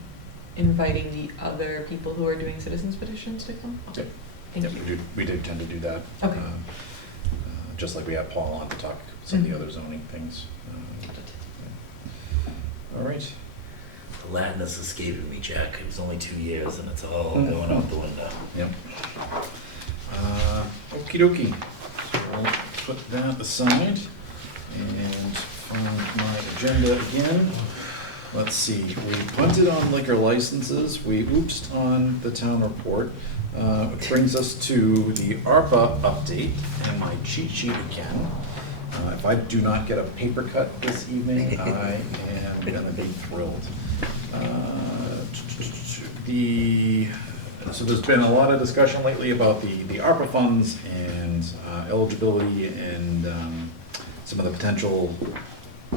inviting the other people who are doing citizens petitions to come? Yep. Thank Yep, you. we do tend to do that. Okay. Just like we had Paul on to talk some of the other zoning things. Got it. All right. The Latin is escaping me, Jack. It was only 2 years and it's all going out the window. Yep. Okie dokie. I'll put that aside and find my agenda again. Let's see, we punted on liquor licenses, we oopsed on the town report, which brings us to the Arpa update and my cheat sheet again. If I do not get a paper cut this evening, I am gonna be thrilled. So there's been a lot of discussion lately about the Arpa funds and eligibility and some of the potential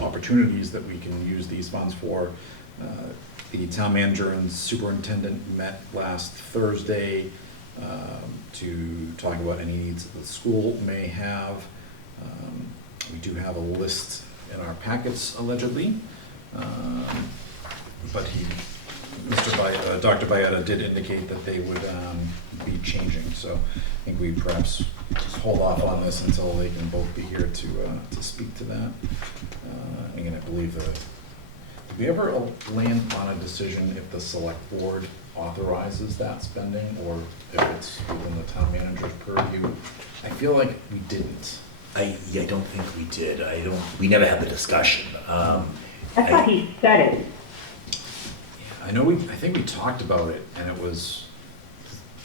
opportunities that we can use these funds for. The town manager and superintendent met last Thursday to talk about any needs that the school may have. We do have a list in our packets allegedly, but Dr. Byetta did indicate that they would be changing, so I think we perhaps just hold off on this until they can both be here to speak to that. Again, I believe did we ever land on a decision if the select board authorizes that spending or if it's within the town manager's purview? I feel like we didn't. I don't think we did. We never had the discussion. I thought he said it. I know I think we talked about it, and it was,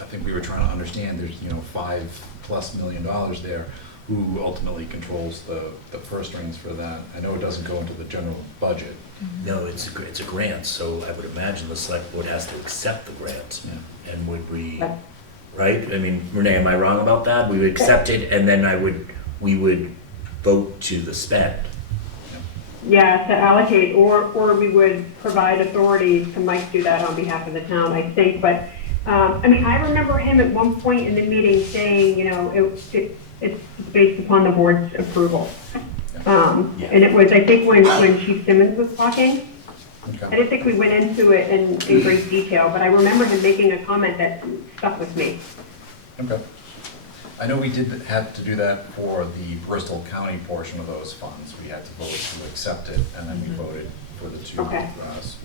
I think we were trying to understand there's, $5+ million there. Who ultimately controls the purse strings for that? I know it doesn't go into the general budget. No, it's a grant, so I would imagine the select board has to accept the grant. Yeah. And would we, right? I mean, Renee, am I wrong about that? We would accept it, and then we would vote to the spend. Yeah, to allocate, or we would provide authority to Mike do that on behalf of the town, I think. But, I remember him at one point in the meeting saying, it's based upon the board's approval. And it was, I think, when Chief Simmons was talking. Okay. I didn't think we went into it in great detail, but I remember him making a comment that stuck with me. Okay. I know we did have to do that for the Bristol County portion of those funds. We had to vote to accept it, and then we voted for the two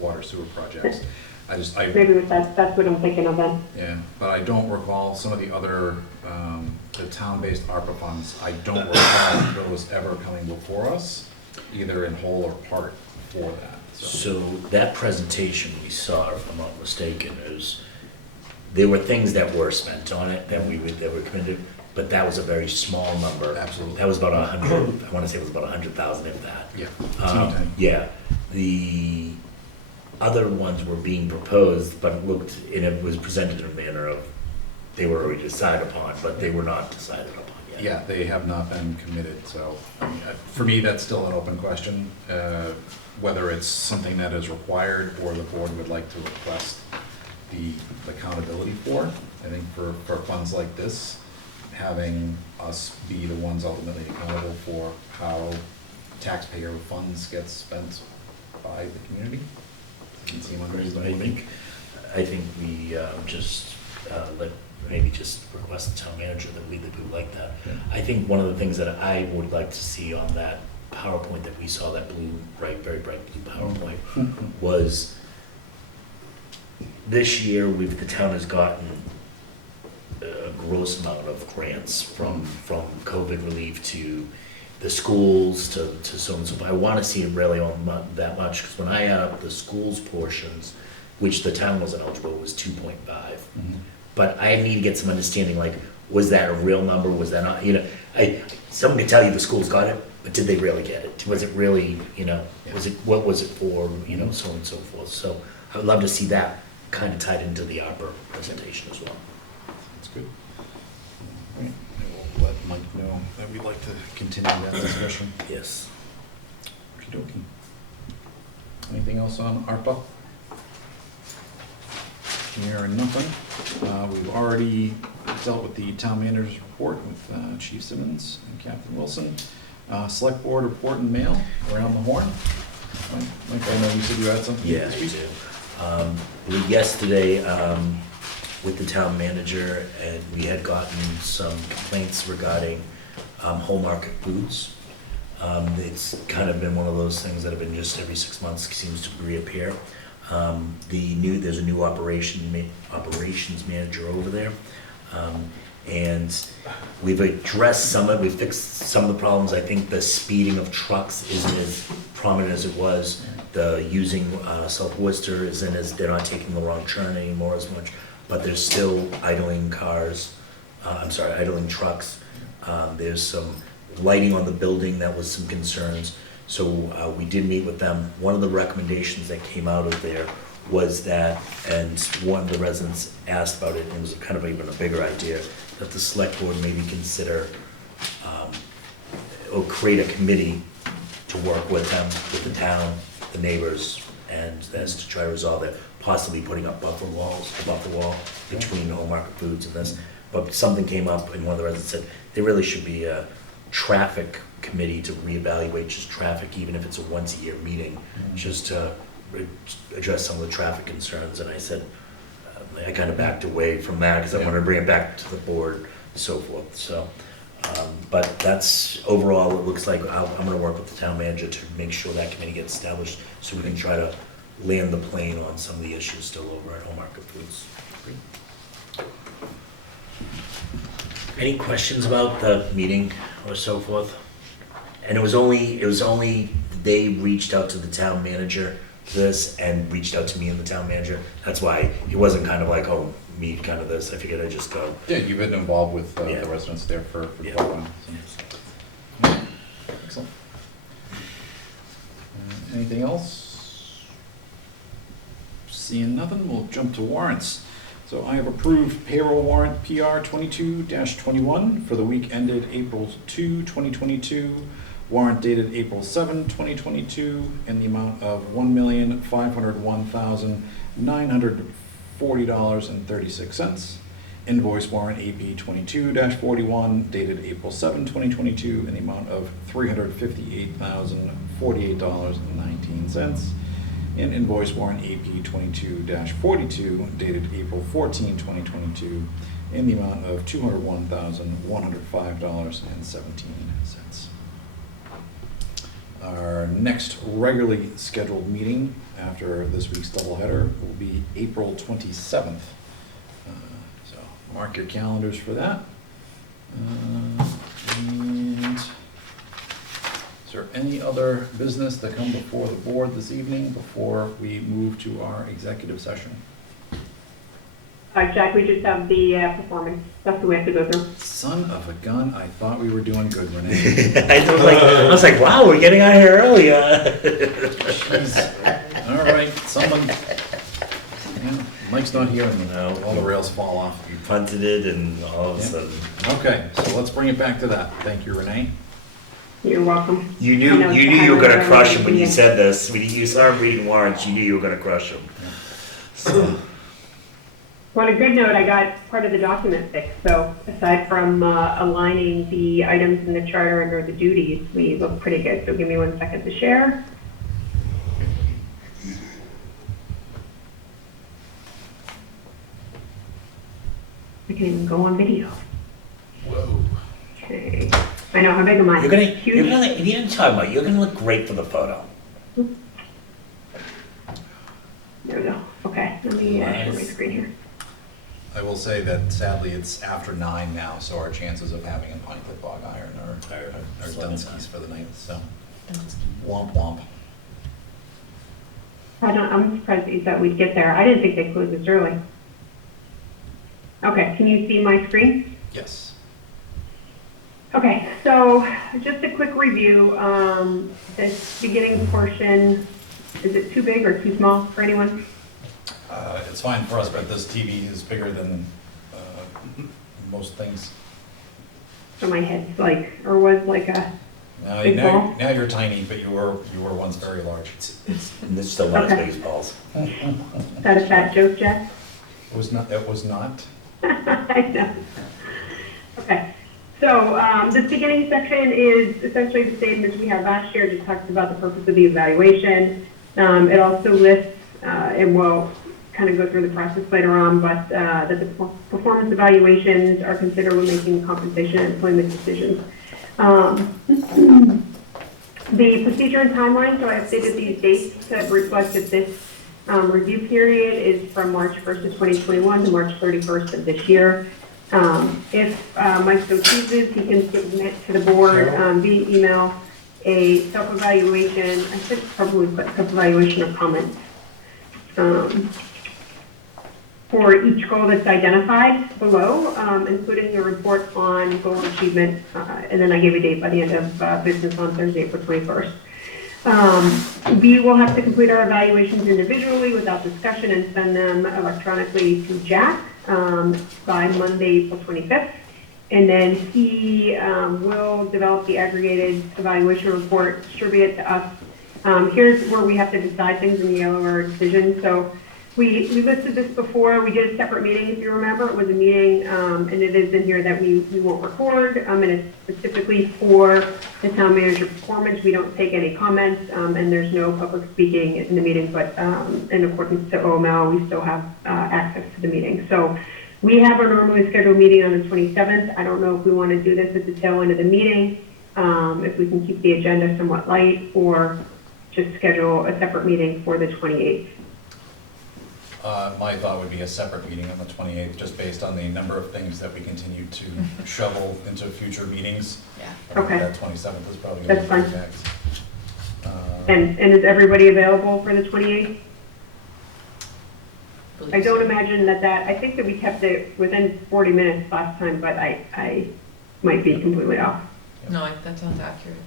water sewer projects. Maybe that's what I'm thinking of then. Yeah, but I don't recall some of the other, the town-based ARPA funds, I don't recall those ever coming before us, either in whole or part for that. So that presentation we saw, if I'm not mistaken, there were things that were spent on it that were committed, but that was a very small number. Absolutely. That was about 100, I want to say it was about 100,000 if that. Yeah. Yeah. The other ones were being proposed, but it was presented in a manner of, they were already decided upon, but they were not decided upon yet. Yeah, they have not been committed, so, for me, that's still an open question, whether it's something that is required or the board would like to request the accountability for. I think for funds like this, having us be the ones ultimately accountable for how taxpayer funds get spent by the community. Doesn't seem unreasonable to me. I think we just just request the town manager that we would like that. Yeah. I think one of the things that I would like to see on that PowerPoint that we saw, that very bright blue PowerPoint, was this year the town has gotten a gross amount of grants from COVID relief to the schools to so and so. I want to see it really on that much, because when I add up the schools portions, which the town wasn't eligible, was 2.5. But I need to get some understanding, like, was that a real number? Was that not? Someone could tell you the schools got it, but did they really get it? Was it really, what was it for? So on and so forth. So I would love to see that kind of tied into the Arpa presentation as well. That's good. All right. I will let Mike know that we'd like to continue that discussion. Yes. Okey-dokey. Anything else on ARPA? Hearing nothing. We've already dealt with the town manager's report with Chief Simmons and Captain Wilson. Select board report and mail around the horn. Mike, I know you said you had something. Yeah, I do. Yesterday, with the town manager, and we had gotten some complaints regarding whole market foods. It's kind of been one of those things that have been just every 6 months seems to reappear. There's a new operations manager over there, and we've addressed we've fixed some of the problems. I think the speeding of trucks isn't as prominent as it was. The using South Worcester isn't as, they're not taking the wrong turn anymore as much, but there's still idling trucks. There's some lighting on the building that was some concerns. So we did meet with them. One of the recommendations that came out of there was that, and one of the residents asked about it, and it was kind of even a bigger idea, that the select board maybe consider or create a committee to work with them, with the town, the neighbors, and that's to try to resolve it, possibly putting up buffer wall between Home Market Foods and this. But something came up, and one of the residents said, there really should be a traffic committee to reevaluate just traffic, even if it's a once-a-year meeting, just to address some of the traffic concerns. And I said, I kind of backed away from that because I wanted to bring it back to the board and so forth. So, but that's overall, it looks like I'm going to work with the town manager to make sure that committee gets established so we can try to land the plane on some of the issues still over at Home Market Foods. Any questions about the meeting or so forth? And it was only they reached out to the town manager for this and reached out to me and the town manager. That's why it wasn't kind of like, oh, me kind of this. I figured I'd just go. Yeah, you've been involved with the residents there for quite a while. So. Excellent. Anything else? Seeing nothing, we'll jump to warrants. So I have approved payroll warrant PR 22-21 for the week ended April 2, 2022. Warrant dated April 7, 2022, in the amount of $1,501,940.36. Invoice warrant AP 22-41 dated April 7, 2022, in the amount of $358,048.19. And invoice warrant AP 22-42 dated April 14, 2022, in the amount of $201,105.17. Our next regularly scheduled meeting after this week's doubleheader will be April 27th. So mark your calendars for that. And is there any other business that come before the board this evening before we move to our executive session? Jack, we just have the performance stuff that we have to go through. Son of a gun, I thought we were doing good, Renee. I was like, wow, we're getting out here early. Jeez. All right, someone, Mike's not here and all the rails fall off. You punted it and all of a sudden. Okay, so let's bring it back to that. Thank you, Renee. You're welcome. You knew you were going to crush him when you said this. When you saw him reading warrants, you knew you were going to crush him. So. On a good note, I got part of the document fixed. So aside from aligning the items in the charter under the duties, we look pretty good. So give me 1 second to share. I can even go on video. Whoa. Okay. I know, how big am I? You didn't talk about it. You're gonna look great for the photo. There we go. Okay, let me share my screen here. I will say that sadly it's after 9 now, so our chances of having a pint at Bog Iron are Dunskies for the night. So womp womp. I'm surprised that you thought we'd get there. I didn't think they closed this early. Okay, can you see my screen? Yes. Okay, so just a quick review. This beginning portion, is it too big or too small for anyone? It's fine for us, but this TV is bigger than most things. So my head's like, or was like a big ball? Now you're tiny, but you were once very large. It's still not as big as balls. Is that a fat joke, Jeff? It was not. It was not. I know. Okay. So this beginning section is essentially the same as we had last year. It just talks about the purpose of the evaluation. It also lists, and we'll kind of go through the process later on, but that the performance evaluations are considered when making compensation and employment decisions. The procedure and timeline, so I updated these dates to reflect that this review period is from March 1st of 2021 to March 31st of this year. If Mike so chooses, he can submit to the board via email a self-evaluation. I should probably put self-evaluation or comments for each goal that's identified below, including the report on goal achievement. And then I gave a date by the end of business on Thursday, April 21st. We will have to complete our evaluations individually without discussion and send them electronically to Jack by Monday, April 25th. And then he will develop the aggregated evaluation report, distribute it to us Here's where we have to decide things in the yellow or decision. So we listed this before. We did a separate meeting, if you remember. It was a meeting, and it is in here that we won't record, and it's specifically for the town manager performance. We don't take any comments, and there's no public speaking in the meeting, but in accordance to OML, we still have access to the meeting. So we have our normally scheduled meeting on the 27th. I don't know if we want to do this at the tail end of the meeting, if we can keep the agenda somewhat light, or just schedule a separate meeting for the 28th. My thought would be a separate meeting on the 28th, just based on the number of things that we continue to shovel into future meetings. Yeah. I think Okay. that 27th is probably going to That's be fine. packed. And is everybody available for the 28th? I don't imagine I think that we kept it within 40 minutes last time, but I might be completely off. No, that sounds accurate.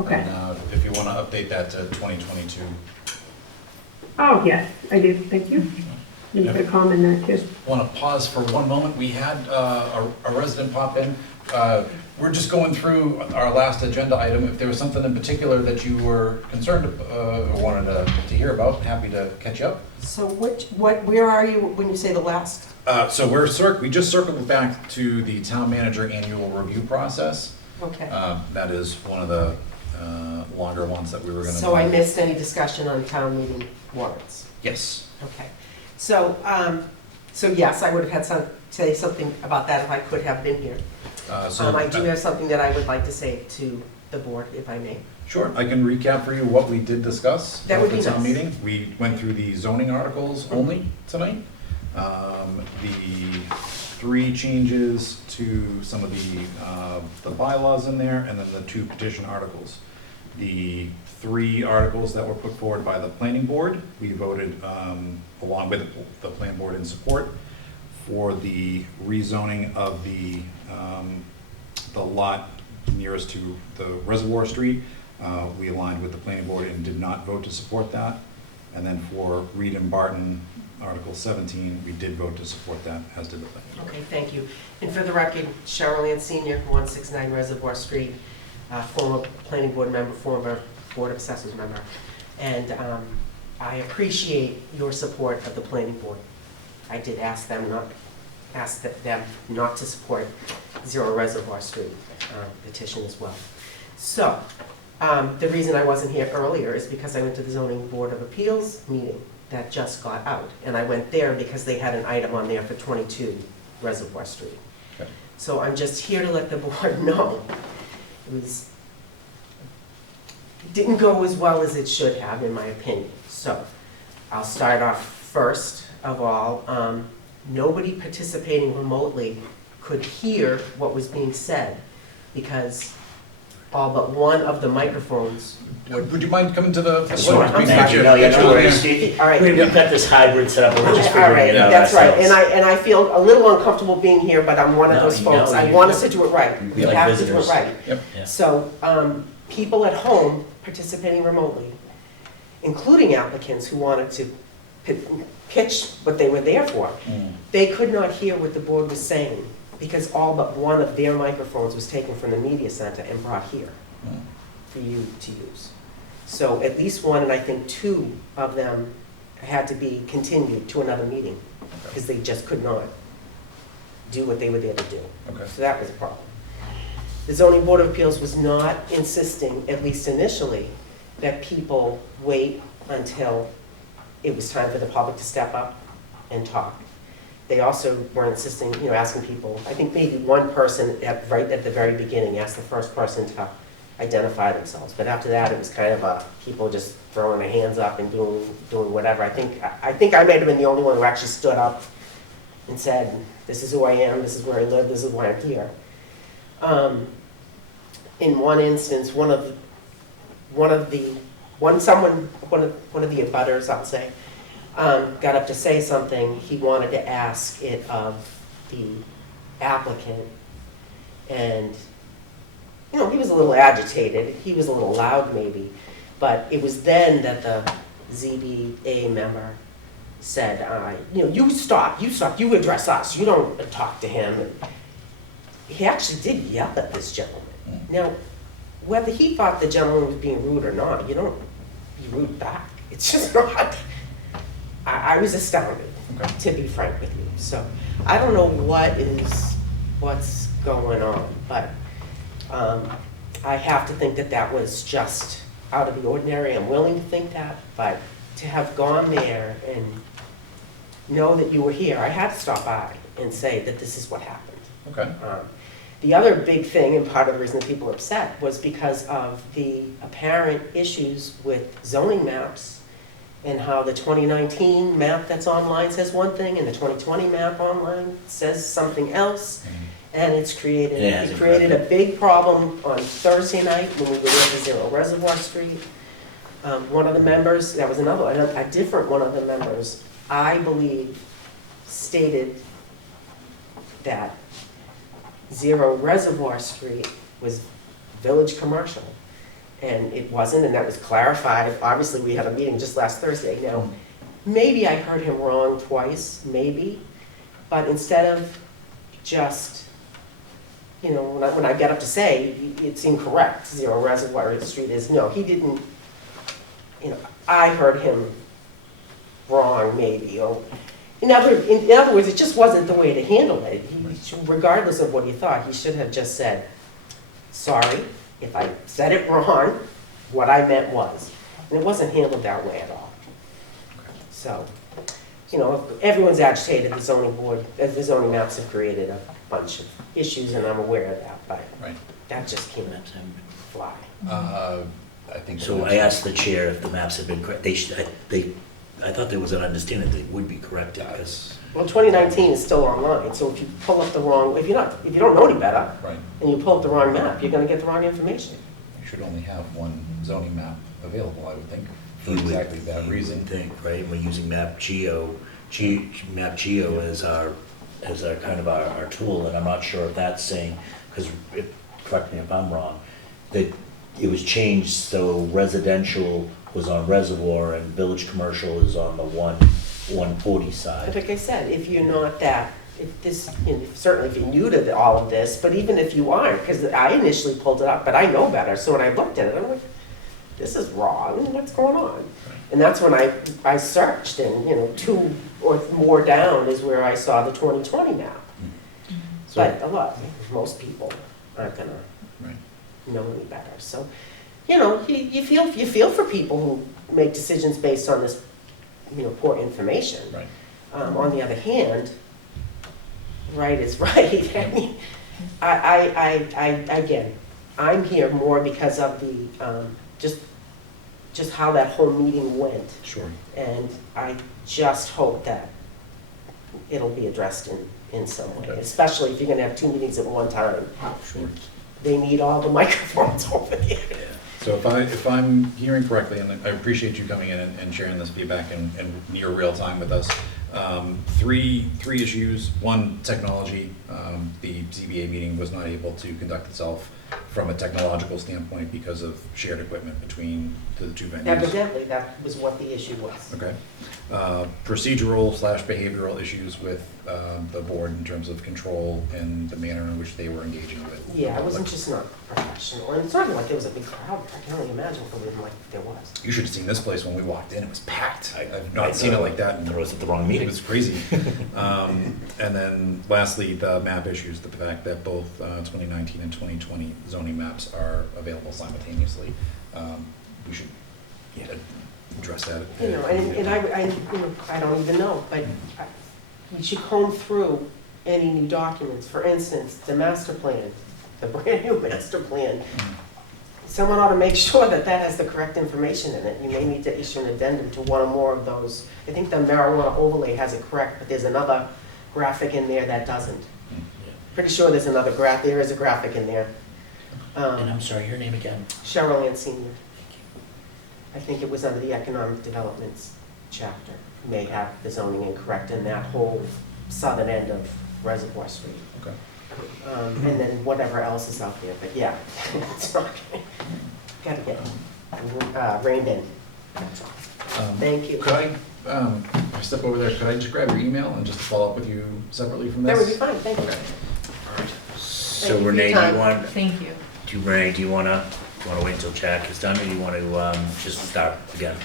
Okay. And if you want to update that to 2022. Oh, yes, I do, thank you. You put a comment in there too. Want to pause for one moment? We had a resident pop in. We're just going through our last agenda item. If there was something in particular that you were concerned or wanted to hear about, happy to catch you up. So where are you when you say the last? So we just circled back to the town manager annual review process. Okay. That is one of the longer ones that we were going to. So I missed any discussion on town meeting warrants? Yes. Okay. So, yes, I would have had say something about that if I could have been here. I do have something that I would like to say to the board, if I may. Sure, I can recap for you what we did discuss That would at the be town nice. meeting. We went through the zoning articles only tonight. The 3 changes to some of the bylaws in there, and then the 2 petition articles. The 3 articles that were put forward by the planning board, we voted along with the planning board in support for the rezoning of the lot nearest to the Reservoir Street. We aligned with the planning board and did not vote to support that. And then for Reed and Barton, Article 17, we did vote to support that, as did the planning board. Okay, thank you. And for the record, Cheryl Ann Senior, 169 Reservoir Street, former planning board member, former board of assessors member. And I appreciate your support of the planning board. I did ask them not to support 0 Reservoir Street petition as well. So, the reason I wasn't here earlier is because I went to the Zoning Board of Appeals meeting that just got out. And I went there because they had an item on there for 22 Reservoir Street. Okay. So I'm just here to let the board know it didn't go as well as it should have, in my opinion. So I'll start off first of all. Nobody participating remotely could hear what was being said because all but one of the microphones were... Would you mind coming to the... Sure, I'm Thank sorry. you. No, Get you no over worries. here. All right. We've got this hybrid set up, we're just All right, figuring it out that's right, ourselves. and I feel a little uncomfortable being here, but I'm one of No, those you folks. know, I you- want us to do it right. We We like have to do visitors. it right. Yep. Yeah. So, people at home participating remotely, including applicants who wanted to pitch what they were there for, they could not hear what the board was saying because all but one of their microphones was taken from the media center and brought here for you to use. So at least one, and I think 2 of them had to be continued to another meeting because they just could not do what they were there to do. Okay. So that was a problem. The Zoning Board of Appeals was not insisting, at least initially, that people wait until it was time for the public to step up and talk. They also were insisting, asking people, I think maybe one person right at the very beginning asked the first person to identify themselves. But after that, it was kind of people just throwing their hands up and doing whatever. I think I may have been the only one who actually stood up and said, this is who I am, this is where I live, this is why I'm here. In one instance, one of the abutters, I'll say, got up to say something. He wanted to ask it of the applicant, and he was a little agitated. He was a little loud, maybe, but it was then that the ZBA member said, you stop, you address us, you don't talk to him. He actually did yell at this gentleman. Now, whether he thought the gentleman was being rude or not, you don't be rude back. It's just not. I was astounded, to be frank with you. So I don't know what's going on, but I have to think that that was just out of the ordinary. I'm willing to think that, but to have gone there and know that you were here, I had to stop by and say that this is what happened. Okay. The other big thing, and part of the reason that people were upset, was because of the apparent issues with zoning maps and how the 2019 map that's online says one thing and the 2020 map online says something else. And it created a big problem on Thursday night when we were at 0 Reservoir Street. One of the members, that was a different one of the members, I believe, stated that 0 Reservoir Street was village commercial. And it wasn't, and that was clarified. Obviously, we had a meeting just last Thursday. Now, maybe I heard him wrong twice, maybe. But instead of just, when I get up to say it's incorrect, 0 Reservoir Street is, no, he didn't, I heard him wrong, maybe. Or, in other words, it just wasn't the way to handle it. Regardless of what he thought, he should have just said, sorry, if I said it wrong, what I meant was. And it wasn't handled that way at all. So, everyone's agitated, the zoning board, the zoning maps have created a bunch of issues, and I'm aware of that, but that just can't fly. I think So I asked the chair if the maps have been correct. I thought there was an understanding that they would be corrected. Well, 2019 is still online, so if you pull up the wrong, if you don't know any better, and you pull up the wrong map, you're gonna get the wrong information. You should only have one zoning map available, I would think, for exactly that reason. Think, right? We're using Map Geo as our kind of our tool, and I'm not sure if that's saying, because correct me if I'm wrong, that it was changed so residential was on Reservoir and village commercial is on the 140 side. But like I said, if you're not that, certainly if you're new to all of this, but even if you aren't, because I initially pulled it up, but I know better, so when I looked at it, I'm like, this is wrong, what's going on? And that's when I searched, and 2 or more down is where I saw the 2020 map. But most people aren't gonna know any better. So, you feel for people who make decisions based on this, poor information. On the other hand, right is right. I mean, again, I'm here more because of the just how that whole meeting went. Sure. And I just hope that it'll be addressed in some way, especially if you're gonna have 2 meetings at one time. Sure. They need all the microphones over there. So if I'm hearing correctly, and I appreciate you coming in and sharing this feedback in near real time with us, 3 issues. 1, technology. The ZBA meeting was not able to conduct itself from a technological standpoint because of shared equipment between the 2 venues. Evidently, that was what the issue was. Okay. Procedural/behavioral issues with the board in terms of control and the manner in which they were engaging with. Yeah, it wasn't just not professional, and it's not like there was a big crowd. I can only imagine what it like there was. You should have seen this place when we walked in. It was packed. I've not seen it like that. And I was at the wrong meeting. It was crazy. And then lastly, the map issues, the fact that both 2019 and 2020 zoning maps are available simultaneously. We should address that. I don't even know, but we should comb through any new documents. For instance, the master plan, the brand new master plan. Someone ought to make sure that that has the correct information in it. You may need to issue an addendum to one or more of those. I think the marijuana overlay has it correct, but there's another graphic in there that doesn't. Pretty sure there's another graph. There is a graphic in there. And I'm sorry, your name again? Cheryl Ann Senior. I think it was under the economic developments chapter. May have the zoning incorrect in that whole southern end of Reservoir Street. Okay. And then whatever else is out there, but yeah, it's not, gotta get reined in. Thank you. Could I step over there? Could I just grab your email and just follow up with you separately from this? That would be fine, thank you. Okay. So Renee, do you want? Thank you. Renee, do you want to Want to wait until Jack is done, or you want to just start again?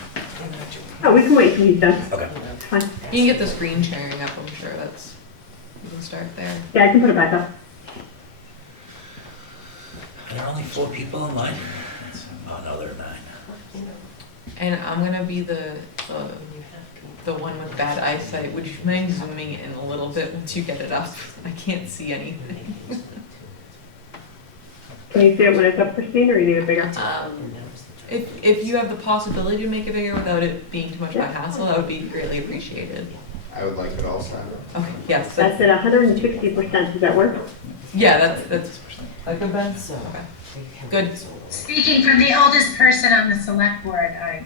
Oh, we can wait till he's done. Okay. It's fine. You can get the screen sharing up, I'm sure that's, you can start there. Yeah, I can put it back up. There are only 4 people online? Oh, no, there are 9. And I'm gonna be the one with bad eyesight. Would you mind zooming in a little bit once you get it up? I can't see anything. Can you see it when it's up, Christine, or you need it bigger? If you have the possibility to make it bigger without it being too much of a hassle, that would be greatly appreciated. I would like it also. Okay, yes. That's at 160%, does that work? Yeah, that's like a Ben, so, okay. Good. Speaking from the oldest person on the select board, I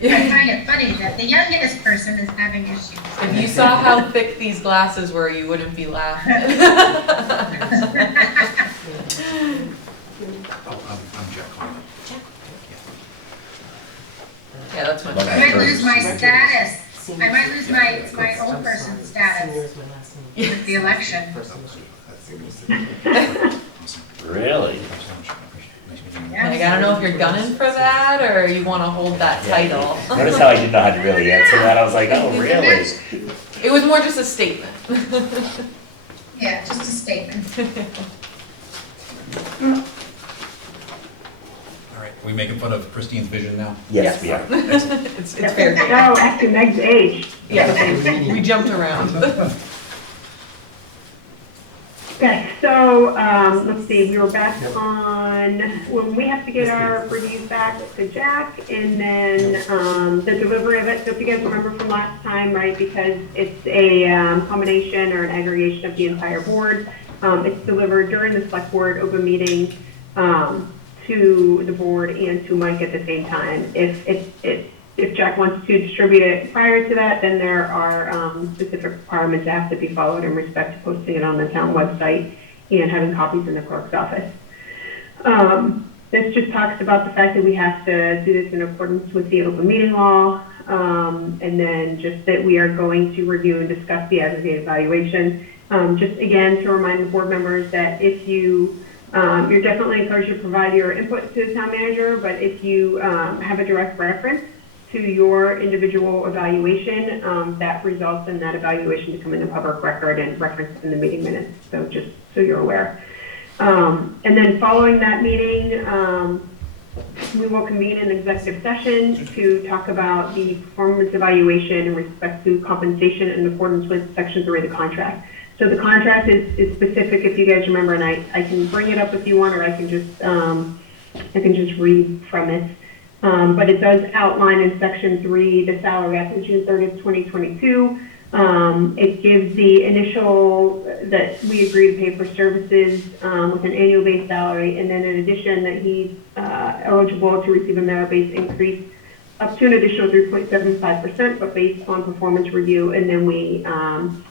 find it funny that the youngest person is having issues. If you saw how thick these glasses were, you wouldn't be laughing. I'm Jack Cohen. Yeah, that's much I better. might lose my status. I might lose my old person status with the election. Really? Like, I don't know if you're gunning for that, or you wanna hold that title. Notice how I didn't know how to really answer that? I was like, oh, really? It was more just a statement. Yeah, just a statement. All right, we making fun of Christine's vision now? Yes, we are. It's fair game. No, actually Meg's age. Yeah, we jumped around. Okay, so, let's see, we were back on, when we have to get our reviews back to Jack, and then, the delivery of it, so if you guys remember from last time, right, because it's a, combination or an aggregation of the entire board, it's delivered during the select board open meeting, to the board and to Mike at the same time. If Jack wants to distribute it prior to that, then there are specific requirements that have to be followed in respect to posting it on the town website and having copies in the clerk's office. This just talks about the fact that we have to do this in accordance with the open meeting law, and then just that we are going to review and discuss the aggregate evaluation. Just again, to remind the board members that if you you're definitely encouraged to provide your input to the town manager, but if you have a direct reference to your individual evaluation, that results in that evaluation to come in the public record and referenced in the meeting minutes, so just so you're aware. And then following that meeting, we will convene an executive session to talk about the performance evaluation in respect to compensation in accordance with Section 3 of the contract. So the contract is specific, if you guys remember, and I can bring it up if you want, or I can just read from it. But it does outline in Section 3 the salary after June 30th, 2022. It gives the initial that we agree to pay for services with an annual base salary, and then in addition that he's eligible to receive a merit-based increase up to an additional 3.75%, but based on performance review. And then we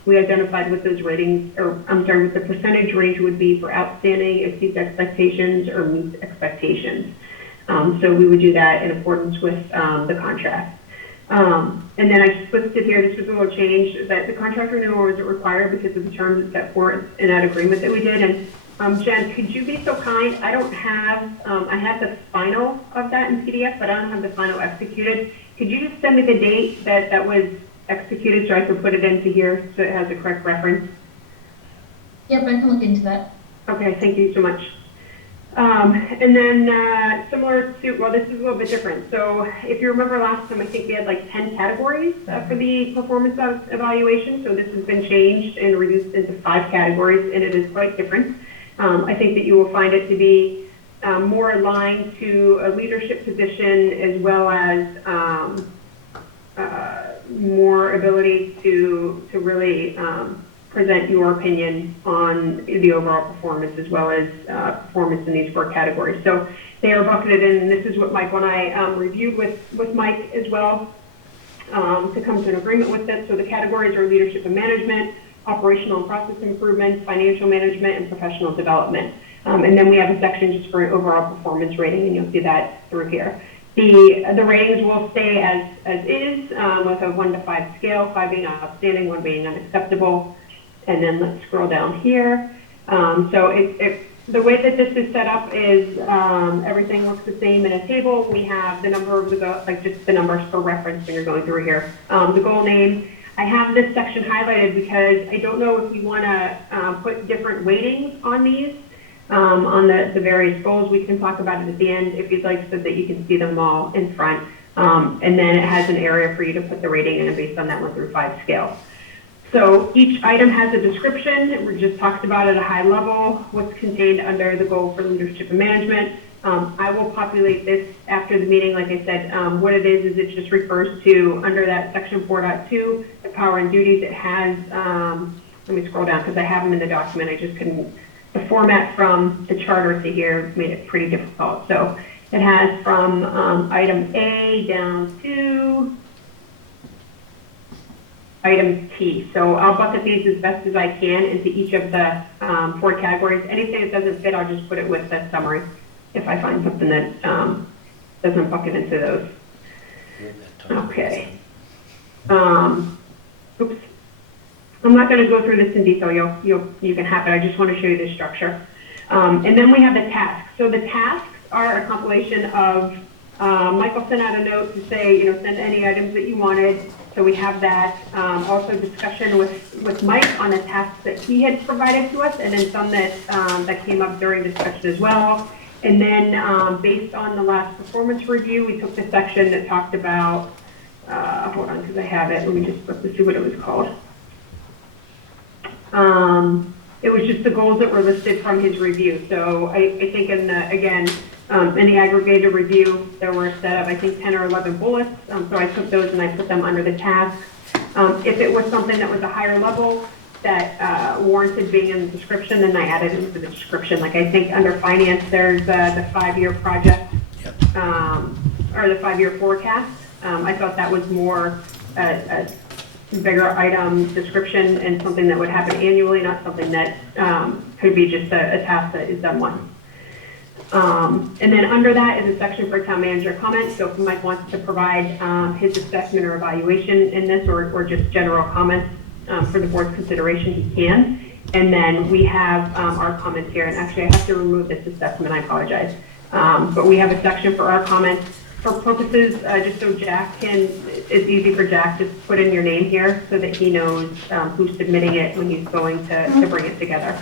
identified what those ratings, or I'm sorry, what the percentage range would be for outstanding, exceeds expectations, or meets expectations. So we would do that in accordance with the contract. And then I just listed here, this was a little change, that the contract renewal isn't required because of the terms set forth in that agreement that we did. And Jen, could you be so kind? I don't have, I have the final of that in PDF, but I don't have the final executed. Could you just send me the date that was executed so I could put it into here so it has the correct reference? Yep, I can look into that. Okay, thank you so much. And then similar to, well, this is a little bit different. So if you remember last time, I think we had like 10 categories for the performance evaluation. So this has been changed and reduced into 5 categories, and it is quite different. I think that you will find it to be more aligned to a leadership position, as well as more ability to really present your opinion on the overall performance, as well as performance in these 4 categories. So they are bucketed in, and this is what Michael and I reviewed with Mike as well to come to an agreement with it. So the categories are leadership and management, operational and process improvements, financial management, and professional development. And then we have a section just for overall performance rating, and you'll see that through here. The ratings will stay as is with a 1 to 5 scale, 5 being outstanding, 1 being unacceptable. And then let's scroll down here. So the way that this is set up is, everything looks the same in a table. We have the number of like just the numbers for reference when you're going through here. The goal name, I have this section highlighted because I don't know if you want to put different weightings on these, on the various goals. We can talk about it at the end if you'd like, so that you can see them all in front. And then it has an area for you to put the rating in based on that 1 through 5 scale. So each item has a description. We just talked about at a high level what's contained under the goal for leadership and management. I will populate this after the meeting. Like I said, what it is it just refers to under that section 4.2, the power and duties. It has, let me scroll down because I have them in the document. I just couldn't, the format from the charter to here made it pretty difficult. So it has from item A down to item T. So I'll bucket these as best as I can into each of the 4 categories. Anything that doesn't fit, I'll just put it with that summary if I find something that doesn't bucket into those. Okay. Oops. I'm not going to go through this in detail. You can have it. I just want to show you the structure. And then we have the tasks. So the tasks are a compilation of, Michael sent out a note to say, send any items that you wanted. So we have that. Also discussion with Mike on the tasks that he had provided to us, and then some that, that came up during discussion as well. And then based on the last performance review, we took the section that talked about, hold on, because I have it. Let me just look to see what it was called. It was just the goals that were listed from his review. So I think in the, again, in the aggregated review, there were a set of, I think, 10 or 11 bullets. So I took those and I put them under the tasks. If it was something that was a higher level that warranted being in the description, then I added it into the description. Like I think under finance, there's the 5-year project, or the 5-year forecast. I thought that was more a bigger item description and something that would happen annually, not something that could be just a task that is done once. And then under that is a section for town manager comments. So if Mike wants to provide his assessment or evaluation in this, or just general comments for the board's consideration, he can. And then we have our comments here. And actually, I have to remove this assessment. I apologize. But we have a section for our comments. For purposes, just so Jack can, it's easy for Jack, just put in your name here so that he knows who's submitting it when he's going to bring it together.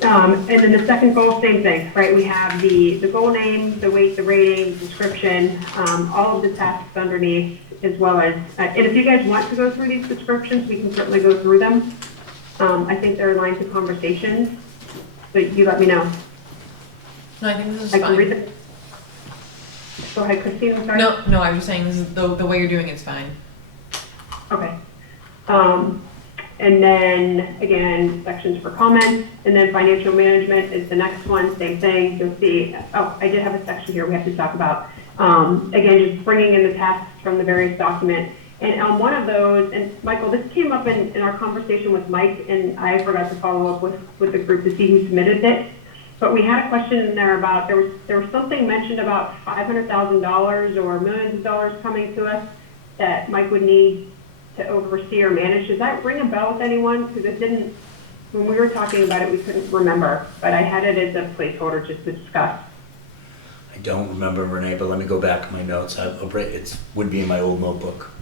And then the second goal, same thing, right? We have the goal name, the weight, the rating, description, all of the tasks underneath, as well as, and if you guys want to go through these descriptions, we can certainly go through them. I think they're lines of conversations, so you let me know. No, I think this is I can read fine. them. Go ahead, Christine, I'm sorry. No, I was saying this is the way you're doing it's fine. Okay. And then, again, sections for comments, and then financial management is the next one, same thing. You'll see, oh, I did have a section here we have to talk about. Again, just bringing in the tasks from the various documents. And on one of those, and Michael, this came up in our conversation with Mike, and I forgot to follow up with the group to see who submitted it. But we had a question in there about, there was something mentioned about $500,000 or millions of dollars coming to us that Mike would need to oversee or manage. Does that ring a bell with anyone? Because it didn't, when we were talking about it, we couldn't remember, but I had it as a placeholder just to discuss. I don't remember, Renee, but let me go back to my notes. It would be in my old notebook.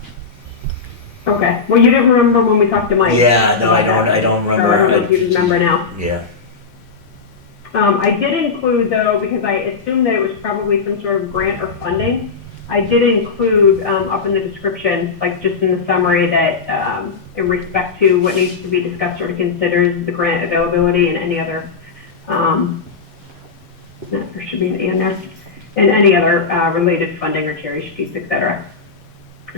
Okay, well, you didn't remember when we talked to Mike. Yeah, no, I don't remember. I don't know if you remember now. Yeah. I did include, though, because I assumed that it was probably some sort of grant or funding, I did include up in the description, like just in the summary, that in respect to what needs to be discussed or considered, the grant availability and any other, there should be an and there, and any other related funding or cherry sheets, et cetera.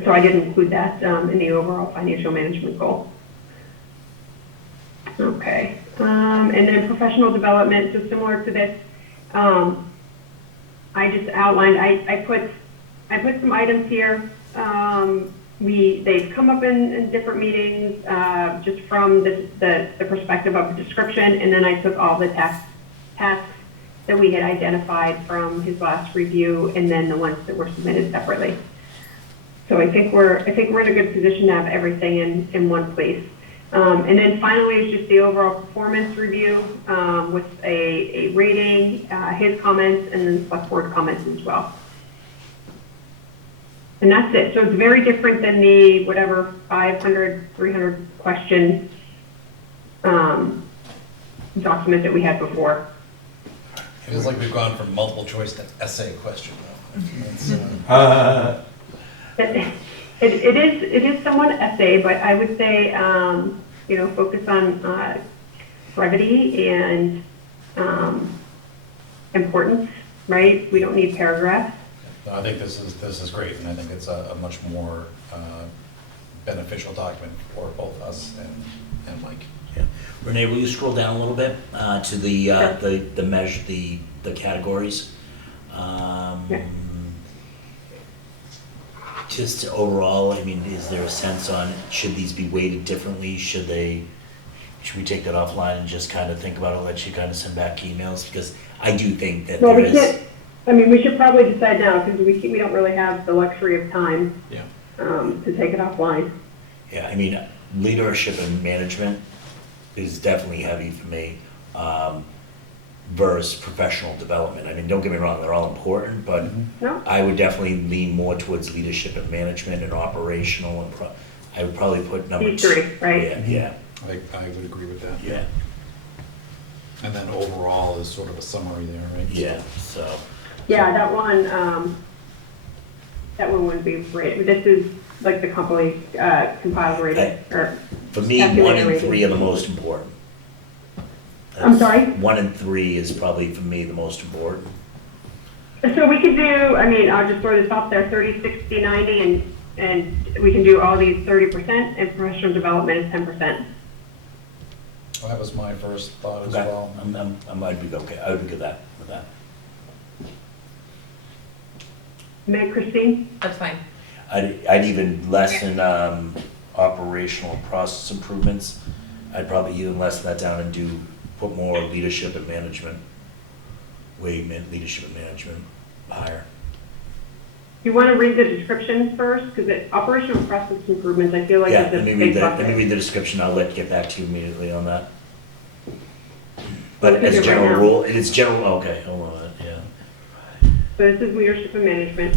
So I did include that in the overall financial management goal. Okay, and then professional development, so similar to this, I just outlined, I put some items here. They've come up in different meetings, just from the perspective of the description, and then I took all the tasks that we had identified from his last review, and then the ones that were submitted separately. So I think we're in a good position to have everything in one place. And then finally is just the overall performance review with a rating, his comments, and then select board comments as well. And that's it. So it's very different than the whatever 500, 300 question document that we had before. Feels like we've gone from multiple choice to essay question though. It's, It is somewhat essay, but I would say, focus on brevity and importance, right? We don't need paragraphs. No, I think this is great, and I think it's a much more beneficial document for both us and Mike. Yeah. Renee, will you scroll down a little bit to the measure, the categories? Just overall, I mean, is there a sense on, should these be weighted differently? Should we take that offline and just kind of think about it, let you kind of send back emails? Because I do think that Well, we can't, I mean, we should probably decide now, because we don't really have the luxury of time to take it offline. Yeah, I mean, leadership and management is definitely heavy for me, versus professional development. I mean, don't get me wrong, they're all important, but No? I would definitely lean more towards leadership and management and operational, and I would probably put number These three, right? Yeah, I would agree with that. yeah, And then overall is sort of a summary there, right? yeah, so. Yeah, that one wouldn't be rated. This is like the company compiled rating, or For me, calculated 1 and rating. 3 are the most important. I'm sorry? 1 and 3 is probably, for me, the most important. So we could do, I mean, I'll just throw this out there, 30, 60, 90, and we can do all these 30%, and professional development is 10%. Well, that was my first thought as Okay, well. I might be okay, I would be good with that. Meg, Christine? That's fine. I'd even lessen operational process improvements. I'd probably even lessen that down and put more leadership and management, leadership and management higher. You want to read the descriptions first? Because operational process improvements, I feel like Yeah, it's a let me big let me bucket. read the description, I'll get back to you immediately on that. Let's But do as it right general now. rule, it is general, okay, hold on, yeah. So this is leadership and management.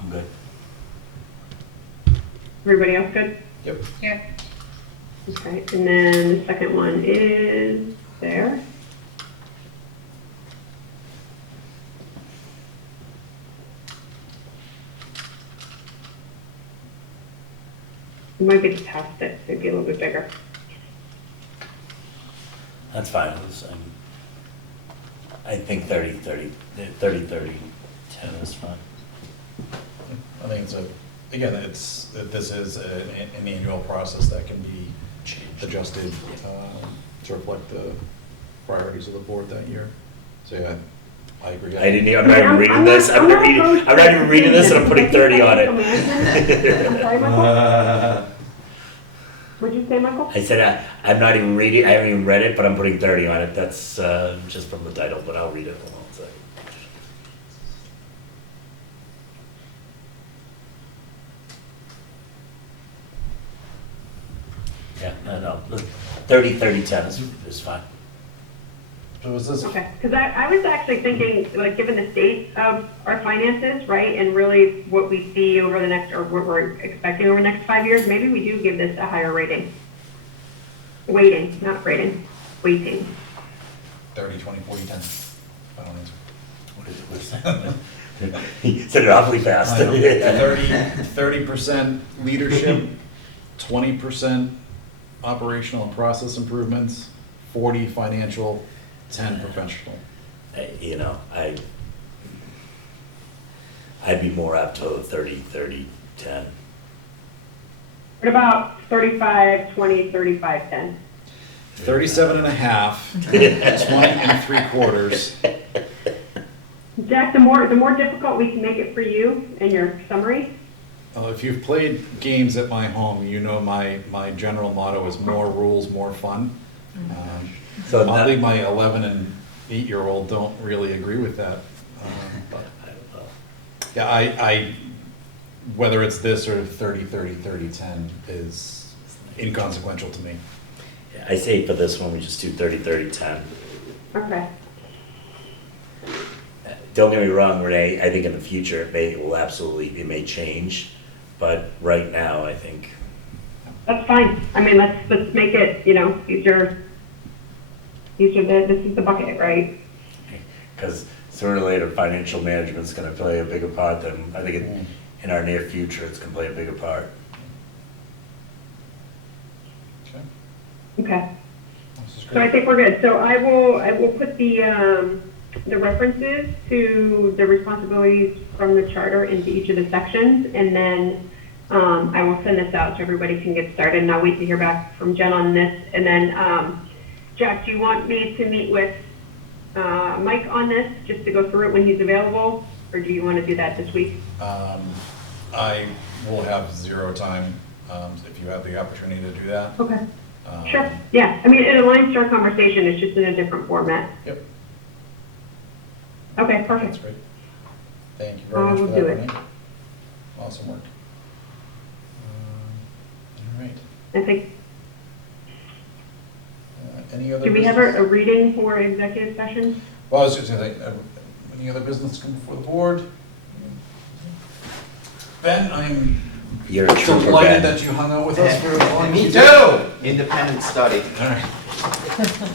I'm good. Everybody else good? Yep. Yeah. Okay, and then the second one is there. You might get to test it, maybe a little bit bigger. That's fine, I think 30, 10 is fine. I think this is an annual process that can be adjusted to reflect the priorities of the board that year. So yeah, I agree. I'm not even reading this, I'm not even reading this, and I'm putting 30 on it. I'm sorry, Michael? What'd you say, Michael? I said, I'm not even reading, I haven't even read it, but I'm putting 30 on it. That's just from the title, but I'll read it. Hold on a second. Yeah, no, 30, 10 is fine. So is this, Okay, because I was actually thinking, like, given the state of our finances, right, and really what we see over the next, or what we're expecting over the next 5 years, maybe we do give this a higher rating. Weighting, not rating, weighting. 30, 20, 40, 10? Final answer. What is that? You said it awfully fast. I know. 30% leadership, 20% operational and process improvements, 40 financial, 10 professional. You know, I'd be more apt to 30, 10. What about 35, 20, 35, 10? 37 and a half, 20 and 3/4. Jack, the more difficult we can make it for you in your summary, If you've played games at my home, you know my general motto is more rules, more fun. So I'll leave my 11 and 8-year-old don't really agree with that. But I don't know. yeah, I, whether it's this or 30-30-30-10 is inconsequential to me. Yeah, I say for this one, we just do 30-30-10. Okay. Don't get me wrong, Renee, I think in the future, it may change, but right now, I think, That's fine. I mean, let's make it, you know, this is the bucket, right? because sooner or later, financial management's gonna play a bigger part than, I think in our near future, it's gonna play a bigger part. Okay. Okay. This is So I great. think we're good. So I will put the references to the responsibilities from the charter into each of the sections, and then I will send this out so everybody can get started, and I'll wait to hear back from Jen on this. And then, Jack, do you want me to meet with Mike on this, just to go through it when he's available, or do you want to do that this week? I will have zero time if you have the opportunity to do that. Okay. Sure. Yeah. I mean, it aligns to our conversation. It's just in a different format. Yep. Okay, perfect. That's great. Thank you very much for We'll that, do it. Renee. Awesome work. All right. I think, Any other do we have business? a reading for executive session? Well, I was just gonna say, any other business come before the board? Ben, I'm You're a trooper, delighted Ben. that you hung out with us for as long as Me you too! did. Independent study. All right.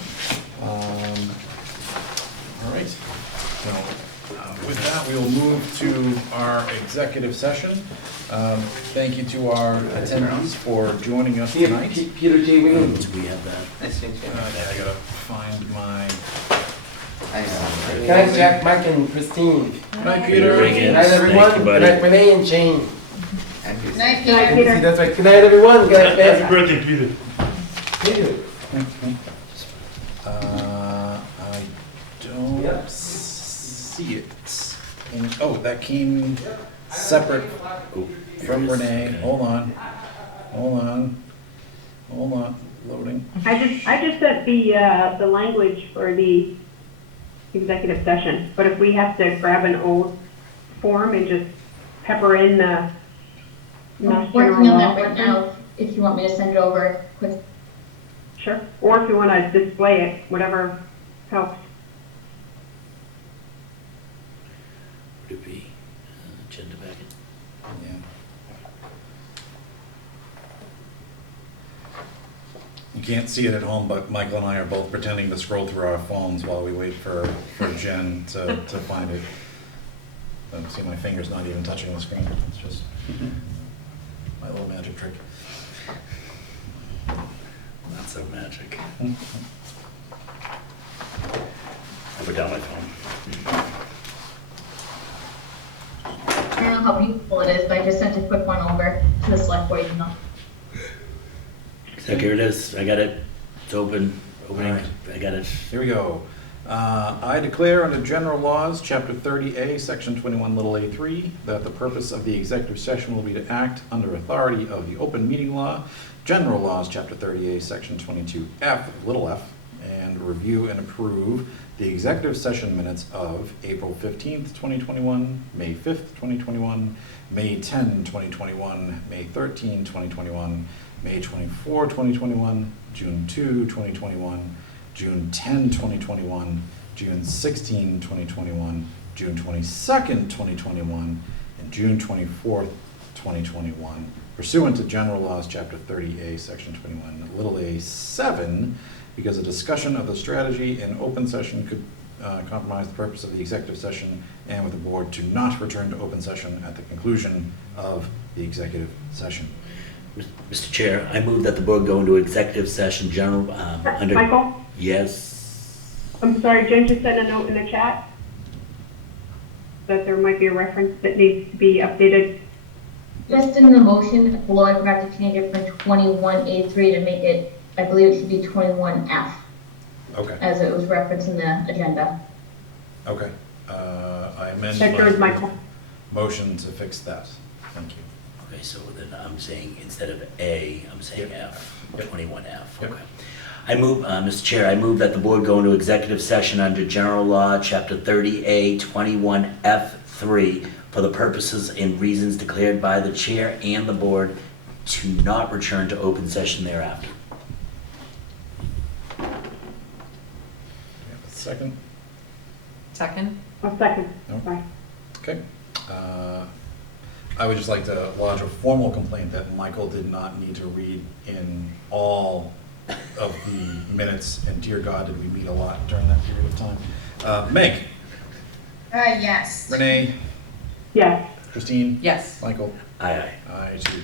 All right. So, with that, we will move to our executive session. Thank you to our attendees for joining us tonight. Peter J. Wing. Do we have that? Nice to meet you. I gotta find my. Good night, Jack, Mike, and Christine. Good night, Peter. Good night, everyone. Thank you, Good buddy. night, Renee and Jane. And you. Night, Good night, Peter. Peter. That's right. Good night, everyone. Good night, Ben. birthday, Peter. Peter. I don't see it. Oh, that came separate from Renee. Hold on. Loading. I just set the language for the executive session, but if we have to grab an old form and just pepper in the I'm Mass working General on Law that right section. now, if you want me to send it over quick. Sure, or if you want to display it, whatever helps. Would it be agenda packet? Yeah. You can't see it at home, but Michael and I are both pretending to scroll through our phones while we wait for Jen to find it. See, my finger's not even touching the screen. It's just my little magic trick. Not so magic. I put down my phone. I don't know how beautiful it is, but I just sent a quick one over to the select board email. So here it is. I got it. It's open. Opening. Alright. I got it. Here we go. I declare under General Laws, Chapter 30A, Section 21, little a3, that the purpose of the executive session will be to act under authority of the open meeting law, General Laws, Chapter 30A, Section 22F, little f, and review and approve the executive session minutes of April 15th, 2021, May 5th, 2021, May 10, 2021, May 13, 2021, May 24, 2021, June 2, 2021, June 10, 2021, June 16, 2021, June 22nd, 2021, and June 24th, 2021, pursuant to General Laws, Chapter 30A, Section 21, little a7, because a discussion of the strategy in open session could compromise the purpose of the executive session, and with the board to not return to open session at the conclusion of the executive session. Mr. Chair, I move that the board go into executive session general, under... Michael, Yes. I'm sorry, Jen just sent a note in the chat that there might be a reference that needs to be updated. Just in the motion, below I forgot to change it from 21A3 to make it, I believe it should be 21F, Okay, as it was referenced in the agenda. okay. I amend That goes, my Michael. motion to fix that. Thank you. Okay, so then I'm saying instead of A, I'm saying Yep. F, Yep. 21F, Yep. okay. I move, Mr. Chair, I move that the board go into executive session under General Law, Chapter 30A, 21F3, for the purposes and reasons declared by the chair and the board to not return to open session thereafter. Second? Second? A second, No. sorry. Okay. I would just like to lodge a formal complaint that Michael did not need to read in all of the minutes, and dear God, did we meet a lot during that period of time. Meg? Yes. Renee? Yes. Christine? Yes. Michael? Aye, aye. Aye, too.